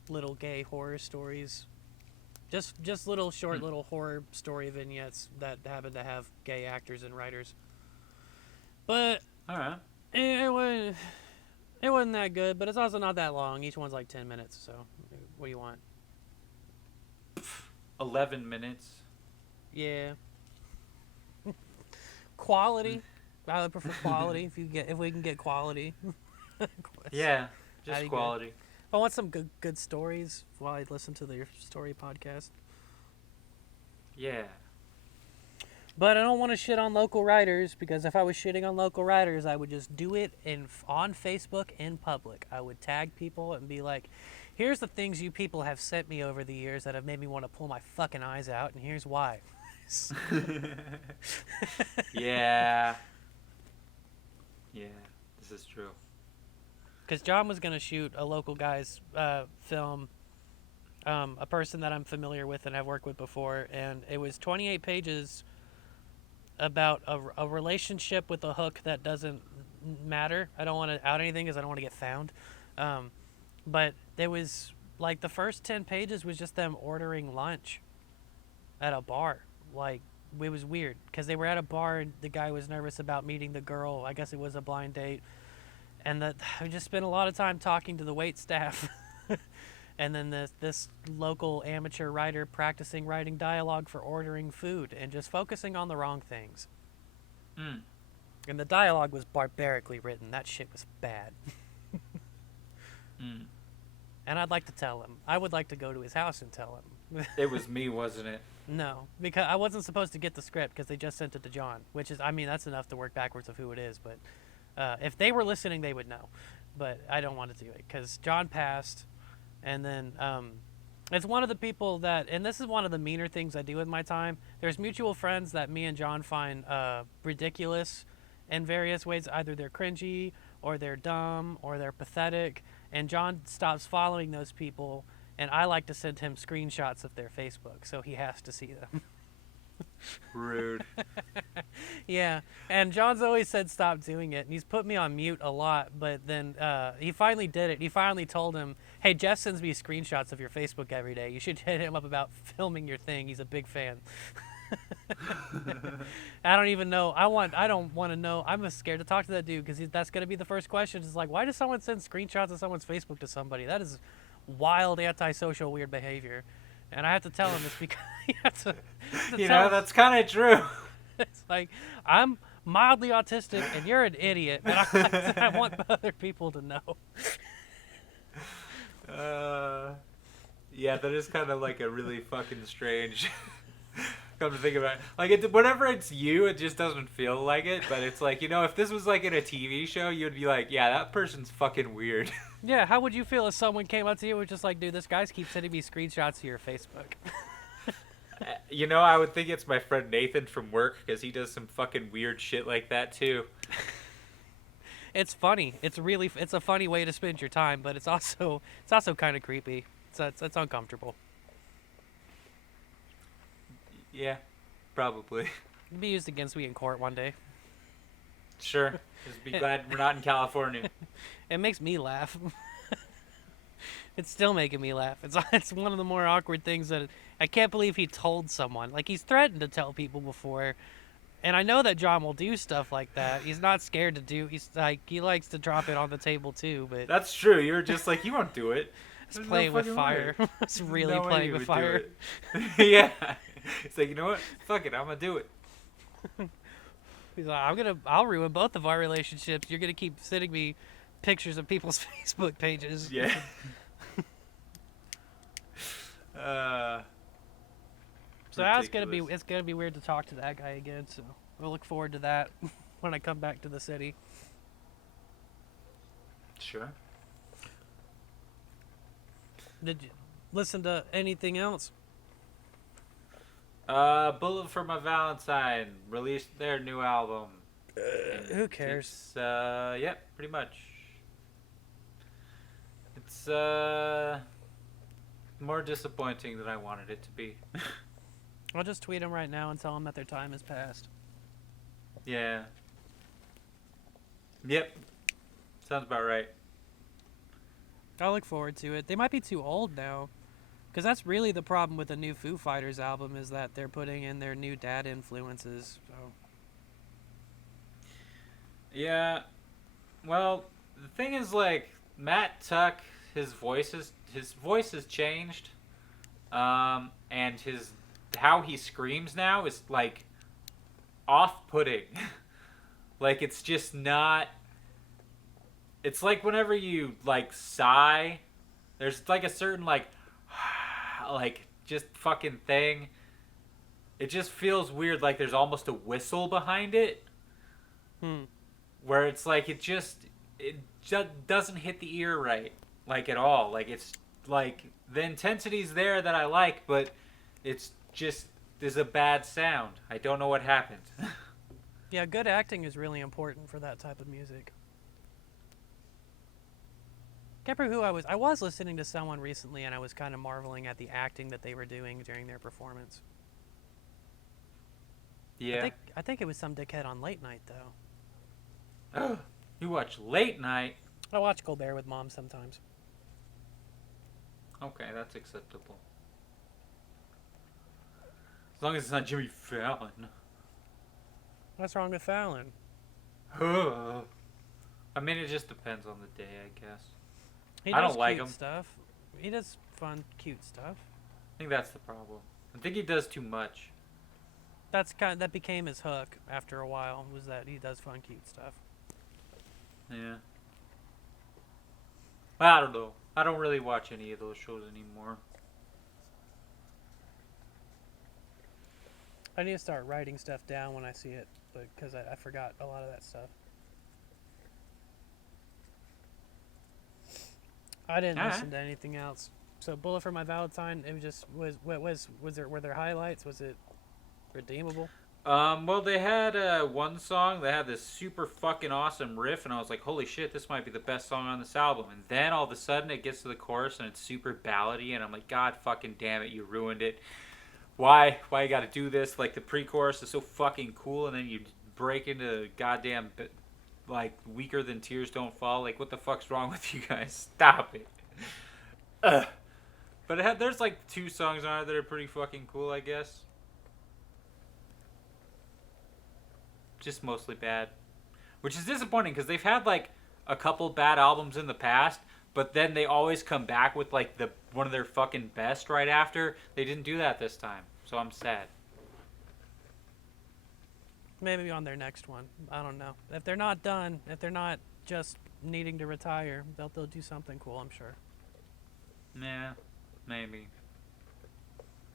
little gay horror stories. Just little short little horror story vignettes that happened to have gay actors and writers. But All right. it wasn't that good, but it's also not that long. Each one's like 10 minutes, so what do you want? 11 minutes. Yeah. Quality. I would prefer quality if we can get quality. Yeah, That'd just be quality. If I want some good stories while I listen to their story podcast. Yeah. But I don't want to shit on local writers, because if I was shitting on local writers, I would just do it on Facebook in public. I would tag people and be like, here's the things you people have sent me over the years that have made me want to pull my fucking eyes out, and here's why. Yeah. Yeah, this is true. Because John was going to shoot a local guy's film, a person that I'm familiar with and have worked with before, and it was 28 pages about a relationship with a hook that doesn't matter. I don't want to out anything because I don't want to get found. But it was like the first 10 pages was just them ordering lunch at a bar. Like, it was weird because they were at a bar and the guy was nervous about meeting the girl. I guess it was a blind date. And I just spent a lot of time talking to the wait staff. And then this local amateur writer practicing writing dialogue for ordering food and just focusing on the wrong things. Mm. And the dialogue was barbarically written. That shit was bad. Mm. And I'd like to tell him. I would like to go to his house and tell him. It was me, wasn't it? No, because I wasn't supposed to get the script because they just sent it to John, which is, I mean, that's enough to work backwards of who it is. But if they were listening, they would know. But I don't want to do it because John passed. And then it's one of the people that, and this is one of the meaner things I do with my time. There's mutual friends that me and John find ridiculous in various ways. Either they're cringy, or they're dumb, or they're pathetic. And John stops following those people, and I like to send him screenshots of their Facebook, so he has to see them. Rude. Yeah, and John's always said stop doing it, and he's put me on mute a lot, but then he finally did it. He finally told him, hey, Jeff sends me screenshots of your Facebook every day. You should hit him up about filming your thing. He's a big fan. I don't even know. I don't want to know. I'm scared to talk to that dude because that's going to be the first question. It's like, why does someone send screenshots of someone's Facebook to somebody? That is wild, antisocial, weird behavior. And I have to tell him it's because you have to You know, that's kind of true. It's like, I'm mildly autistic and you're an idiot, and I want other people to know. Yeah, that is kind of like a really fucking strange. Come to think about it, like whenever it's you, it just doesn't feel like it. But it's like, you know, if this was like in a TV show, you'd be like, yeah, that person's fucking weird. Yeah, how would you feel if someone came up to you and was just like, dude, this guy keeps sending me screenshots of your Facebook? You know, I would think it's my friend Nathan from work because he does some fucking weird shit like that too. It's funny. It's a funny way to spend your time, but it's also kind of creepy. It's uncomfortable. Yeah, probably. It'll be used against me in court one day. Sure. Just be glad we're not in California. It makes me laugh. It's still making me laugh. It's one of the more awkward things that I can't believe he told someone. Like, he's threatened to tell people before. And I know that John will do stuff like that. He's not scared to do. He's like, he likes to drop it on the table too. But that's true. You're just like, you won't do it. It's playing with fire. It's really playing with fire. Yeah. It's like, you know what? Fuck it. I'm gonna do it. He's like, I'll ruin both of our relationships. You're gonna keep sending me pictures of people's Facebook pages. Yeah. uh, So now it's gonna ridiculous. be weird to talk to that guy again. So we'll look forward to that when I come back to the city. Sure. Did you listen to anything else? Bullet for My Valentine released their new album. Who cares? It's, yep, pretty much. It's, more disappointing than I wanted it to be. I'll just tweet them right now and tell them that their time has passed. Yeah. Yep. Sounds about right. I'll look forward to it. They might be too old now. Because that's really the problem with the new Foo Fighters album is that they're putting in their new dad influences. So. Yeah. Well, the thing is, like, Matt Tuck, his voice has changed. And how he screams now is, like, off-putting. Like, it's just not... It's like whenever you, like, sigh, there's, like, a certain, like just fucking thing. It just feels weird, like there's almost a whistle behind it. Where it's like it just doesn't hit the ear right, like at all. Like it's like the intensity's there that I like, but it's just there's a bad sound. I don't know what happened. Yeah, good acting is really important for that type of music. Can't remember who I was listening to someone recently, and I was kind of marveling at the acting that they were doing during their performance. Yeah. I think it was some dickhead on Late Night though. Oh, you watch Late Night? I watch Colbert with Mom sometimes. Okay, that's acceptable. As long as it's not Jimmy Fallon. What's wrong with Fallon? I mean, it just depends on the day, I guess. He I does don't like cute him. stuff. He does fun, cute stuff. I think that's the problem. I think he does too much. That became his hook after a while. Was that he does fun, cute stuff. Yeah. I don't know. I don't really watch any of those shows anymore. I need to start writing stuff down when I see it, but because I forgot a lot of that stuff. I didn't listen to anything else. So Bullet for My Valentine, it was just were there highlights? Was it redeemable? Well, they had one song that had this super fucking awesome riff, and I was like, holy shit, this might be the best song on this album. And then all of a sudden it gets to the chorus and it's super ballady, and I'm like, God fucking damn it, you ruined it. Why you gotta do this? Like, the pre-chorus is so fucking cool, and then you break into goddamn, like, Weaker Than Tears Don't Fall. Like, what the fuck's wrong with you guys? Stop it. But there's like 2 songs on it that are pretty fucking cool, I guess. Just mostly bad. Which is disappointing, because they've had, like, a couple bad albums in the past, but then they always come back with, like, one of their fucking best right after. They didn't do that this time, so I'm sad. Maybe on their next one. I don't know. If they're not done, if they're not just needing to retire, they'll do something cool, I'm sure. Yeah, maybe.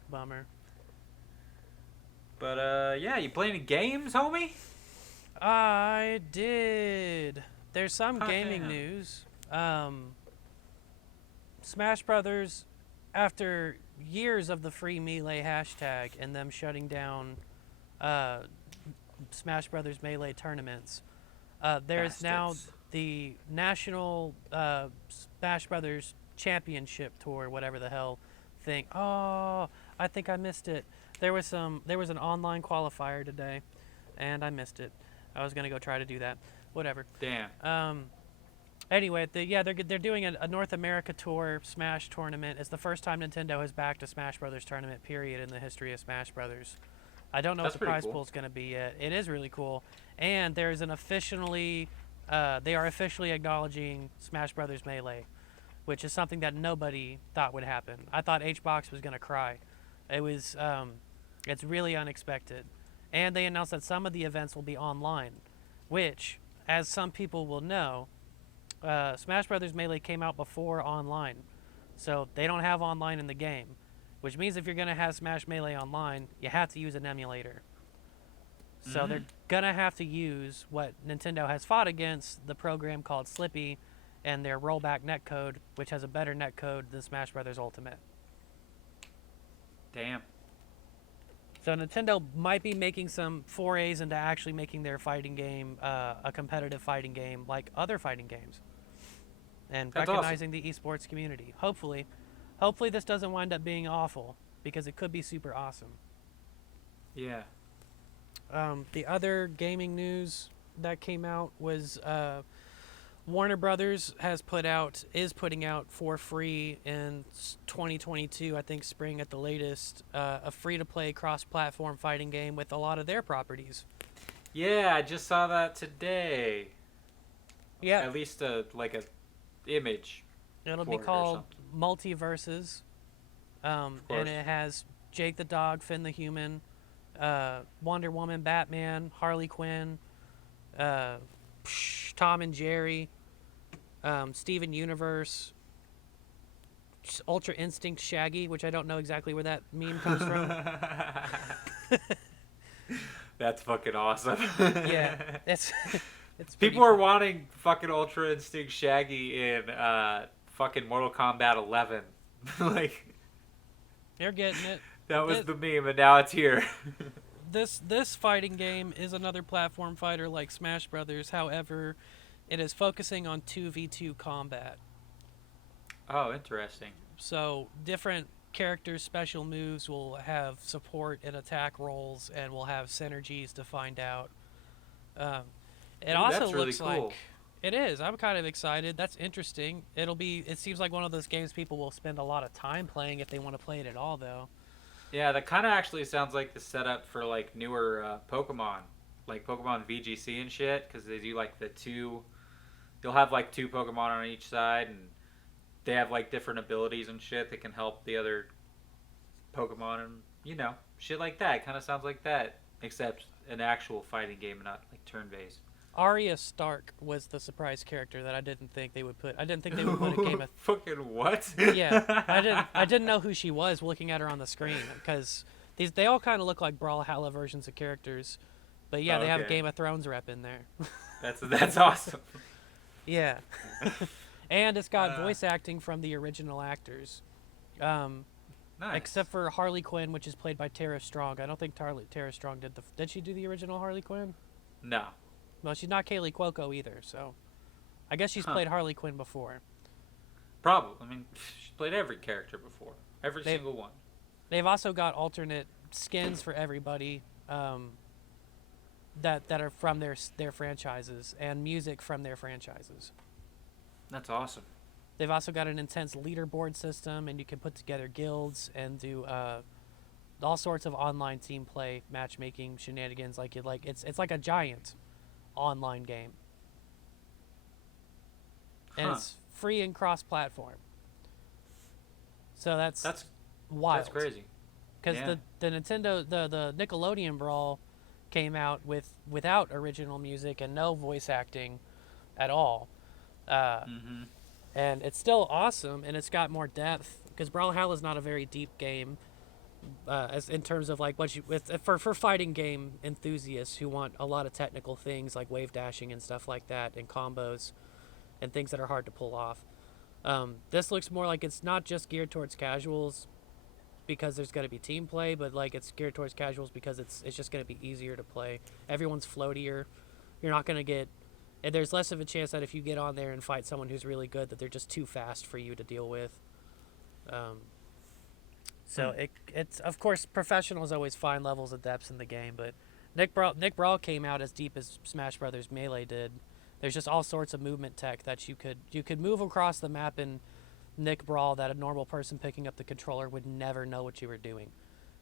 Bummer. But, yeah, you play any games, homie? I did. There's some gaming damn. news. Smash Brothers, after years of the free Melee hashtag and them shutting down Smash Brothers Melee tournaments, there is now the National Smash Brothers Championship Tour, whatever the hell thing. Oh, I think I missed it. There was an online qualifier today, and I missed it. I was gonna go try to do that. Whatever. Damn. Anyway, they're doing a North America Tour Smash tournament. It's the first time Nintendo has backed a Smash Brothers tournament, period, in the history of Smash Brothers. I don't know what the prize pool is going to be yet. It is really cool, and there's an they are officially acknowledging Smash Brothers Melee, which is something that nobody thought would happen. I thought HBox was going to cry. It's really unexpected, And they announced that some of the events will be online, which, as some people will know, Smash Brothers Melee came out before online. So they don't have online in the game, which means if you're going to have Smash Melee online, you have to use an emulator. So they're going to have to use what Nintendo has fought against, the program called Slippy, and their rollback netcode, which has a better netcode than Smash Brothers Ultimate. Damn. So Nintendo might be making some forays into actually making their fighting game a competitive fighting game like other fighting games. And That's recognizing the esports community. Hopefully this doesn't wind up being awful, because it could be super awesome. Yeah. The other gaming news that came out was Warner Brothers is putting out for free in 2022, I think spring at the latest, a free-to-play cross-platform fighting game with a lot of their properties. Yeah, I just saw that today. Yeah. At least a image. It'll be called Multiverses, and it has Jake the Dog, Finn the Human, Wonder Woman, Batman, Harley Quinn, Tom and Jerry, Steven Universe, Ultra Instinct Shaggy, which I don't know exactly where that meme comes from. That's fucking awesome. Yeah, it's people are wanting fucking Ultra Instinct Shaggy in fucking Mortal Kombat 11. Like, they're getting it. That was the meme, and now it's here. This fighting game is another platform fighter like Smash Brothers. However, it is focusing on 2v2 combat. Oh, interesting. So different characters' special moves will have support and attack rolls, and will have synergies to find out. It also that's really looks cool. like it is. I'm kind of excited. That's interesting. It seems like one of those games people will spend a lot of time playing if they want to play it at all, though. Yeah, that kind of actually sounds like the setup for like newer Pokemon, like Pokemon VGC and shit, because they do like the two. You'll have like two Pokemon on each side, and they have like different abilities and shit that can help the other Pokemon, and shit like that. It kind of sounds like that, except an actual fighting game, and not like turn-based. Arya Stark was the surprise character that I didn't think they would put. I didn't think they would put a game of. Fucking what? Yeah, I didn't know who she was looking at her on the screen, because they all kind of look like Brawlhalla versions of characters, but yeah, they have a Game of Thrones rep in there. That's awesome. Yeah, and it's got voice acting from the original actors, Nice. except for Harley Quinn, which is played by Tara Strong. I don't think Tara Strong did she do the original Harley Quinn? No. Well, she's not Kaylee Cuoco either, so I guess she's played Harley Quinn before. Probably. I mean, she's played every character before. Every single one. They've also got alternate skins for everybody that are from their franchises, and music from their franchises. That's awesome. They've also got an intense leaderboard system, and you can put together guilds and do all sorts of online team play, matchmaking shenanigans. It's like a giant online game, and it's free and cross-platform. So that's wild. That's crazy. Because the Nintendo the Nickelodeon Brawl came out without original music and no voice acting at all, and it's still awesome, and it's got more depth, because Brawlhalla is not a very deep game. As in terms of like for fighting game enthusiasts who want a lot of technical things like wave dashing and stuff like that, and combos and things that are hard to pull off. This looks more like it's not just geared towards casuals because there's going to be team play, but like it's geared towards casuals because it's just going to be easier to play. Everyone's floatier. You're not going to get, and there's less of a chance that if you get on there and fight someone who's really good, that they're just too fast for you to deal with. So it's of course, professionals always find levels of depth in the game, but Nick Brawl came out as deep as Smash Brothers Melee did. There's just all sorts of movement tech that you could move across the map in Nick Brawl that a normal person picking up the controller would never know what you were doing.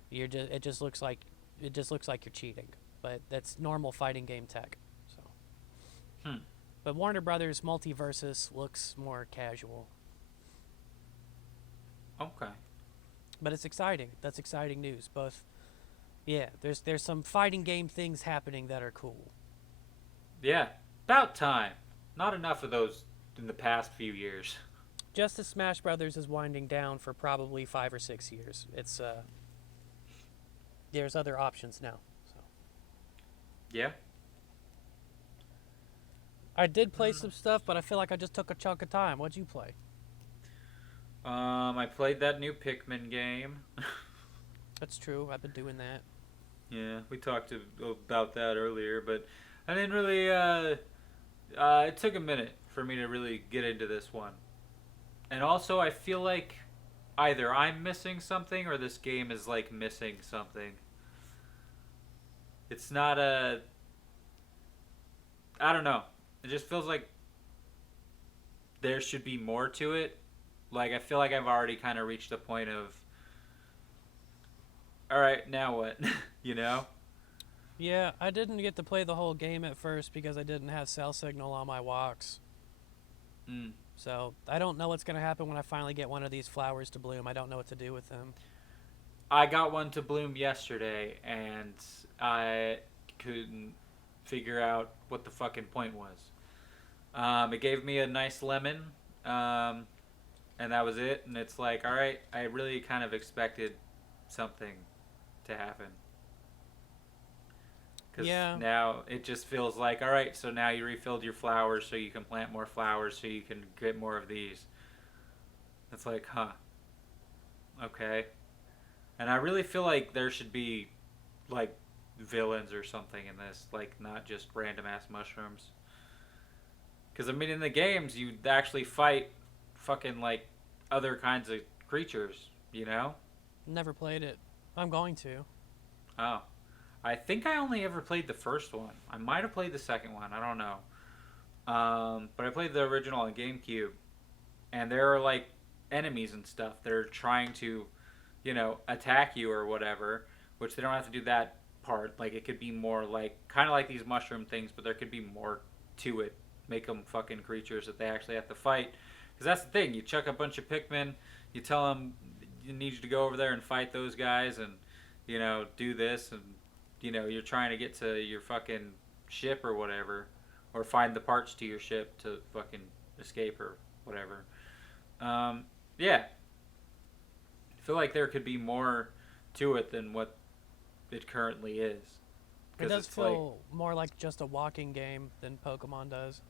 It just looks like you're cheating, but that's normal fighting game tech. So, but Warner Brothers Multiverses looks more casual. Okay. But it's exciting. That's exciting news. Both Yeah, there's some fighting game things happening that are cool. Yeah, about time. Not enough of those in the past few years. Just as Smash Brothers is winding down for probably 5 or 6 years. It's there's other options now. So Yeah. I did play some stuff, but I feel like I just took a chunk of time. What'd you play? I played that new Pikmin game. That's true. I've been doing that. Yeah, we talked about that earlier, but I didn't really. It took a minute for me to really get into this one, and also I feel like either I'm missing something or this game is like missing something. It's not a. I don't know. It just feels like there should be more to it. Like I feel like I've already kind of reached the point of. All right, now what? you know? Yeah, I didn't get to play the whole game at first because I didn't have cell signal on my walks. Mm. So I don't know what's going to happen when I finally get one of these flowers to bloom. I don't know what to do with them. I got one to bloom yesterday, and I couldn't figure out what the fucking point was. It gave me a nice lemon, and that was it. And it's like, all right, I really kind of expected something to happen. Because Yeah, now it just feels like, all right, so now you refilled your flowers so you can plant more flowers so you can get more of these. It's like, huh, okay. And I really feel like there should be, like, villains or something in this, like, not just random ass mushrooms. Because, I mean, in the games, you actually fight fucking, like, other kinds of creatures, you know? never played it. I'm going to. Oh. I think I only ever played the first one. I might have played the second one. I don't know. But I played the original on GameCube, and there are like enemies and stuff. They're trying to, attack you or whatever. Which they don't have to do that part. Like it could be more like kind of like these mushroom things, but there could be more to it. Make them fucking creatures that they actually have to fight. Because that's the thing. You chuck a bunch of Pikmin. You tell them you need you to go over there and fight those guys, and do this and you're trying to get to your fucking ship or whatever, or find the parts to your ship to fucking escape or whatever. Yeah, I feel like there could be more to it than what it currently is. It Because does it's like, feel more like just a walking game than Pokemon does.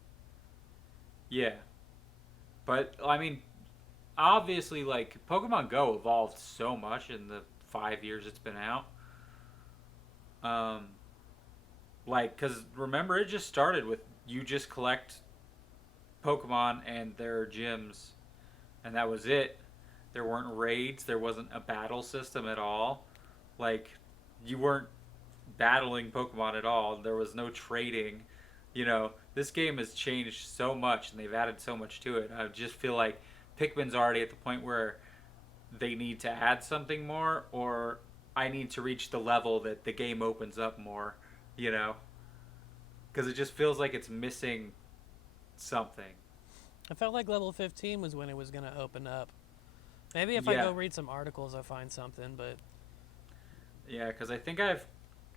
yeah, but I mean, obviously, like Pokemon Go evolved so much in the 5 years it's been out. Um, because remember, it just started with you just collect Pokemon and their gyms, and that was it. There weren't raids. There wasn't a battle system at all. Like, you weren't battling Pokemon at all. There was no trading. This game has changed so much, and they've added so much to it. I just feel like Pikmin's already at the point where they need to add something more, or I need to reach the level that the game opens up more, you know? Because it just feels like it's missing something. I felt like level 15 was when it was going to open up. Maybe if I Yeah, go read some articles, I'll find something, but yeah, because I think I've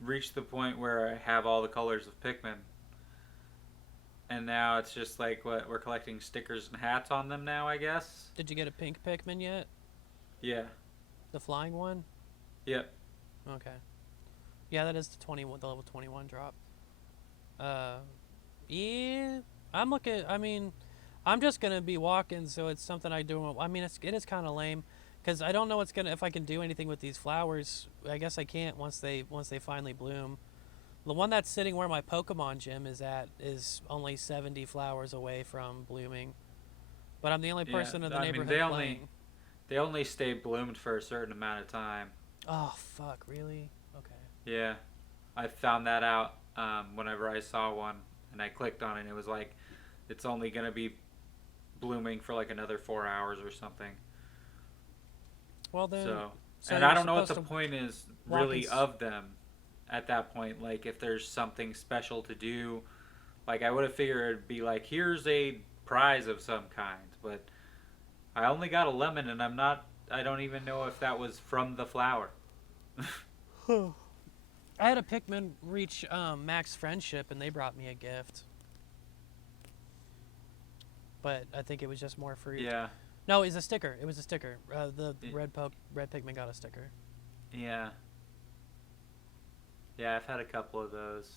reached the point where I have all the colors of Pikmin. And now it's just like, what, we're collecting stickers and hats on them now, I guess? did you get a pink Pikmin yet? Yeah, The flying one? yep. Okay. Yeah, that is the level 21 drop. Uh, yeah, I mean, I'm just gonna be walking, so it's something I do. I mean, it is kind of lame, because I don't know if I can do anything with these flowers. I guess I can't once they finally bloom. The one that's sitting where my Pokemon gym is at is only 70 flowers away from blooming. But I'm the only Yeah, person in the I mean, neighborhood playing. they only stay bloomed for a certain amount of time. Oh, fuck, really? Okay. Yeah, I found that out whenever I saw one, and I clicked on it. And it was like, it's only gonna be blooming for like another 4 hours or something. Well then, So, so and I you're don't know what supposed the to point is walk really of them at that point. Like, if there's something special to do, like I would have figured it'd be like, here's a prize of some kind, but I only got a lemon, and I don't even know if that was from the flower. I had a Pikmin reach max friendship, and they brought me a gift. But I think it was just more free. Yeah. No, it was a sticker. It was a sticker. The Y- red Pikmin got a sticker. Yeah. Yeah, I've had a couple of those.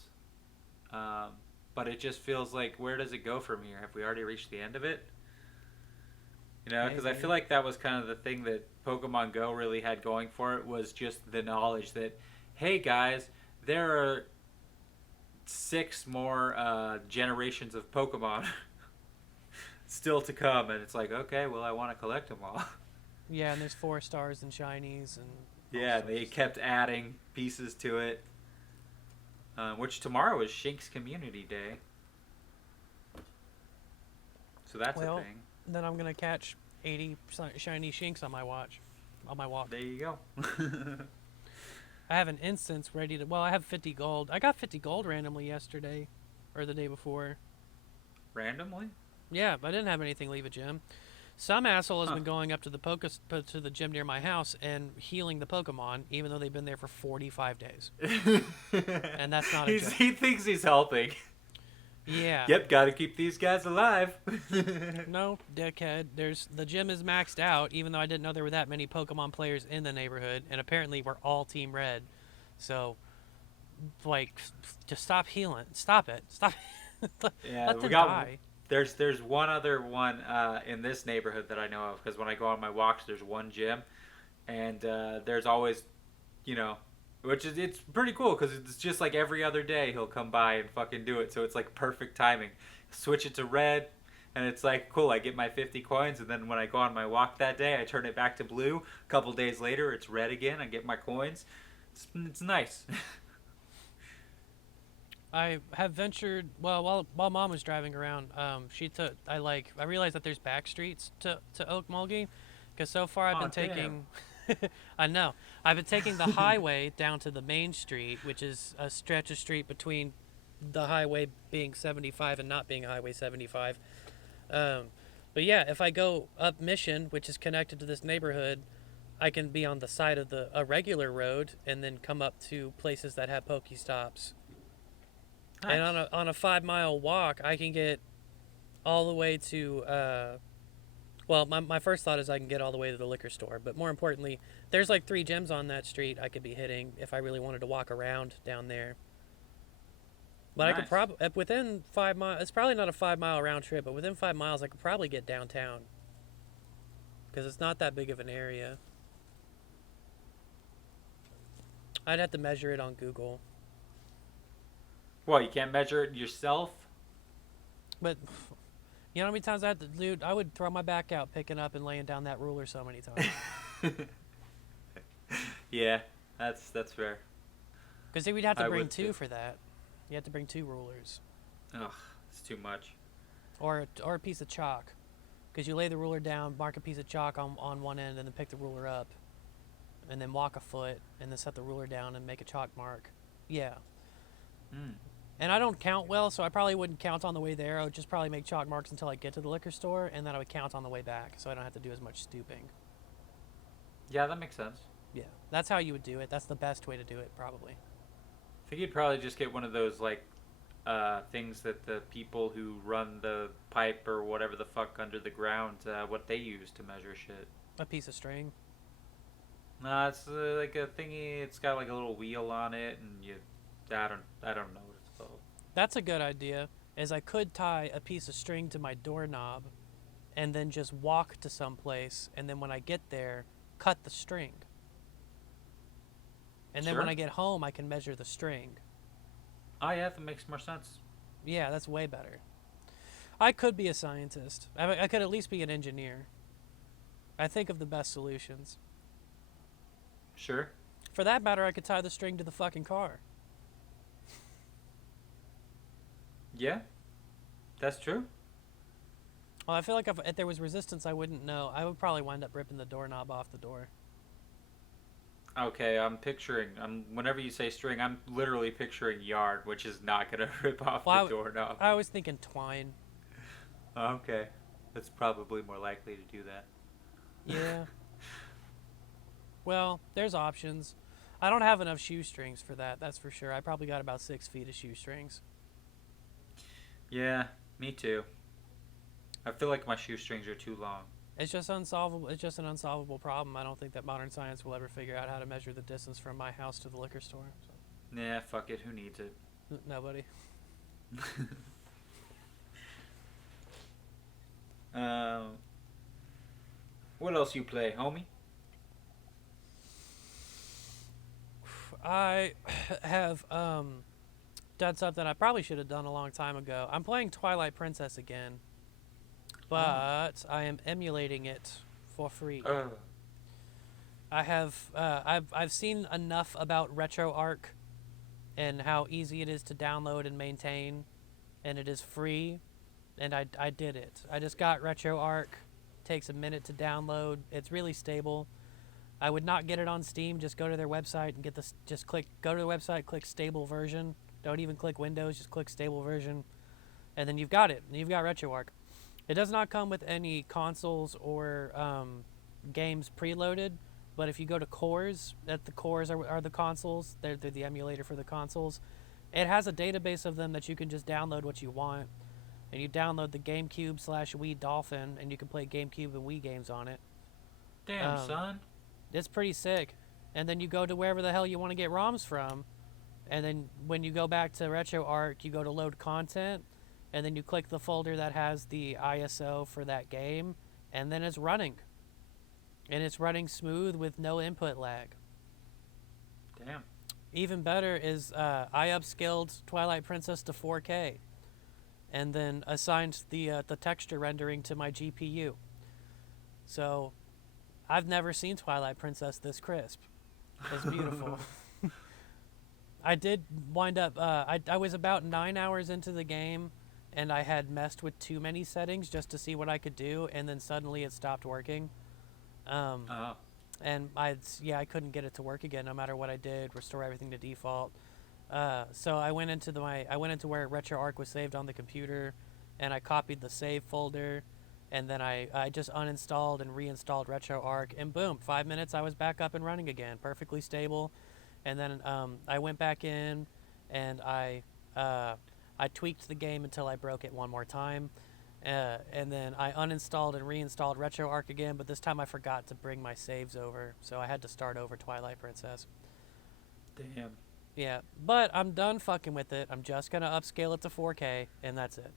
Um, but it just feels like, where does it go from here? Have we already reached the end of it? You know, because I feel Maybe. like that was kind of the thing that Pokemon Go really had going for it, was just the knowledge that, hey guys, there are 6 more generations of Pokemon still to come, and it's like, okay, well, I want to collect them all. Yeah, and there's 4 stars and shinies and all Yeah, sorts they of stuff. kept adding pieces to it. Which tomorrow is Shink's Community Day, so that's a Well, thing. then I'm gonna catch 80 shiny Shinx on my watch, on my walk. There you go. I have an instance ready to. Well, I have 50 gold. I got 50 gold randomly yesterday, or the day before. Randomly? Yeah, but I didn't have anything leave a gym. Some asshole has Huh. been going up to to the gym near my house and healing the Pokemon, even though they've been there for 45 days, and that's not a joke. He thinks he's helping. Yeah. Yep, gotta keep these guys alive. No, dickhead. The gym is maxed out, even though I didn't know there were that many Pokemon players in the neighborhood, and apparently we're all Team Red. So, like, just stop healing. Stop it. Stop. Yeah, Let we them got. die. There's one other one in this neighborhood that I know of, because when I go on my walks, there's one gym, and there's always, you know, which is, it's pretty cool because it's just like every other day he'll come by and fucking do it, so it's like perfect timing. Switch it to red, and it's like cool. I get my 50 coins, and then when I go on my walk that day, I turn it back to blue. A couple days later, it's red again. I get my coins. It's nice. I have ventured while Mom was driving around. She took I realized that there's back streets to Oak Mulgee, because so far I've Oh been damn. taking. I know I've been taking the highway down to the main street, which is a stretch of street between the highway being 75 and not being Highway 75. Um, but yeah, if I go up Mission, which is connected to this neighborhood, I can be on the side of a regular road and then come up to places that have Pokestops. And Nice. on a 5 mile walk, I can get all the way to. Well, my first thought is I can get all the way to the liquor store, but more importantly, there's like 3 gyms on that street I could be hitting if I really wanted to walk around down there. But I could Nice. probably within 5 miles. It's probably not a 5 mile round trip, but within 5 miles, I could probably get downtown because it's not that big of an area. I'd have to measure it on Google, Well, you can't measure it yourself. but you know how many times I had to, dude? I would throw my back out picking up and laying down that ruler so many times. Yeah, that's fair. Because we'd have to I bring would two too. for that. You have to bring 2 rulers. Ugh, it's too much. Or a piece of chalk. Because you lay the ruler down, mark a piece of chalk on one end, and then pick the ruler up. And then walk a foot, and then set the ruler down and make a chalk mark. Yeah. Mm. And I don't count well, so I probably wouldn't count on the way there. I would just probably make chalk marks until I get to the liquor store, and then I would count on the way back, so I don't have to do as much stooping. Yeah, that makes sense. Yeah. That's how you would do it. That's the best way to do it, probably. I think you'd probably just get one of those like things that the people who run the pipe or whatever the fuck under the ground, what they use to measure shit. A piece of string. No, it's like a thingy. It's got like a little wheel on it, and I don't know what it's called. That's a good idea, is I could tie a piece of string to my doorknob and then just walk to some place, and then when I get there, cut the string. And then when Sure. I get home, I can measure the string. Oh yeah, that makes more sense. Yeah, that's way better. I could be a scientist. I could at least be an engineer. I think of the best solutions. Sure. For that matter, I could tie the string to the fucking car. Yeah, that's true. Well, I feel like if there was resistance, I wouldn't know. I would probably wind up ripping the doorknob off the door. Okay, I'm picturing. Whenever you say string, I'm literally picturing yarn, which is not gonna rip off Well, the doorknob. I was thinking twine. Okay, that's probably more likely to do that. Yeah. Well, there's options. I don't have enough shoestrings for that. That's for sure. I probably got about 6 feet of shoestrings. Yeah, me too. I feel like my shoestrings are too long. It's just unsolvable. It's just an unsolvable problem. I don't think that modern science will ever figure out how to measure the distance from my house to the liquor store. So. Nah, fuck it. Who needs it? Nobody. um, what else you play, homie? I have done something I probably should have done a long time ago. I'm playing Twilight Princess again, Oh. but I am emulating it for free. Uh, I've seen enough about RetroArch and how easy it is to download and maintain, and it is free, and I did it. I just got RetroArch. Takes a minute to download. It's really stable. I would not get it on Steam. Just go to their website and get this. Just go to their website, click stable version. Don't even click Windows. Just click stable version, and then you've got it. You've got RetroArch. It does not come with any consoles or games preloaded, but if you go to cores, the cores are the consoles. They're the emulator for the consoles. It has a database of them that you can just download what you want, and you download the GameCube/Wii Dolphin, and you can play GameCube and Wii games on it. damn, Um, son. It's pretty sick. And then you go to wherever the hell you want to get ROMs from. And then when you go back to RetroArch, you go to load content. And then you click the folder that has the ISO for that game. And then it's running. And it's running smooth with no input lag. Damn. Even better is I upscaled Twilight Princess to 4K. And then assigned the texture rendering to my GPU. So I've never seen Twilight Princess this crisp. It's beautiful. I did wind up, I was about 9 hours into the game, and I had messed with too many settings just to see what I could do, and then suddenly it stopped working. Oh. And I couldn't get it to work again no matter what I did, restore everything to default. So I went into where RetroArch was saved on the computer, and I copied the save folder. And then I just uninstalled and reinstalled RetroArch, and boom, 5 minutes I was back up and running again, perfectly stable. And then I went back in, and I tweaked the game until I broke it one more time. And then I uninstalled and reinstalled RetroArch again, but this time I forgot to bring my saves over, so I had to start over Twilight Princess. Damn. Yeah, but I'm done fucking with it. I'm just going to upscale it to 4K, and that's it.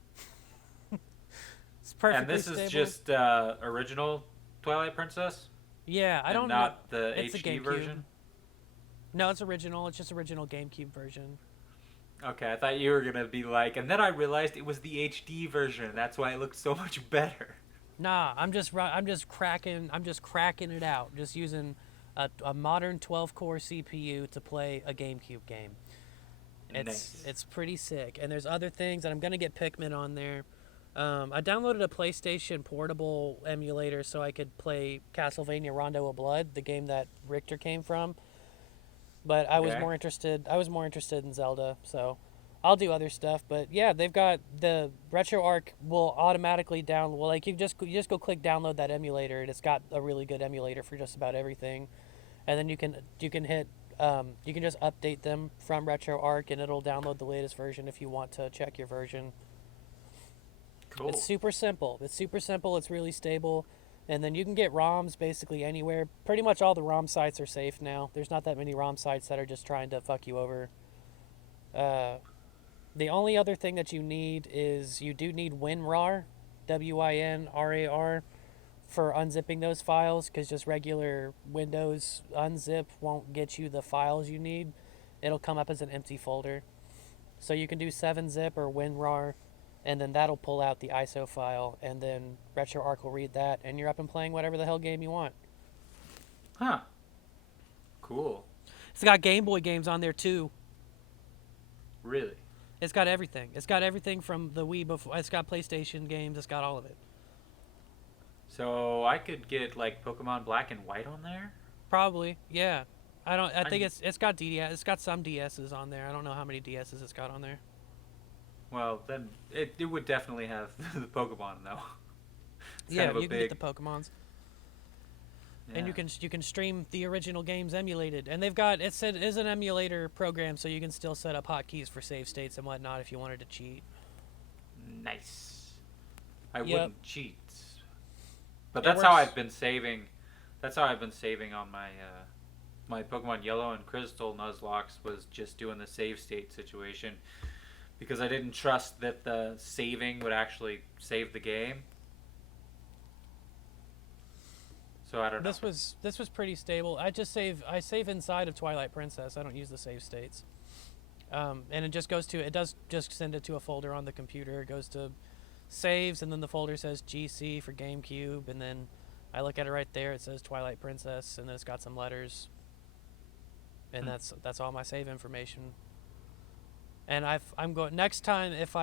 It's perfectly And this stable. is just original Twilight Princess? Yeah, I and don't know. not the It's a HD GameCube. version? No, it's original. It's just original GameCube version. Okay, I thought you were gonna be like, and then I realized it was the HD version. That's why it looked so much better. Nah, I'm just cracking it out. Just using a modern 12-core CPU to play a GameCube game. Nice. It's pretty sick. And there's other things, and I'm gonna get Pikmin on there. I downloaded a PlayStation Portable emulator so I could play Castlevania Rondo of Blood, the game that Richter came from. But I was Okay. more interested. I was more interested in Zelda, so I'll do other stuff. But yeah, they've got the RetroArch will automatically download. Well, like you just go click download that emulator, and it's got a really good emulator for just about everything. And then you can hit you can just update them from RetroArch, and it'll download the latest version if you want to check your version. Cool. It's super simple. It's really stable. And then you can get ROMs basically anywhere. Pretty much all the ROM sites are safe now. There's not that many ROM sites that are just trying to fuck you over. The only other thing that you need is you do need WinRAR, WinRAR, for unzipping those files, because just regular Windows unzip won't get you the files you need. It'll come up as an empty folder. So you can do 7-zip or WinRAR, and then that'll pull out the ISO file, and then RetroArch will read that, and you're up and playing whatever the hell game you want. Huh. Cool. It's got Game Boy games on there too. Really? It's got everything. It's got everything from the Wii before. It's got PlayStation games. It's got all of it. So I could get like Pokemon Black and White on there? Probably, yeah. I think it's got DS. It's got some DSs on there. I don't know how many DSs it's got on there. Well, then it would definitely have the Pokemon though. It's Yeah, kind of a you can get the Pokemons. And Yeah. you can stream the original games emulated, and they've got it said is an emulator program, so you can still set up hotkeys for save states and whatnot if you wanted to cheat. Nice. I Yep, wouldn't cheat, but it that's how works. I've been saving. That's how I've been saving on my my Pokemon Yellow and Crystal Nuzlocke was just doing the save state situation because I didn't trust that the saving would actually save the game. So I don't know. This was pretty stable. I save inside of Twilight Princess. I don't use the save states. And it just goes to it does just send it to a folder on the computer. It goes to saves, and then the folder says GC for GameCube, and then I look at it right there. It says Twilight Princess, and then it's got some letters, and that's all my save information. And I'm going next time if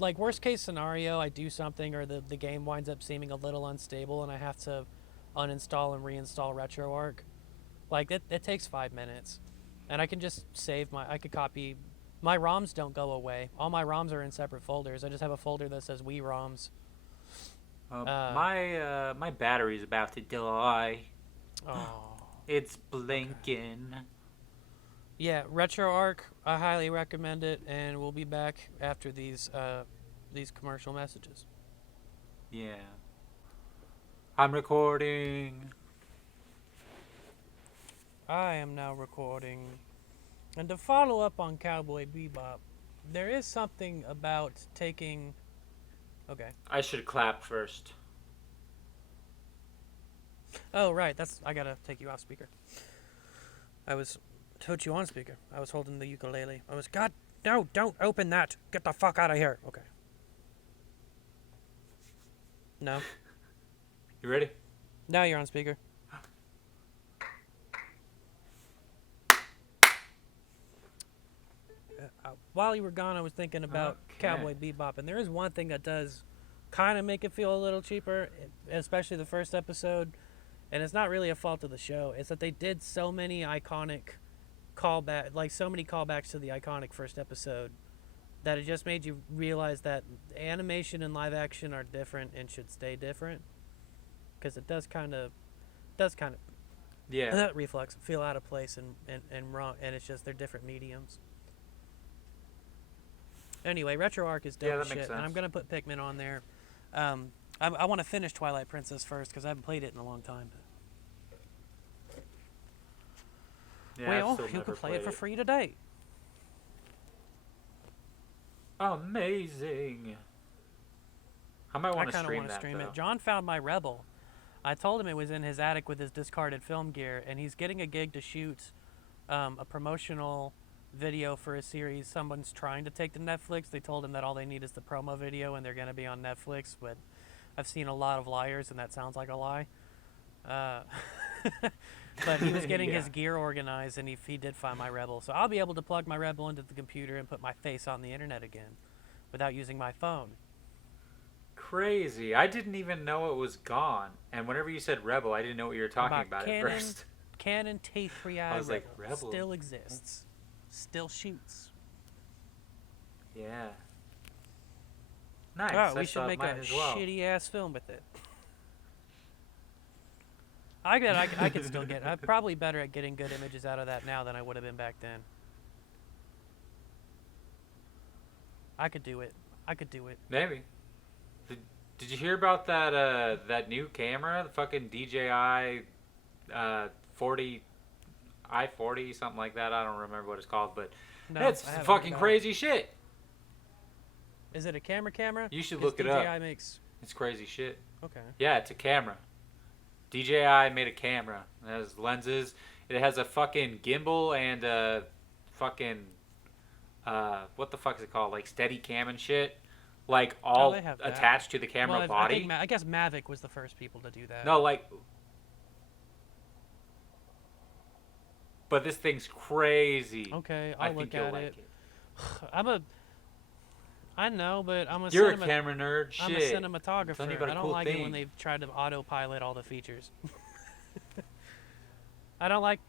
like worst case scenario I do something or the game winds up seeming a little unstable and I have to uninstall and reinstall RetroArch, like it takes 5 minutes, and I can just I could copy. My ROMs don't go away. All my ROMs are in separate folders. I just have a folder that says Wii ROMs. My battery's about to die. Oh, It's blinking. okay. Yeah, RetroArch. I highly recommend it, and we'll be back after these commercial messages. Yeah. I'm recording. I am now recording. And to follow up on Cowboy Bebop, there is something about taking. Okay. I should clap first. Oh, right. I gotta take you off speaker. I was. Put you on speaker. I was holding the ukulele. God, no, don't open that. Get the fuck out of here. Okay. No. You ready? Now you're on speaker. While you were gone, I was thinking about Cowboy Bebop, and there is one thing that does kind of make it feel a little cheaper, especially the first episode, and it's not really a fault of the show. It's that they did so many iconic so many callbacks to the iconic first episode, that it just made you realize that animation and live action are different and should stay different, because it does kind of Yeah. that reflex feel out of place and wrong, and it's just they're different mediums. Anyway, RetroArch is dope Yeah, that as makes shit, and I'm sense. gonna put Pikmin on there. I want to finish Twilight Princess first because I haven't played it in a long time. Yeah, Well, I've still you never can play it played for free today. Amazing. I might I want to kind of stream want to that stream though. it. John found my Rebel. I told him it was in his attic with his discarded film gear, and he's getting a gig to shoot a promotional video for a series someone's trying to take to Netflix. They told him that all they need is the promo video, and they're going to be on Netflix, but I've seen a lot of liars, and that sounds like a lie. But he was getting Yeah. his gear organized, and he did find my Rebel. So I'll be able to plug my Rebel into the computer and put my face on the internet again without using my phone. Crazy. I didn't even know it was gone. And whenever you said Rebel, I didn't know what you were talking about at first. Canon T3i I was like, Rebel Rebel? still exists. Still shoots. Yeah. Nice. Oh, I we should thought make mine a as well. shitty ass film with it. I could still get. I'm probably better at getting good images out of that now than I would have been back then. I could do it. Maybe. Did you hear about that new camera? The fucking DJI 40 I-40 something like that. I don't remember what it's called, but No, it's I haven't fucking heard about crazy shit. it. Is it a camera? You should 'Cause look it up. DJI makes. It's crazy shit. Okay. Yeah, it's a camera. DJI made a camera. It has lenses. It has a fucking gimbal and a fucking what the fuck is it called? Like steady cam and shit. Like all they have that. attached to the camera Well, body. I guess Mavic was the first people to do that. No, like. But this thing's crazy. Okay, I I'll think look you'll at like it. I know, but I'm a You're a camera nerd. I'm a Shit. Tell me cinematographer. about a I don't cool like it thing. when they've tried to autopilot all the features. I don't like.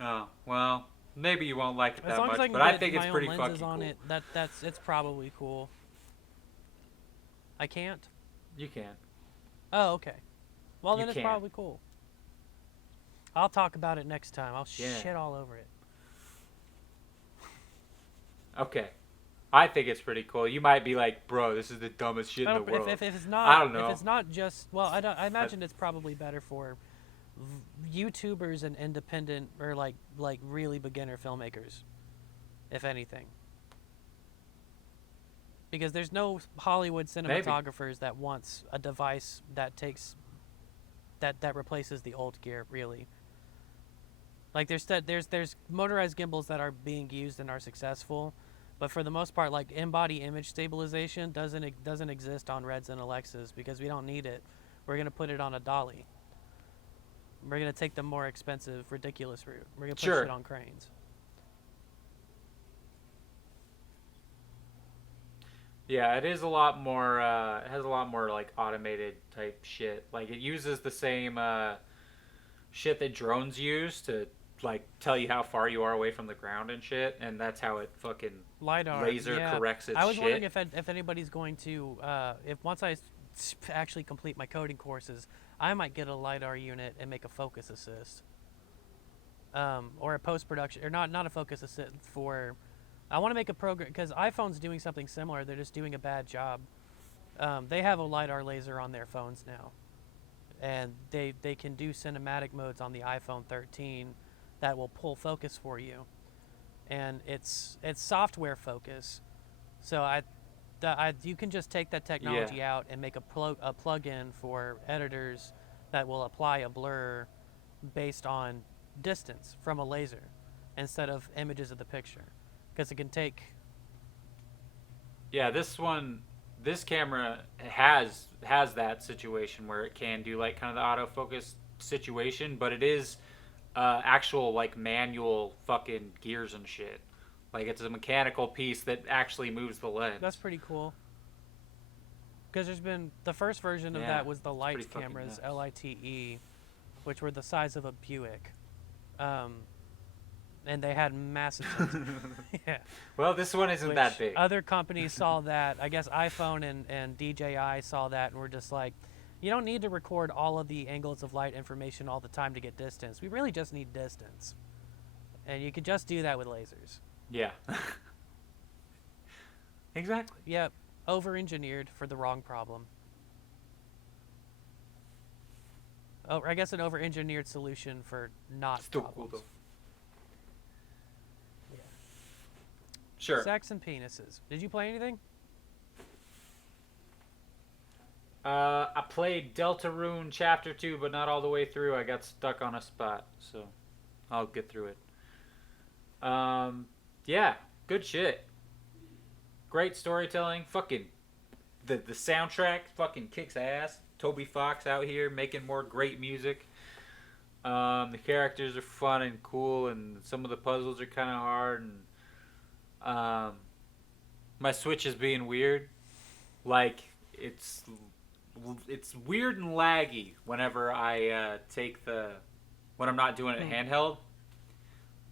Oh well, maybe you won't like it As that long much, as I can but I get think my it's own pretty lenses fucking on cool. it, it's probably cool. I can't. You can. Oh, okay. Well, You then it's can. probably cool. I'll talk about it next time. I'll Yeah. shit all over it. Okay. I think it's pretty cool. You might be like, bro, this is the dumbest shit in the world. If it's I not don't know. just, well, I imagine it's probably better for YouTubers and independent or like really beginner filmmakers, if anything. Because there's no Hollywood cinematographers that wants a device that takes that replaces the old gear, really. Like there's motorized gimbals that are being used and are successful, but for the most part, like in-body image stabilization doesn't exist on Reds and Alexas because we don't need it. We're gonna put it on a dolly. We're gonna take the more expensive, ridiculous route. We're gonna put shit on cranes. Yeah, it is a lot more. It has a lot more like automated type shit. Like it uses the same shit that drones use to like tell you how far you are away from the ground and shit, and that's how it fucking LiDAR laser corrects its shit. I was wondering if anybody's going to if once I actually complete my coding courses, I might get a LiDAR unit and make a focus assist, or a post production, or not a focus assist for. I want to make a program because iPhone's doing something similar. They're just doing a bad job. They have a LiDAR laser on their phones now, and they can do cinematic modes on the iPhone 13 that will pull focus for you, and it's software focus. So you can just take that technology out and make a plug-in for editors that will apply a blur based on distance from a laser instead of images of the picture. Because it can take. Yeah, this camera has that situation where it can do like kind of the autofocus situation, but it is actual like manual fucking gears and shit. Like it's a mechanical piece that actually moves the lens. That's pretty cool. Because there's been the first version of that was the light cameras, LITE, which were the size of a Buick. And they had massive sensors. Yeah. Well, this one isn't that big. Other companies saw that. I guess iPhone and DJI saw that and were just like, you don't need to record all of the angles of light information all the time to get distance. We really just need distance. And you could just do that with lasers. Yeah. Exactly. Yep. Over-engineered for the wrong problem. Oh, I guess an over-engineered solution for not Still problems. cool though. Sure. Sex and penises. Did you play anything? I played Deltarune Chapter 2, but not all the way through. I got stuck on a spot, so I'll get through it. Yeah, good shit. Great storytelling. Fucking the soundtrack fucking kicks ass. Toby Fox out here making more great music. The characters are fun and cool, and some of the puzzles are kind of hard, and my Switch is being weird. Like it's weird and laggy whenever I when I'm not doing it handheld.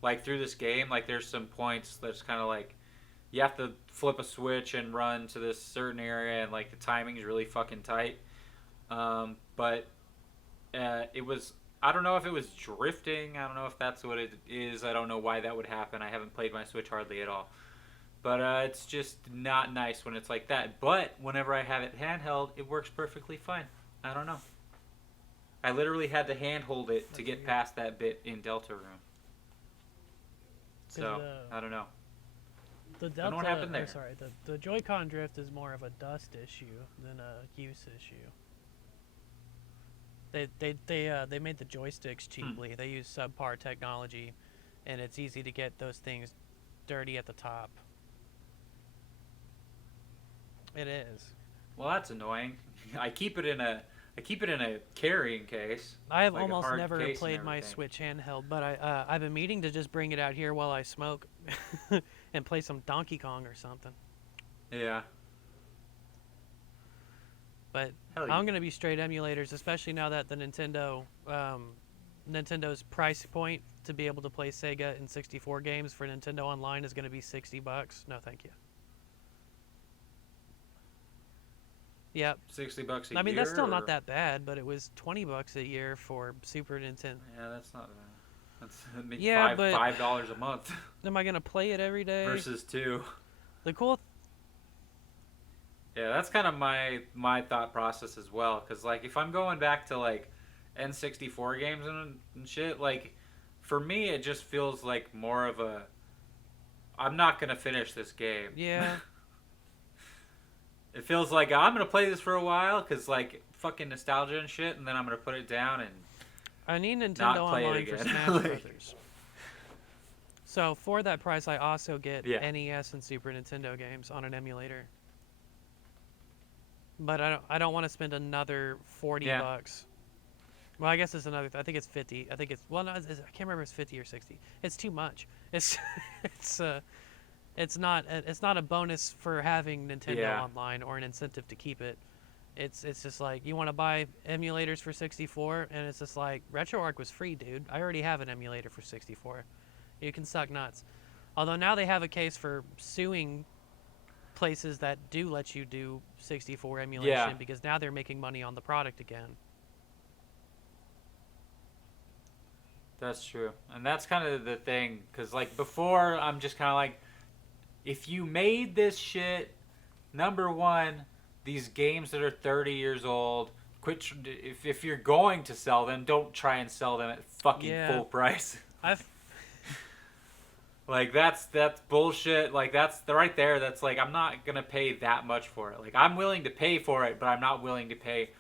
Like through this game, like there's some points that's kind of like you have to flip a switch and run to this certain area, and like the timing is really fucking tight. But it was. I don't know if it was drifting. I don't know if that's what it is. I don't know why that would happen. I haven't played my Switch hardly at all. But it's just not nice when it's like that. But whenever I have it handheld, it works perfectly fine. I don't know. I literally had to handhold it to get past that bit in Deltarune. So, I don't know. The Delta, what happened there? Sorry, the Joy-Con drift is more of a dust issue than a use issue. They made the joysticks cheaply. They use subpar technology, and it's easy to get those things dirty at the top. It is. Well, that's annoying. I keep it in a carrying case. I have like almost never played my Switch handheld, but I've been meaning to just bring it out here while I smoke and play some Donkey Kong or something. Yeah. But I'm gonna be straight emulators, especially now that the Nintendo's price point to be able to play Sega and 64 games for Nintendo Online is gonna be $60. No, thank you. Yep. $60 a I mean, year. that's still not Or... that bad, but it was $20 a year for Super Nintendo. Yeah, that's not bad. That's I mean, Yeah, but $5 a month am I gonna play it every day? versus two. The cool. Yeah, that's kind of my thought process as well. Cause like if I'm going back to like N64 games and shit, like for me it just feels like more of a I'm not gonna finish this game. Yeah. It feels like I'm gonna play this for a while because like fucking nostalgia and shit, and then I'm gonna put it down and I need Nintendo not play it Online for again. Smash Like- Brothers. So for that price, I also get Yeah. NES and Super Nintendo games on an emulator. But I don't want to spend another $40. Yeah. Well, I guess it's another. I think it's 50. I think it's well, no, I can't remember if it's 50 or 60. It's too much. It's it's it's not a bonus for having Nintendo Yeah. Online or an incentive to keep it. It's just like you want to buy emulators for 64, and it's just like RetroArch was free, dude. I already have an emulator for 64. You can suck nuts. Although now they have a case for suing places that do let you do 64 emulation Yeah. because now they're making money on the product again. That's true. And that's kind of the thing. Because, like, before, I'm just kind of like, if you made this shit, number one, these games that are 30 years old, quit. If you're going to sell them, don't try and sell them at fucking Yeah. full price. I've Like, that's bullshit. Like, that's right there. That's like, I'm not going to pay that much for it. Like, I'm willing to pay for it, but I'm not willing to pay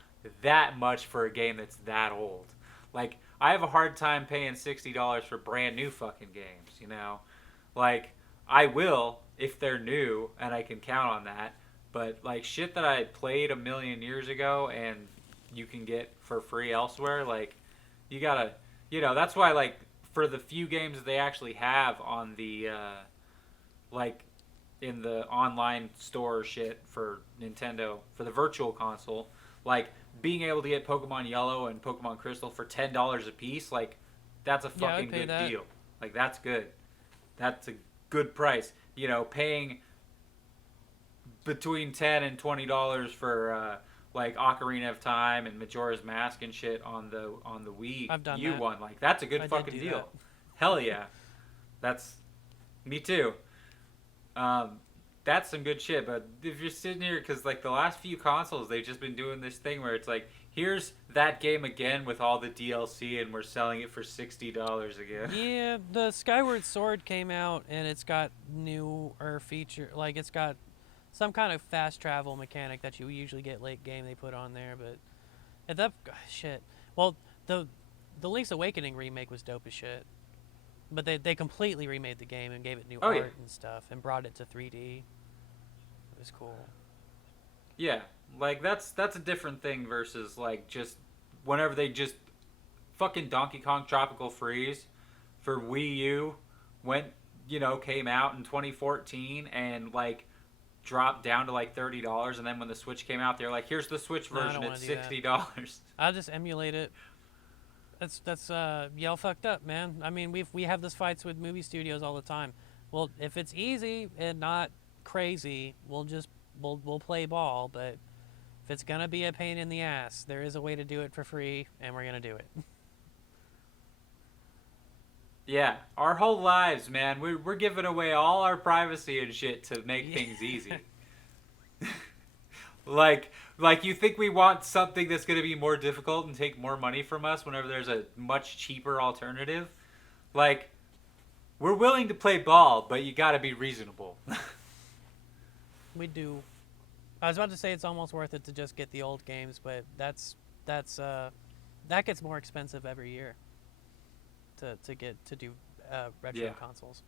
that much for a game that's that old. Like, I have a hard time paying $60 for brand new fucking games, you know? Like, I will if they're new and I can count on that. But, like, shit that I played a million years ago and you can get for free elsewhere, like, you gotta, you know, that's why, like, for the few games that they actually have on the, like, in the online store shit for Nintendo, for the virtual console, like, being able to get Pokemon Yellow and Pokemon Crystal for $10 a piece, like, that's a Yeah, I'd fucking pay good that. deal. Like, that's good. That's a good price. You know, paying between $10 and $20 for like Ocarina of Time and Majora's Mask and shit on the Wii I've done U that. one, like that's a good I did fucking do deal. that. Hell yeah, that's me too. That's some good shit. But if you're sitting here, because like the last few consoles, they've just been doing this thing where it's like, here's that game again with all the DLC, and we're selling it for $60 again. Yeah, the Skyward Sword came out and it's got newer feature, like it's got some kind of fast travel mechanic that you usually get late game they put on there, but at that shit. Well, the Link's Awakening remake was dope as shit. But they completely remade the game and gave it new Oh, art yeah. and stuff and brought it to 3D. It was cool. Yeah, like that's a different thing versus like just whenever they just fucking Donkey Kong Tropical Freeze for Wii U came out in 2014 and like dropped down to like $30, and then when the Switch came out, they're like, here's the Switch No, I version don't at wanna do that. $60. I'll just emulate it. That's y'all fucked up, man. I mean, we have this fights with movie studios all the time. Well, if it's easy and not crazy, we'll play ball, but if it's gonna be a pain in the ass, there is a way to do it for free, and we're gonna do it. Yeah, our whole lives, man, we're giving away all our privacy and shit to make Yeah. things easy. Like you think we want something that's going to be more difficult and take more money from us whenever there's a much cheaper alternative? Like, we're willing to play ball, but you got to be reasonable. We do. I was about to say it's almost worth it to just get the old games, but that gets more expensive every year to do retro Yeah. consoles.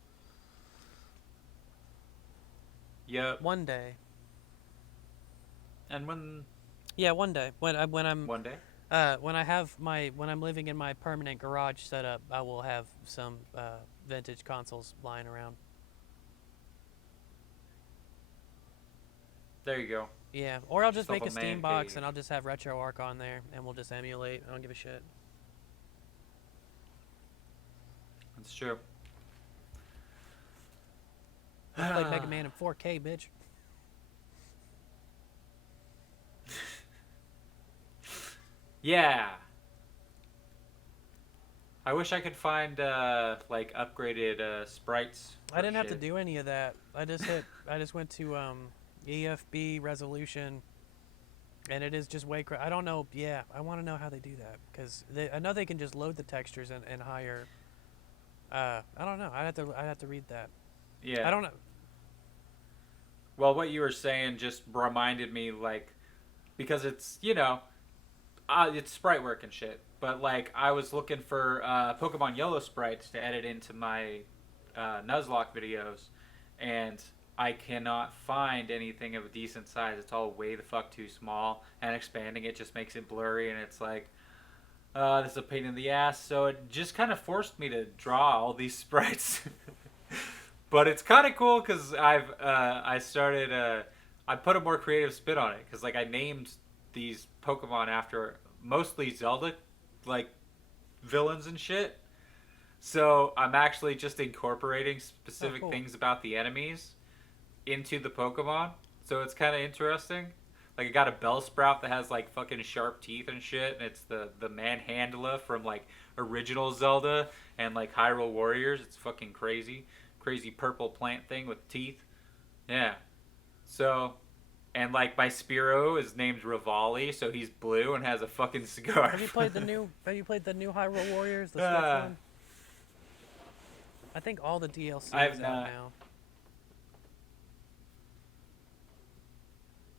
Yep. One day. And when Yeah, one day when I'm one day? when I'm living in my permanent garage setup, I will have some vintage consoles lying around. There you go. Yeah, or I'll just Yourself make a a man Steam box cave. and I'll just have RetroArch on there and we'll just emulate. I don't give a shit. That's true. I play Mega Man in 4K, bitch. Yeah. I wish I could find like upgraded sprites I for didn't have to shit. do any of that. I just went to EFB resolution, and it is just way. I don't know. Yeah, I want to know how they do that because I know they can just load the textures and higher. I don't know. I'd have to read that. Yeah. I don't know. Well, what you were saying just reminded me, like, because it's it's sprite work and shit. But like, I was looking for Pokemon Yellow sprites to edit into my Nuzlocke videos, and I cannot find anything of a decent size. It's all way the fuck too small, and expanding it just makes it blurry, and it's like, this is a pain in the ass. So it just kind of forced me to draw all these sprites. But it's kind of cool because I started I put a more creative spin on it because like I named these Pokemon after mostly Zelda like villains and shit. So I'm actually just incorporating Oh, specific cool. things about the enemies into the Pokemon. So it's kind of interesting. Like I got a Bellsprout that has like fucking sharp teeth and shit, and it's the Manhandla from like original Zelda and like Hyrule Warriors. It's fucking crazy, crazy purple plant thing with teeth. Yeah. So, and like my Spearow is named Rivali, so he's blue and has a fucking scarf. Have you played the new Hyrule Warriors, the Switch uh, one? I think all the DLC I've is out not. now.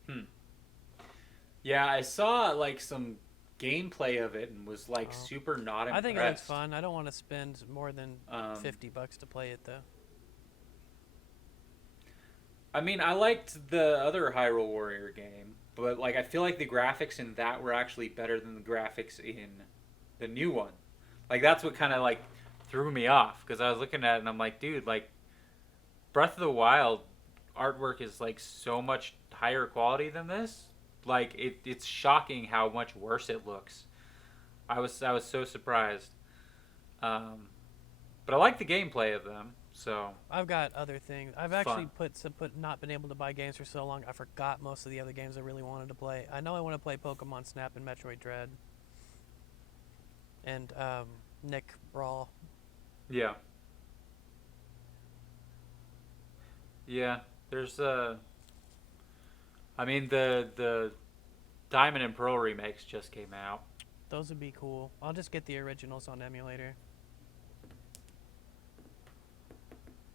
Hmm. Yeah, I saw like some gameplay of it and was like Oh, super not I think it looks impressed. fun. I don't want to spend more than Um, $50 to play it though. I mean, I liked the other Hyrule Warrior game, but like I feel like the graphics in that were actually better than the graphics in the new one. Like that's what kind of like threw me off because I was looking at it and I'm like, dude, like Breath of the Wild artwork is like so much higher quality than this. Like it's shocking how much worse it looks. I was so surprised. Um, but I like the gameplay of them, so I've got other things. I've it's fun. actually put not been able to buy games for so long. I forgot most of the other games I really wanted to play. I know I want to play Pokemon Snap and Metroid Dread and Nick Brawl. Yeah, yeah. There's I mean the Diamond and Pearl remakes just came out. Those would be cool. I'll just get the originals on emulator.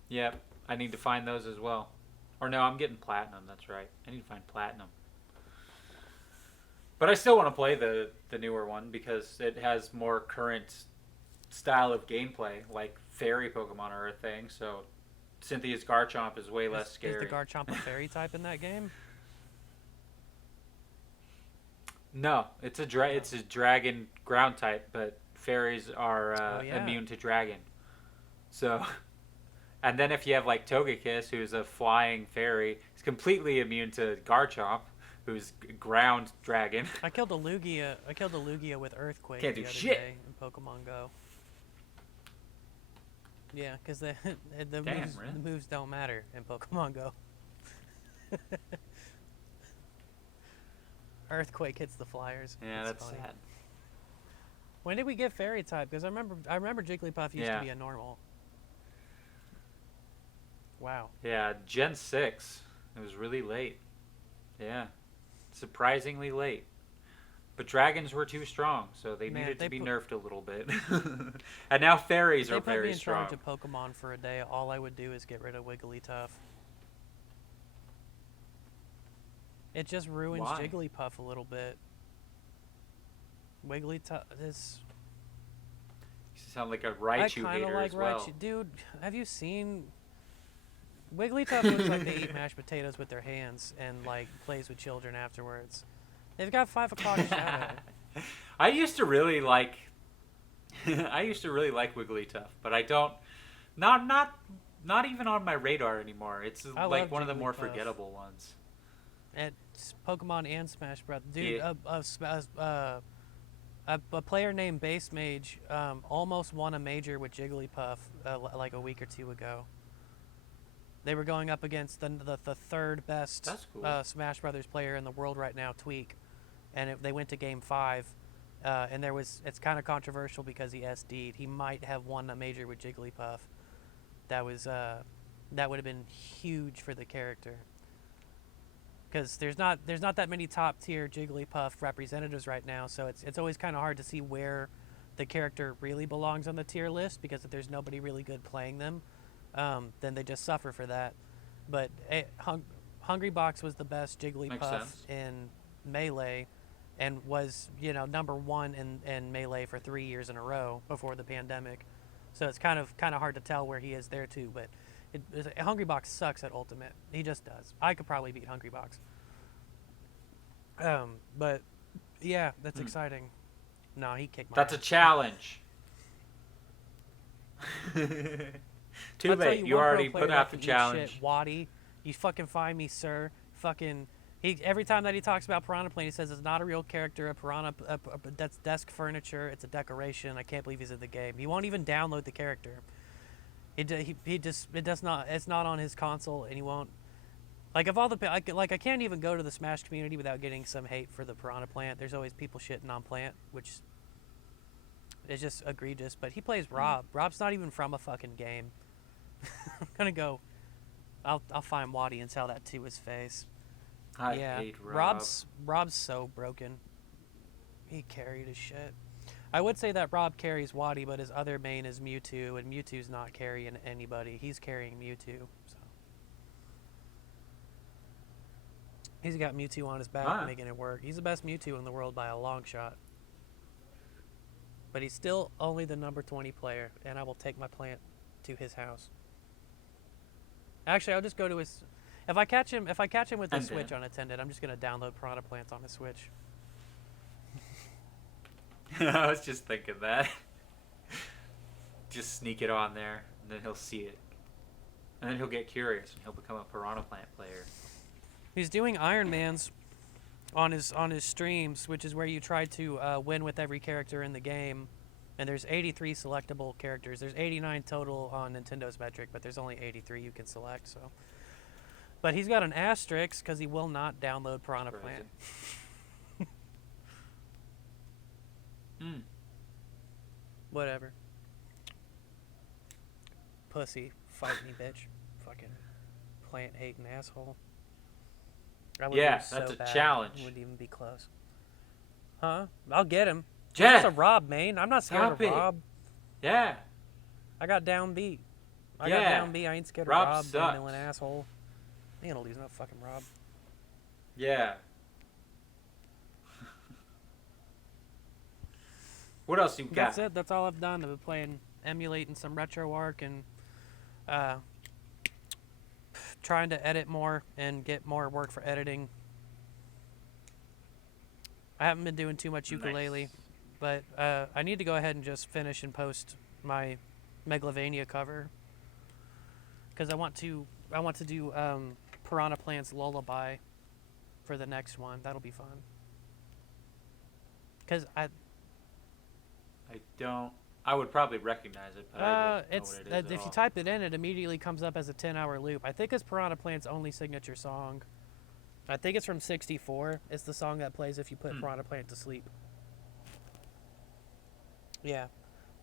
Yep, I need to find those as well. Or no, I'm getting platinum. That's right. I need to find platinum. But I still want to play the newer one because it has more current style of gameplay. Like fairy Pokemon are a thing, so Cynthia's Garchomp is way less Is the scary. Garchomp a fairy type in that game? No, Oh, it's a dragon ground type, but fairies are oh yeah. immune to dragon. So, and then if you have like Togekiss, who's a flying fairy, he's completely immune to Garchomp, who's ground dragon. I killed a Lugia. I killed a Lugia with Earthquake Can't do the other shit. day in Pokemon Go. Yeah, because the Damn, really? the moves don't matter in Pokemon Go. Earthquake hits the flyers. Yeah, It's that's funny. sad. When did we get Fairy type? Because I remember Jigglypuff used to Yeah, be a normal. Wow. yeah. Gen 6. It was really late. Yeah, surprisingly late. But dragons were too strong, so they Man, needed to be nerfed a little bit. And now if fairies they are put me very in charge strong. of Pokemon for a day, all I would do is get rid of Wigglytuff. It just ruins Why? Jigglypuff a little bit. Wigglytuff is. You sound like a I Raichu kind of hater like as well. Raichu. Dude, have you seen. Wigglytuff looks like they eat mashed potatoes with their hands and, like, plays with children afterwards. They've got 5 o'clock shadow. I used to really like I used to really like Wigglytuff, but I don't not not not even on my radar anymore. It's I like love one of the more Jigglypuff. forgettable ones. It's Pokemon and Smash Bros. Dude, Yeah. a player named Base Mage almost won a major with Jigglypuff like a week or two ago. They were going up against the third best That's cool. Smash Brothers player in the world right now, Tweak, and they went to Game 5, And it's kind of controversial because he SD'd. He might have won a major with Jigglypuff. That would have been huge for the character. Because there's not that many top tier Jigglypuff representatives right now, so it's always kind of hard to see where the character really belongs on the tier list, because if there's nobody really good playing them, then they just suffer for that. But Hungry Box was the best Jigglypuff in Melee, and was number 1 in Melee for 3 years in a row before the pandemic. So it's kind of hard to tell where he is there too. But Hungry Box sucks at Ultimate. He just does. I could probably beat Hungry Box. But yeah, that's exciting. No, he kicked my That's ass. a challenge. Too late. You already put out the challenge. Shit, Waddy, you fucking find me, sir. Fucking. Every time that he talks about Piranha Plant, he says it's not a real character. That's desk furniture. It's a decoration. I can't believe he's in the game. He won't even download the character. It does not. It's not on his console, and he won't. Like, of all the I can't even go to the Smash community without getting some hate for the Piranha Plant. There's always people shitting on Plant, which is just egregious. But he plays Rob. Rob's not even from a fucking game. I'm gonna go. I'll find Waddy and tell that to his face. I hate Rob. Rob's so broken. He carried his shit. I would say that Rob carries Waddy, but his other main is Mewtwo, and Mewtwo's not carrying anybody. He's carrying Mewtwo. So he's got Mewtwo on his back, making it work. He's the best Mewtwo in the world by a long shot. But he's still only the number 20 player, and I will take my Plant to his house. Actually, I'll just go to his. If I catch him with the Switch unattended, I'm just gonna download Piranha Plants on his Switch. I was just thinking that. Just sneak it on there, and then he'll see it, and then he'll get curious, and he'll become a Piranha Plant player. He's doing Iron Mans on his streams, which is where you try to win with every character in the game. And there's 83 selectable characters. There's 89 total on Nintendo's metric, but there's only 83 you can select. So, but he's got an asterisk because he will not download Piranha Plant. Whatever. Pussy, fight me, bitch. Fucking plant hating asshole. That's a challenge. It wouldn't even be close. Huh? I'll get him. Jeff! That's a Rob, man. I'm not scared of Rob. Yeah. I got down beat. I ain't scared of Rob. Vanilla asshole. I ain't gonna lose no fucking Rob. Yeah. What else you got? That's it. That's all I've done. I've been playing, emulating some RetroArch, and trying to edit more and get more work for editing. I haven't been doing too much ukulele, but I need to go ahead and just finish and post my Megalovania cover, because I want to do Piranha Plant's Lullaby for the next one. That'll be fun. Because I would probably recognize it, but I don't know what it is if you type it in, it immediately comes up as a 10-hour loop. I think it's Piranha Plant's only signature song. I think it's from 64. It's the song that plays if you put Piranha Plant to sleep. Yeah.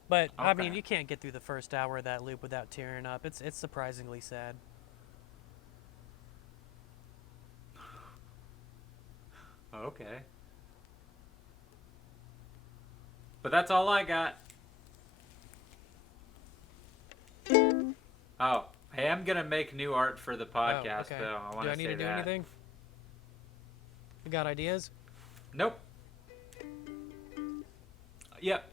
But, okay. I mean, you can't get through the first hour of that loop without tearing up. It's surprisingly sad. Okay. But that's all I got. Oh, I am going to make new art for the podcast, though. I want to say that. Do I need to do anything? You got ideas? Nope. Yep.